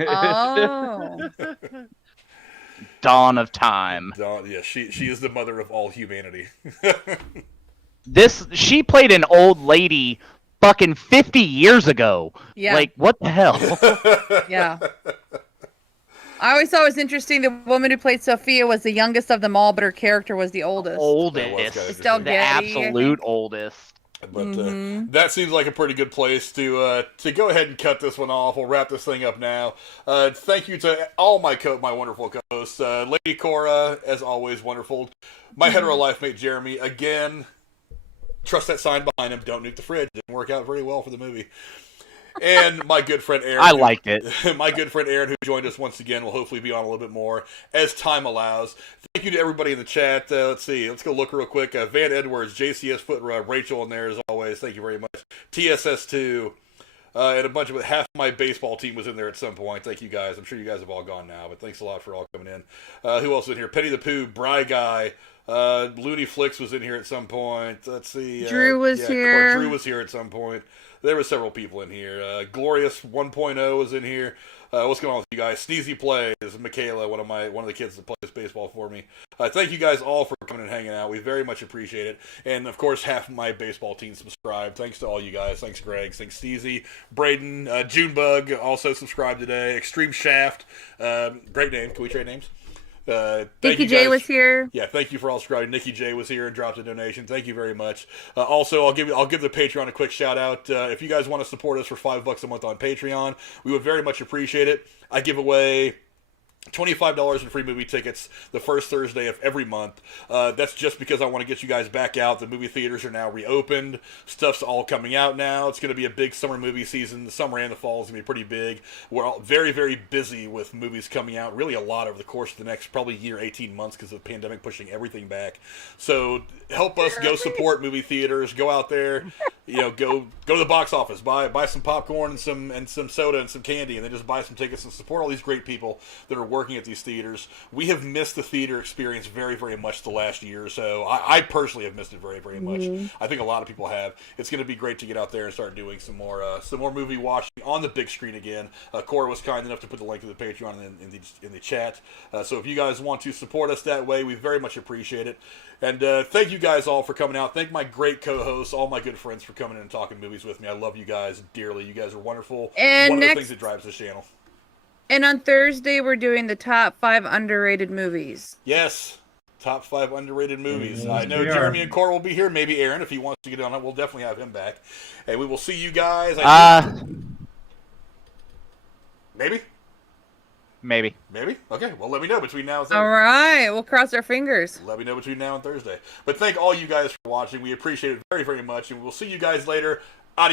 oh, Dawn of time. Yeah, she is the mother of all humanity. She played an old lady fucking 50 years ago. Yeah. Like, what the hell? yeah. I always thought it was interesting. The woman who played Sophia was the youngest of them all, but her character was the oldest. Oldest. Estelle The Getty, I think. absolute oldest. But that seems like a pretty good place to go ahead and cut this one off. We'll wrap this thing up now. Thank you to all my wonderful co-hosts. Lady Cora, as always, wonderful. My hetero life mate Jeremy, again, trust that sign behind him. Don't nuke the fridge. Didn't work out very well for the movie. And my good friend Aaron. I liked it. My good friend Aaron, who joined us once again, will hopefully be on a little bit more as time allows. Thank you to everybody in the chat. Let's see. Let's go look real quick. Van Edwards, JCS Foot Rub, Rachel in there as always. Thank you very much. TSS2. And a bunch of half my baseball team was in there at some point. Thank you guys. I'm sure you guys have all gone now, but thanks a lot for all coming in. Who else is in here? Penny the Pooh, Bry Guy. Looney Flicks was in here at some point. Let's see. Drew was here. Drew was here at some point. There were several people in here. Glorious 1.0 was in here. What's going on with you guys? Sneezy Plays, Michaela, one of the kids that plays baseball for me. Thank you guys all for coming and hanging out. We very much appreciate it. And of course, half of my baseball team subscribed. Thanks to all you guys. Thanks, Greg. Thanks, Sneezy, Braden, Junebug also subscribed today. Extreme Shaft, great name. Can we trade names? Nikki you J guys. was here. Yeah, thank you for all subscribing. Nikki J was here and dropped a donation. Thank you very much. Also, I'll give the Patreon a quick shout out. If you guys want to support us for $5 a month on Patreon, we would very much appreciate it. I give away $25 in free movie tickets the first Thursday of every month. That's just because I want to get you guys back out. The movie theaters are now reopened. Stuff's all coming out now. It's going to be a big summer movie season. The summer and the fall is going to be pretty big. We're all very, very busy with movies coming out. Really a lot over the course of the next probably year, 18 months because of the pandemic pushing everything back. So help us go support movie theaters. Go out there. Go to the box office, buy some popcorn and some soda and some candy, and then just buy some tickets and support all these great people that are working at these theaters. We have missed the theater experience very, very much the last year or so. I personally have missed it very, very much. I think a lot of people have. It's going to be great to get out there and start doing some more movie watching on the big screen again. Cora was kind enough to put the link to the Patreon in the chat. So if you guys want to support us that way, we very much appreciate it. And thank you guys all for coming out. Thank my great co-hosts, all my good friends for coming in and talking movies with me. I love you guys dearly. You guys are wonderful. And one of the things that drives this channel. And on Thursday, we're doing the top 5 underrated movies. Yes. Top 5 underrated movies. Mm-hmm. I know Jeremy and Cora will be here. Maybe Aaron, if he wants to get on it, we'll definitely have him back. And we will see you guys. Maybe? Maybe. Maybe? Okay, well, let me know between now and Thursday. All right, we'll cross our fingers. Let me know between now and Thursday. But thank all you guys for watching. We appreciate it very, very much. And we'll see you guys later.